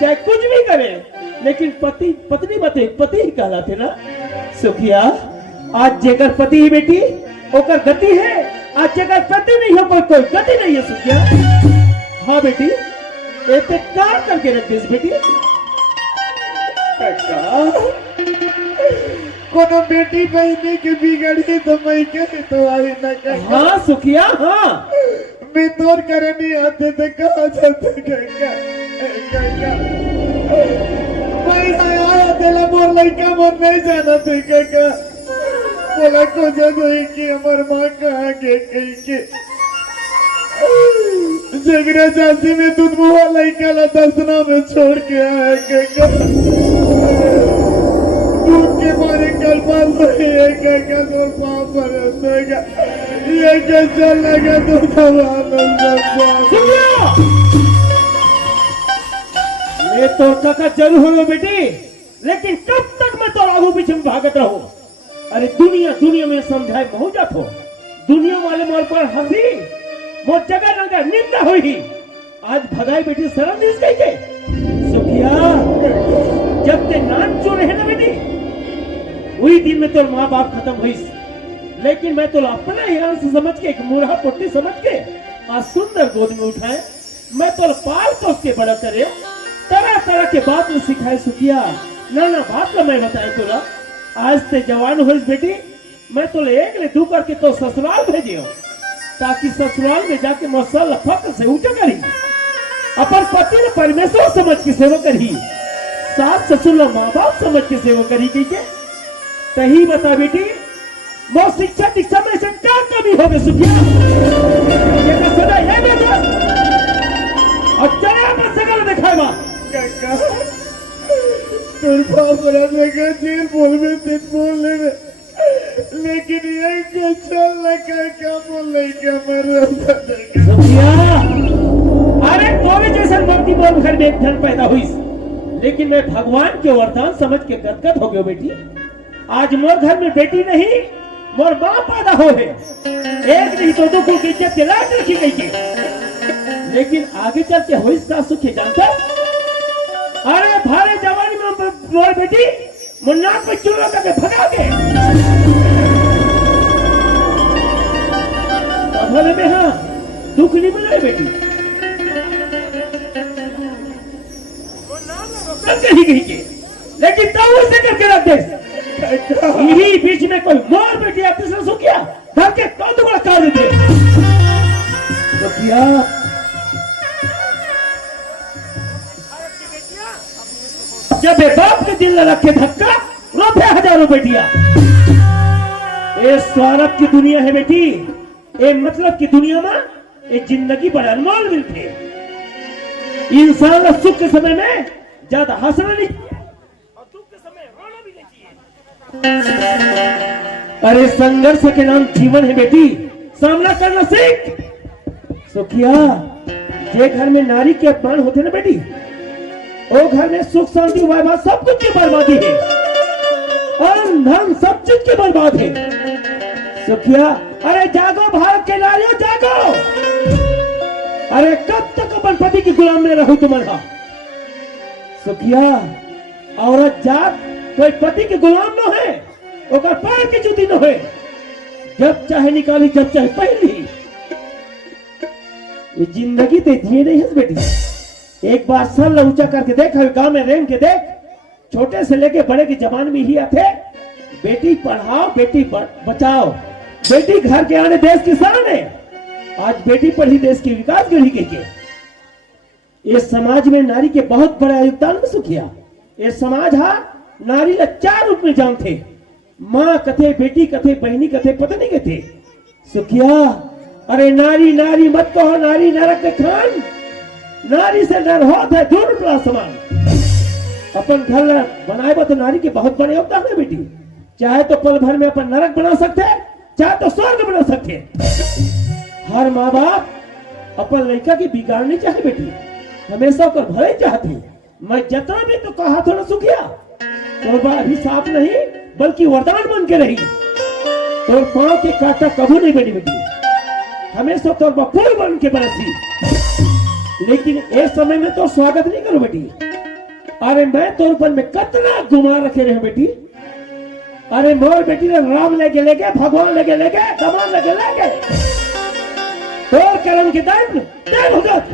चाहे कुछ भी करे लेकिन पति पत्नी बते पति ही कहलाते ना सुखिया आज जेकर पति ही बेटी ओकर गति है आज जेकर पति नहीं हो कोई गति नहीं है सुखिया हाँ बेटी एक कार करके रख दिस बेटी कोनो बेटी बहनी की बिगड़ी तो मैं के तो आई ना काका हाँ सुखिया हाँ मैं तोर करे नहीं आते थे कहाँ जाते काका काका मैं आया तेला मोर लड़का मोर नहीं जाना थे काका बोला को जब कि हमार माँ कहाँ के कहीं के जगरा चाची में दूध मुहा लड़का ला दसना में छोड़ के आया काका दूध के मारे कल पास काका तो पाप बरसेगा ये कैसा लगा तो मैं तो काका जरूर हो बेटी लेकिन कब तक मैं तो आगू पीछे में भागत रहूं अरे दुनिया में समझाए पहुंच जात हो दुनिया वाले मोर पर हंसी मोर जगह नंगा निंदा हुई आज भगाई बेटी शरण दिस गई के सुखिया जब ते नान चोर है ना बेटी वही दिन में तो माँ बाप खत्म हुई लेकिन मैं तो अपना हीरान से समझ के एक मुरहा पुट्टी समझ के आज सुंदर गोद में उठाए मैं तो पाल तो उसके बड़ा करे तरह तरह के बात में सिखाए सुखिया ना बात ला मैं बताए तोला आज ते जवान हुई बेटी मैं तो एक ले दू करके तो ससुराल भेजे हो ताकि ससुराल में जाके मसाला फक से ऊंचा करी अपन पति ने परमेश्वर समझ के सेवा करी सास ससुर माँ बाप समझ के सेवा करी के सही बता बेटी वो शिक्षा दीक्षा में से क्या कमी हो गई सुखिया ये का सदा ये बेटा और चला मत सकल दिखाएगा काका तेरे बाप लगा जेल बोल में दिन बोलने में लेकिन ये कैसा लगा क्या बोले क्या मर सुखिया अरे तोरे जैसा भक्ति बोल घर में एक धन पैदा हुई लेकिन मैं भगवान के वरदान समझ के गदगद हो गयो बेटी आज मोर घर में बेटी नहीं मोर बाप पैदा हो है एक नहीं तो दो को इज्जत के लायक रखी गई के लेकिन आगे चल के हो इसका सुख जानता अरे भारे जवानी में मोर बेटी मुन्ना पे चूल्हा करके भगा के भले में हाँ दुख नहीं मिले बेटी ही गई के लेकिन तब उसे करके रख दे यही बीच में कोई मोर बेटी आती से सुखिया घर के कौन बड़ा काट देते सुखिया जब बाप के दिल में रखे धक्का रोपे हजारों बेटिया ये स्वार्थ की दुनिया है बेटी ये मतलब की दुनिया में ये जिंदगी बड़ा अनमोल मिलती है इंसान सुख के समय में ज्यादा हंसना नहीं और दुख के समय रोना भी नहीं चाहिए अरे संघर्ष के नाम जीवन है बेटी सामना करना सीख सुखिया जे घर में नारी के अपमान होते ना बेटी वो घर में सुख शांति वैभव सब कुछ की बर्बादी है और धन सब चीज की बर्बाद है सुखिया अरे जागो भारत के नारियों जागो। अरे कब तक अपन पति की गुलाम में रहू तुम्हारा? सुखिया औरत जात कोई पति के गुलाम न है, ओकर पैर की जूती न है। जब चाहे निकाली, जब चाहे पहली। ये जिंदगी ते दिए नहीं है बेटी। एक बार सर ऊंचा करके देख, गांव में रेंग के देख। छोटे से लेके बड़े की जबान में ही आते, बेटी पढ़ाओ, बेटी बचाओ, बेटी घर के आने देश की शान है। आज बेटी पढ़ी देश की विकास गढ़ी के। ये समाज में नारी के बहुत बड़ा योगदान में सुखिया। ये समाज हा नारी ला 4 रूप में जानते। माँ कथे, बेटी कथे, बहनी कथे, पत्नी कथे। सुखिया अरे नारी नारी मत कहो, नारी नरक के खान। नारी से नर होत है दूर पड़ा समान। अपन घर बनाए तो नारी के बहुत बड़े योगदान है बेटी। चाहे तो पल भर में अपन नरक बना सकते, चाहे तो स्वर्ग बना सकते। हर माँ बाप अपन लड़का की बिगाड़नी चाहे बेटी, हमेशा कर भले चाहती। मैं जितना भी तो कहा था ना सुखिया, तोर अभिशाप नहीं बल्कि वरदान बन के रही। तोर पांव के कांटा कभी नहीं बनी बेटी, हमेशा तोर फूल बन के बरसी। लेकिन इस समय में तो स्वागत नहीं करो बेटी। अरे मैं तोर पर में कितना घुमा रखे रहे बेटी। अरे मोर बेटी ने राम लेके लेके, भगवान लेके लेके, दमान लेके लेके तो कर्म के दान देव भगत।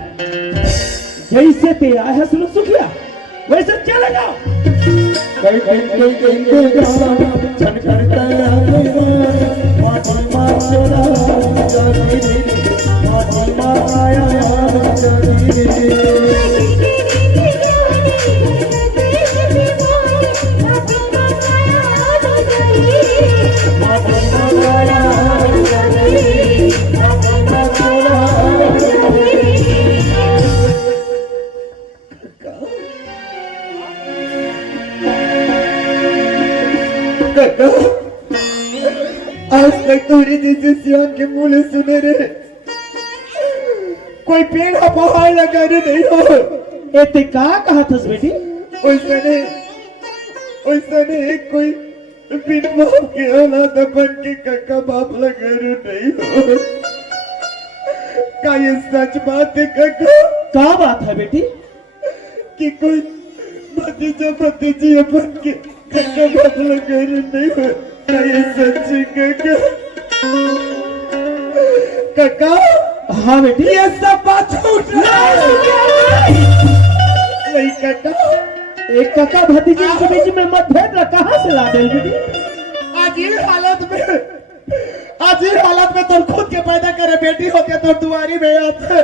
जैसे ते आया सुनो सुखिया, वैसे चले जाओ। आज तक तुम्हारी जैसे सियान के मुंह सुने रे कोई पेड़ पहाड़ लगा रे नहीं हो। एते कहा थस बेटी? ओइसने एक कोई बिन बाप के औलाद बन के काका बाप लगा रे नहीं हो। का ये सच बात है काका? क्या बात है बेटी? कि कोई भतीजा भतीजी बन के काका बाप लगा रे नहीं हो। का ये सच है काका? काका हाँ बेटी, ये सब बात झूठ नहीं काका। एक काका भतीजे के बीच में मतभेद कहाँ से ला दे बेटी? आज ये हालत में तो खुद के पैदा करे बेटी होते तो तुम्हारी में आते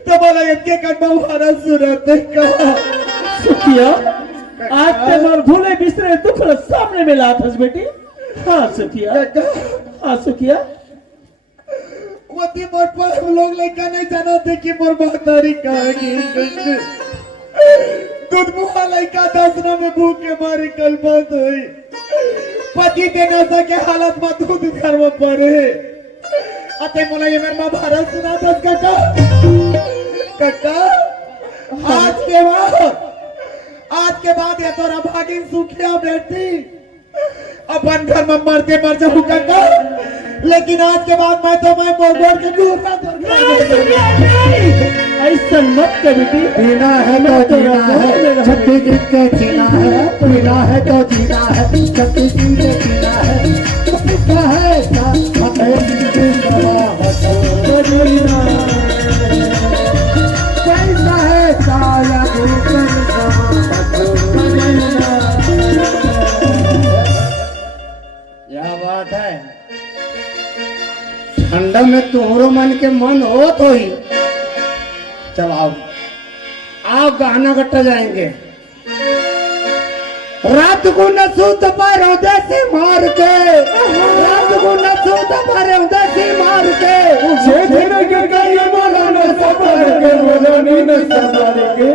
तो बोला इनके कदम हमारा सुनाते कहा। सुखिया आज ते मोर भूले बिसरे दुख सामने में ला थस बेटी। हाँ सुखिया, हाँ सुखिया। वो थी मोर पर हम लोग लड़का नहीं जाना थे कि मोर महतारी कहानी दूध मुहा लड़का 10 में भूख के मारे कल बात हुई। पति देना सके हालत में दूध घर में पड़े अते मोला ये मेरे माँ भारत सुना था काका। काका आज के बाद ये तोरा भागिन सुखिया बेटी अपन घर में मरते मर जाऊं काका। लेकिन आज के बाद मैं मोड़ के घूरना ऐसा मत कर बेटी। जीना है तो जीना है, छत्ती जीत के जीना है। पीना है तो जीना है, छत्ती जीत के जीना है। क्या है कैसा है साया क्या बात है। ठंडा में तुम्हारो मन के मन हो तो ही चलो आओ गहना गट्टा जाएंगे। रात को न सूत पर देसी मार के, रात को न सूत पर देसी मार के, बोला न सबर के, बोला न सबर के।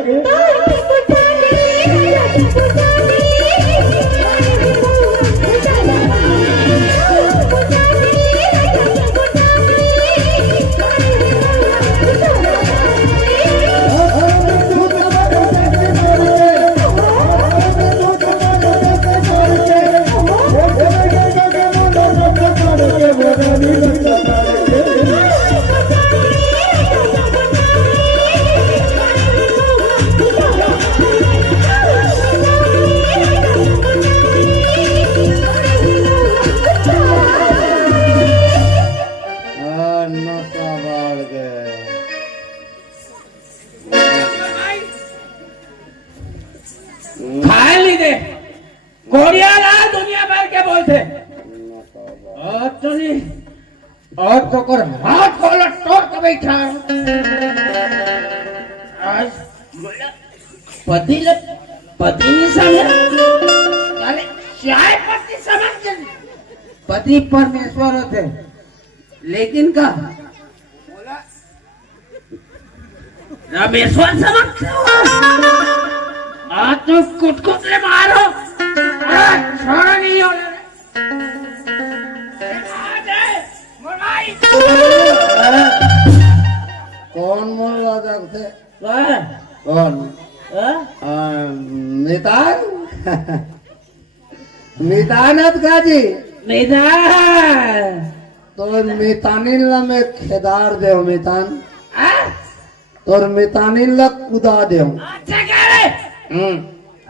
Thank you. कोरियाला दुनिया भर के बोलते और तो नहीं और तो कर हाथ खोलो टोर के बैठा आज पति नहीं समझ अरे चाहे पति समझ पति परमेश्वर होते लेकिन का रामेश्वर समझ आज तो कुट ले मारो छोड़ा नहीं हो कौन मोल लगते कौन नितान नितानत काजी निदान तोर मितानिन ला में खेदार देव मितान तोर मितानिन ला कुदा देव अच्छा करे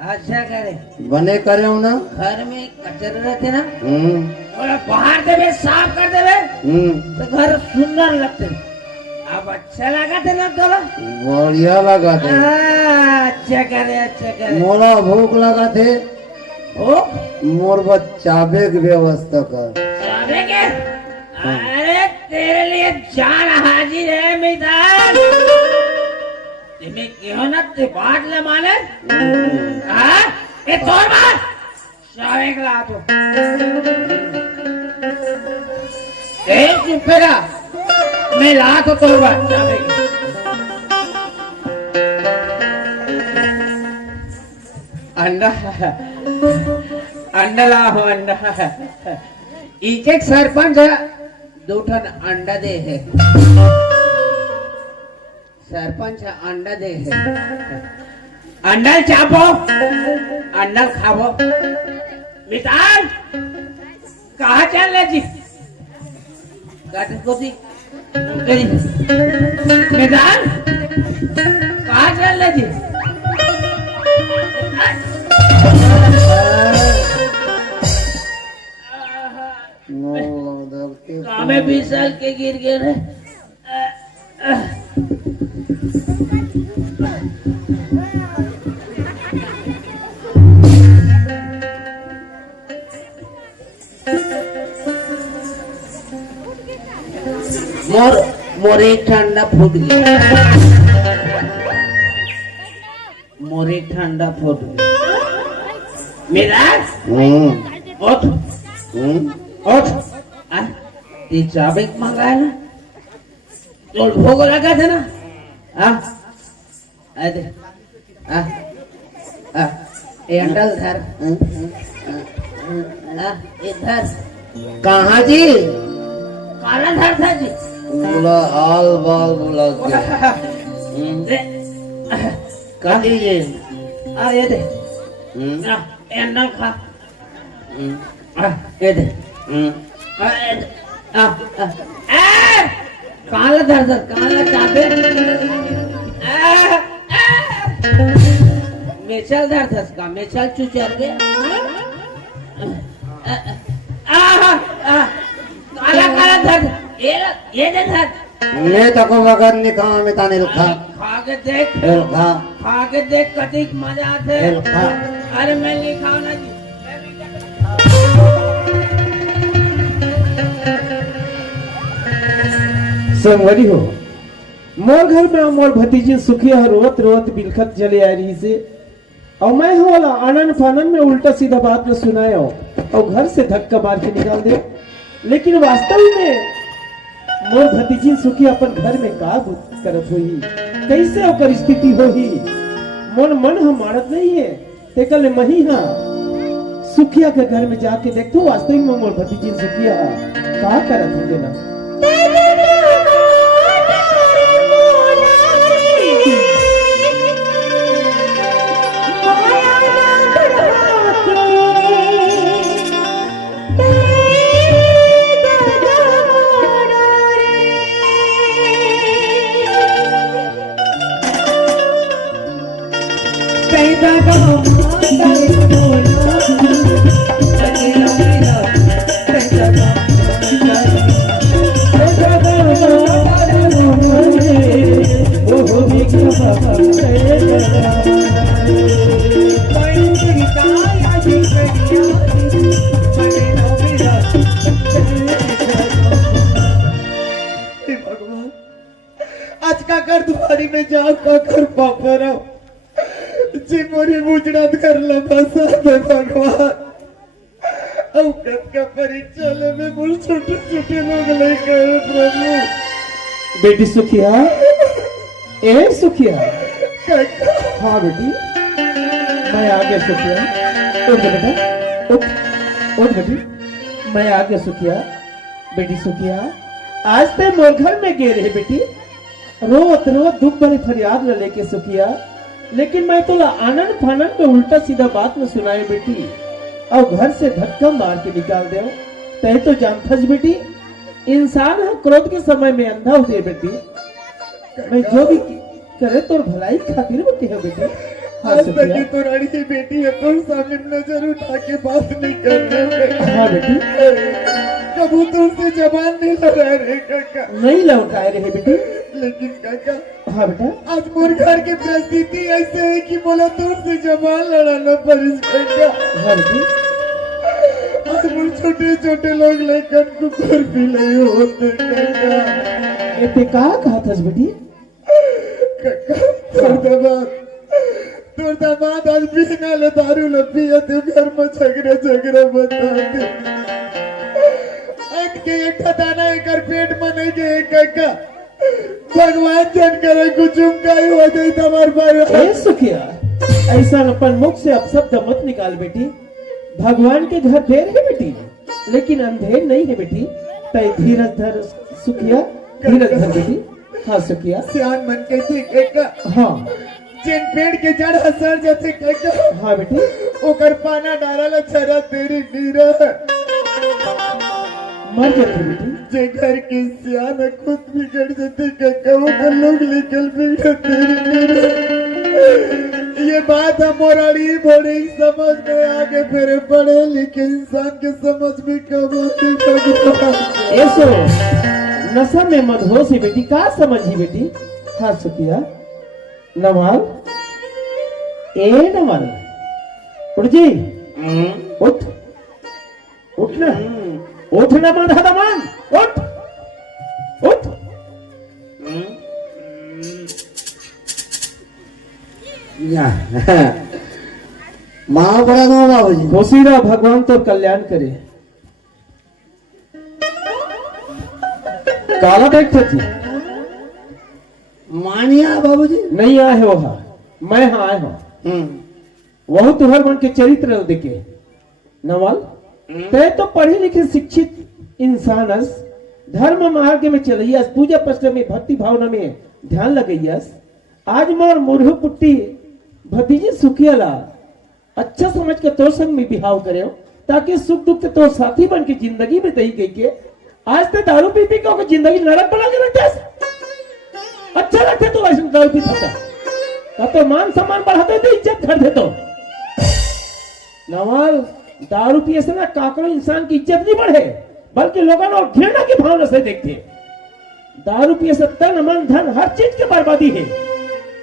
अच्छा करे बने करे हो ना घर में कचरे रहते ना हम्म और बाहर देवे साफ कर देवे तो घर सुंदर लगते अब अच्छा लगा थे ना तोला बढ़िया लगा थे अच्छा करे मोला भूख लगा थे ओ मोर चाबे की व्यवस्था कर चाबे के अरे तेरे लिए जान हाजिर है मितान तुम्हें क्यों ना ते बात ले माने हाँ ये तोड़ बात चाबे के ला तो चुपेरा मैं ला तो तोड़ बात चाबे के अंडा अंडा ला हो अंडा एक एक सरपंच दो ठन अंडा दे है सरपंच अंडा दे है अंडा चापो अंडा खावो मितान कहाँ चल रहे जी काटे को दी मितान कहाँ चल रहे जी कामे 20 साल के गिर गए रे मोर एक ठंडा फूट गया मोर एक ठंडा फूट गया मेरा उठ उठ ते चाबे मंगाया ना तो भोग लगा था ना ये अंडल धर इधर कहाँ जी काला धर था जी बोला आल बाल बोला कटी जी ये दे अंडल खा ये दे काला धर काला चाबे मेचल धर धस का मेचल चुचर के काला काला धर ये दे धर ले तको मगर निकाह में ताने खा खा के देख खा के देख कतिक मजा आते अरे मैं नहीं खाऊं ना जी संगरी हो मोर घर में मोर भतीजी सुखिया रोत रोत बिलखत चले आ रही से और मैं हो वाला आनन फानन में उल्टा सीधा बात में सुनाया और घर से धक्का मार के निकाल दे लेकिन वास्तव में मोर भतीजी सुखिया अपन घर में का करत होई कैसे ओकर स्थिति होही मोर मन हम मारत नहीं है ते कल मही हां सुखिया के घर में जाके देखो वास्तव में मोर भतीजी सुखिया का करत होते ना Bye. ने जाओ काकर पापा राव जी मोरी बुजड़त कर लबसा दे भगवान औकत का परीक्षा ले में बोल छोटे छोटे लोग लेकर प्रभु बेटी सुखिया, ए सुखिया। काका हाँ बेटी, मैं आ गया सुखिया। उठ बेटा, उठ बेटी, मैं आ गया सुखिया। बेटी सुखिया, आज ते मोर घर में गे रहे बेटी, रोत रोत दुख भरी फरियाद न लेके सुखिया, लेकिन मैं तो आनंद फानंद में उल्टा सीधा बात न सुनाए बेटी, और घर से धक्का मार के निकाल दे। तय तो जानता बेटी, इंसान है क्रोध के समय में अंधा होती है बेटी। मैं जो भी करे तो भलाई खातिर बेटी है बेटी। हाँ आज तक सुखिया, की तो रानी की बेटी है तो सामने नजर उठा के बात नहीं कर रहे। हाँ बेटी, कबूतर से जबान नहीं लड़ा रहे काका। नहीं लौटाए रहे बेटी। लेकिन काका हाँ बेटा, आज मोर घर की परिस्थिति ऐसे है कि बोला दूर से जबान लड़ाना पड़े काका। हाँ बेटी, आज मोर छोटे छोटे लोग लेकर कुकुर भी नहीं होते काका। ये ते कहा था बेटी? काका तोर दामाद आज बिना ले दारू ल पिया तो घर में झगड़ा बताते के एक दाना एकर पेट में नहीं गए काका। भगवान जन करे कुछ उमकाई हो जाए तमार भाई। ए सुखिया, ऐसा अपन मुख से अपशब्द मत निकाल बेटी। भगवान के घर देर है बेटी, लेकिन अंधेर नहीं है बेटी। तय धीरज धर सुखिया, धीरज धर बेटी। हाँ सुखिया, सियान मन के थी काका। हाँ जिन पेड़ के जड़ असर जाते काका। हाँ बेटी, ओकर पाना डाला छरा तेरी नीरा मर जाते बेटी। जे घर के सियान खुद बिगड़ जाते काका, वो लोग निकल बिगड़ तेरी नीरा। ये बात हमारी बड़ी समझ में आगे फिर पढ़े लिखे इंसान के समझ में कम आती भगवान। ऐसो नशा में मदहोश है बेटी, का समझी बेटी। हाँ सुखिया, नवाल, ए नवाल, उठ जी, उठ, उठ ना, उठ ना मन हदमान, उठ, उठ। माँ बड़ा गाँव बाबूजी। खुशी रहा, भगवान तो कल्याण करे। काला बैग थी मानिया बाबूजी। नहीं आए हो, हाँ मैं हाँ आए हूँ। वह तुहर मन के चरित्र देखे नवल, तय तो पढ़े लिखे शिक्षित इंसान अस, धर्म मार्ग में चलैयस, पूजा पष्ट में भक्ति भावना में ध्यान लगैयस। आज मोर मुरहु पुट्टी भतीजी सुखियाला अच्छा समझ के तोर संग में बिहाव करे, ताकि सुख दुख के तोर साथी बन के जिंदगी में दही गई के। आज ते दारू पी पी के जिंदगी नरक बना के रखते। अच्छा लगते तो ऐसे दारू पी था तो मान सम्मान बढ़ाते तो इज्जत कर देते। नवाल, दारू पिए से ना काकरो इंसान की इज्जत नहीं बढ़े, बल्कि लोगों और घृणा की भावना से देखते। दारू पिए से तन मन धन हर चीज की बर्बादी है।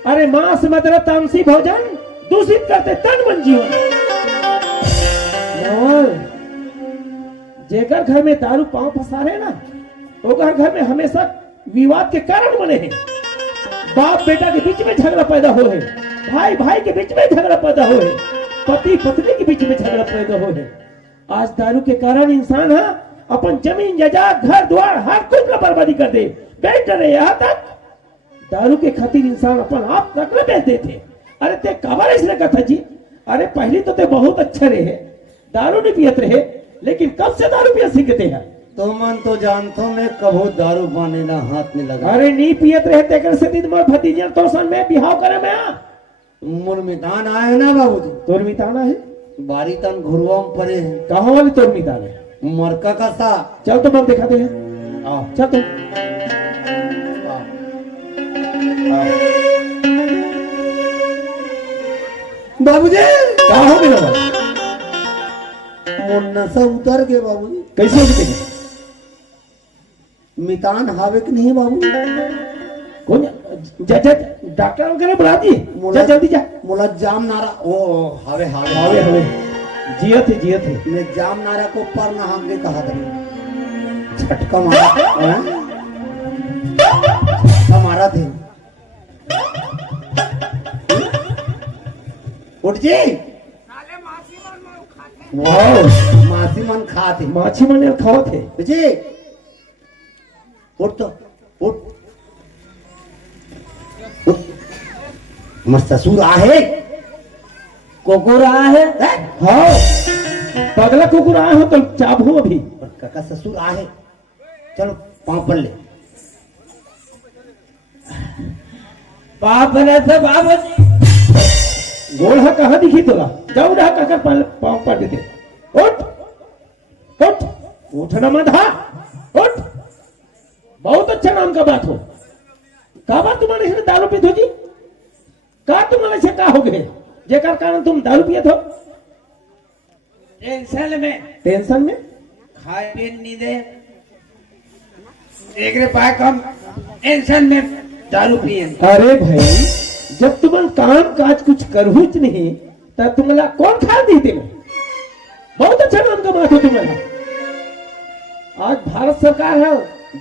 अरे मांस मदिरा तामसी भोजन दूषित करते तन मन जीवन। नवाल, जेकर घर में दारू पांव फंसा रहे ना, ओकर घर में हमेशा विवाद के कारण बने हैं। बाप बेटा के बीच में झगड़ा पैदा हो है, भाई भाई के बीच में झगड़ा पैदा हो है, पति पत्नी के बीच में झगड़ा पैदा हो है। आज दारू के कारण इंसान है अपन जमीन जायदाद घर द्वार हर कुछ का बर्बादी कर दे। बैठ रहे यहाँ तक दारू के खातिर इंसान अपन आप तक में बेच देते। अरे ते कबर इसने कहा जी, अरे पहले तो ते बहुत अच्छे रहे, दारू नहीं पियत रहे, लेकिन कब से दारू पिया सीखते हैं? तो मन तो जानतो मैं कभू दारू पाने ना हाथ में लगा। अरे नहीं पियत रहते कर से दिन मोर भतीजा तो सन में बिहाव करे मैं मोर मितान आए ना बाबूजी। तोर मिताना है? बारी तन घुरवा में पड़े हैं। कहाँ वाली तोर मितान है? मरका का सा। चल तो हम दिखाते हैं, आओ चल तो। बाबूजी कहाँ हो गया? मोर नशा उतर गए बाबूजी। कैसे उठते हैं? मितान हावे कि नहीं बाबू? कौन? जा जा डॉक्टर वगैरह बुला दिए, जा जल्दी जा। मोला जाम नारा ओ हावे हावे हवे हवे जिया थे मैं जाम नारा को पर ना हम के कहा था। झटका मारा, झटका मारा थे। उठ जी वाह मासी मन खाते माछी मन खावत है जी उठ तो उठ उठ मर ससुर आहे कुकुर आया है हाँ पगला कुकुर आया हो तो चाबू अभी और काका ससुर आहे चलो पाँव पर ले पाप ने से बाबू जी गोढ़ा कहाँ दिखी तोला जाऊ रहा काका पाँव पर देते उठ उठ उठना मत हा उठ बहुत अच्छा नाम का बात हो का बात तुम्हारे से दारू पीत हो जी का तुम्हारे से का हो गए जेकर कारण तुम दारू पियत हो टेंशन में टेंशन में खाए पिए नहीं दे एक रे पाए कम टेंशन में दारू पिए अरे भाई जब तुम काम काज कुछ करहु नहीं तब तुम्हारा कौन खा दी तेरे बहुत अच्छा नाम का बात हो तुम्हारा आज भारत सरकार है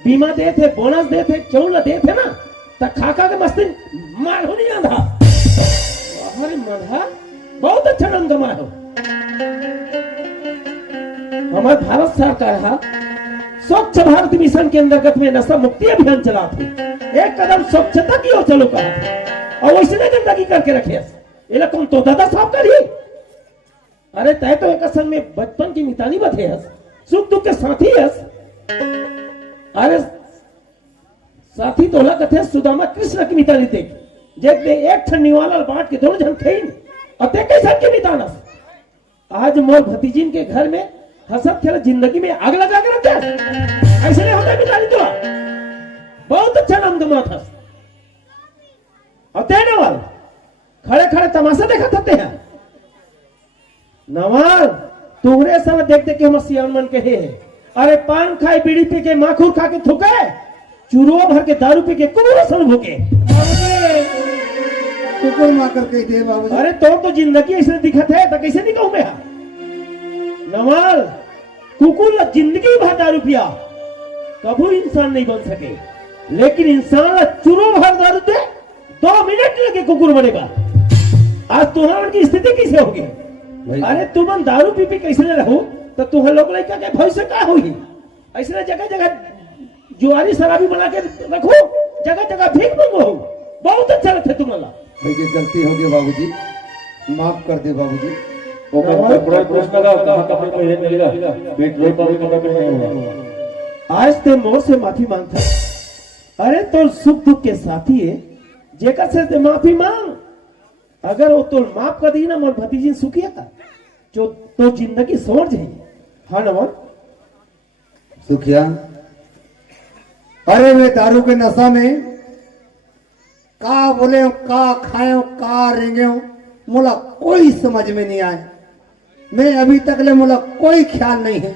बीमा दे थे बोनस दे थे क्यों न दे थे ना तब खाका के मस्ती मार हो नहीं आधा अरे मधा बहुत अच्छा नाम का मार हो हमारे भारत सरकार है स्वच्छ भारत मिशन के अंतर्गत में नशा मुक्ति अभियान चला थे एक कदम स्वच्छता की ओर चलो कहा था और वैसे गंदगी करके रखे ये कौन तो दादा साहब करिए अरे तय तो एक संग में बचपन की मितानी बथे हस सुख दुख के साथी हस अरे साथी तोला कथे सुदामा कृष्ण की मितानी देख जेक दे एक ठन्नी वाला बांट के दोनों जन खेइन अते कैसा के मितानस आज मोर भतीजिन के घर में हसत खेल जिंदगी में आग लगा के रखे ऐसे नहीं होता मितानी तो बहुत अच्छा नाम कमा था और तेने वाले खड़े खड़े तमाशा देखा करते हैं नवाल तुहरे सब देख देख के हम सियान मन के है अरे पान खाए बीड़ी पी के माखूर खा के थूके चूरो भर के दारू पी के कुबूर सन भूके कुकुर माकर कह दे बाबू अरे तो जिंदगी ऐसे दिखत है तो कैसे नहीं कहूं मैं नवाल कुकुर जिंदगी भर दारू पिया कभी इंसान नहीं बन सके लेकिन इंसान चूरो भर दारू दे 2 मिनट लगे कुकुर बनेगा आज तुम्हारा की स्थिति कैसे होगी अरे तुम दारू पी पी कैसे रहो तो तुम्हारे लोग लड़का के भविष्य क्या होगी ऐसे जगह जगह जुआरी शराबी बना के रखो जगह जगह भीख मांगो बहुत अच्छा लगता तुम्हारा भाई की गलती होगी बाबूजी माफ कर दे बाबूजी ओकर बड़ा प्रश्न का कहां कपड़े पहने मिलेगा पेट्रोल पंप कपड़े पहने होगा आज ते मोर से माफी मांगता अरे तो सुख दुख के साथी है जेकर से ते माफी मांग अगर वो तो माफ कर दी ना मोर भतीजी सुखिया का जो तो जिंदगी सवर जाएगी हाँ नमन सुखिया अरे मैं दारू के नशा में का बोले का खाए का रेंगे मोला कोई समझ में नहीं आए मैं अभी तक ले मोला कोई ख्याल नहीं है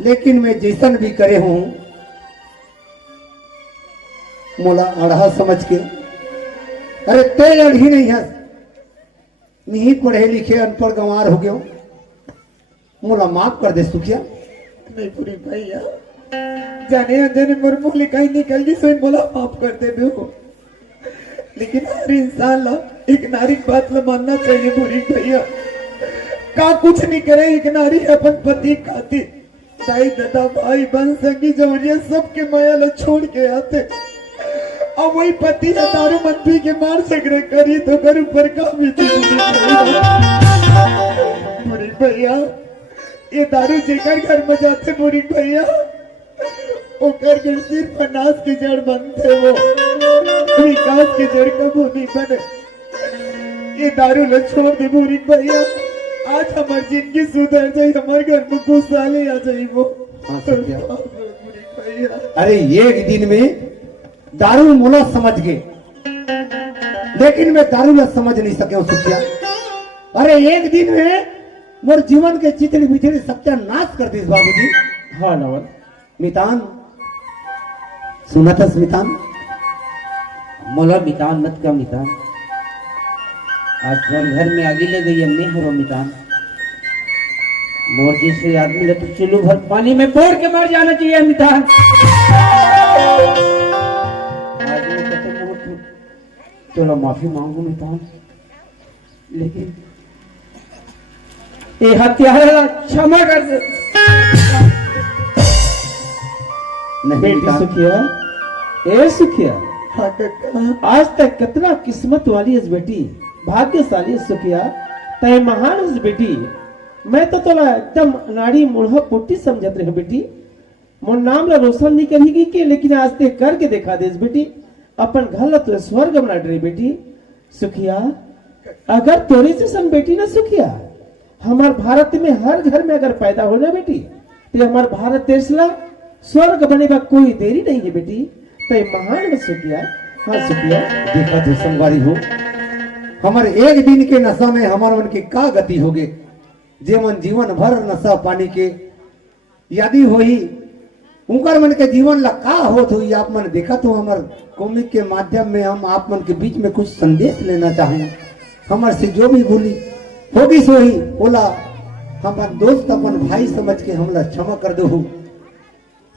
लेकिन मैं जैसन भी करे हूं मोला अढ़ा समझ के अरे तेल अढ़ी नहीं है नहीं पढ़े लिखे अनपढ़ गंवार हो गयो मोला माफ कर दे सुखिया नहीं पूरी भैया जाने अनजाने मोर मुंह लिखाई निकल गई सोई बोला माफ कर दे बेहो लेकिन हर इंसान ला एक नारी की बात ला मानना चाहिए पूरी भैया का कुछ नहीं करे एक नारी अपन पति खातिर दाई दादा भाई बहन संगी जवरिया सबके माया ला छोड़ के आते अब वही पति या दारू मत पी के मार सकरे करी तो कर ऊपर का बीती पूरी भैया ये दारू जेकर घर में जाते पूरी भैया ओकर के सिर्फ अनाज की जड़ बनते वो विकास की जड़ कबू नहीं बने ये दारू ला छोड़ दे पूरी भैया आज हमारी जिंदगी सुधर जाए हमारे घर में खुशहाली आ जाए वो पूरी भैया अरे एक दिन में दारू मोला समझ गए लेकिन मैं दारू ला समझ नहीं सके सुखिया अरे एक दिन में मोर जीवन के चितड़ी बिछड़ी सत्यानाश कर दी बाबूजी हाँ नवन मितान सुना था मितान मोला मितान मत का मितान आज घर में आगे ले गई अम्मी हरो मितान मोर जैसे आदमी ले तो चुल्लू भर पानी में बोर के मर जाना चाहिए मितान आज मैं कहते मोर चलो माफी मांगू मितान लेकिन ये हत्यारा क्षमा कर दे। नहीं बेटी मितान। सुखिया, ए सुखिया, हाँ काका आज तक कितना किस्मत वाली है बेटी, भाग्यशाली है सुखिया, तय महान है बेटी। मैं तो तोला एकदम नाड़ी मुढ़ा पोटी समझत रहे बेटी। मोर नाम ला रोशन नहीं करेगी के, लेकिन आज ते करके दिखा देस बेटी। अपन घर ला तो स्वर्ग बना रही बेटी। सुखिया, अगर तोरे जैसन बेटी ना सुखिया, हमार भारत में हर घर में अगर पैदा हो ना बेटी, तो हमार भारत देश ला स्वर्ग बने का कोई देरी नहीं है बेटी। तय महान है सुखिया। हाँ सुखिया, देखा जो संगवारी हो, हमारे एक दिन के नशा में हमार मन की का गति होगे, जेवन जीवन भर नशा पानी के यदि होई उनकर मन के जीवन ला का होत हुई। आप मन देखा तो हमार कॉमिक के माध्यम में हम आप मन के बीच में कुछ संदेश लेना चाहें। हमार से जो भी भूली होगी सोही बोला, हमार दोस्त अपन भाई समझ के हमला क्षमा कर दो।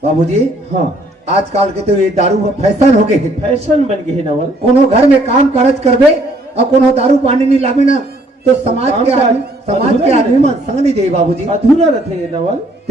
बाबूजी, हाँ आजकल के तो ये दारू फैशन हो गए है। फैशन बन गई है नवल। कोनो घर में काम काज करबे और कोनो दारू पानी नहीं लाबी ना, तो समाज के काम काज आदमी मन संग नहीं दे बाबूजी। अधूरा रहते नवल।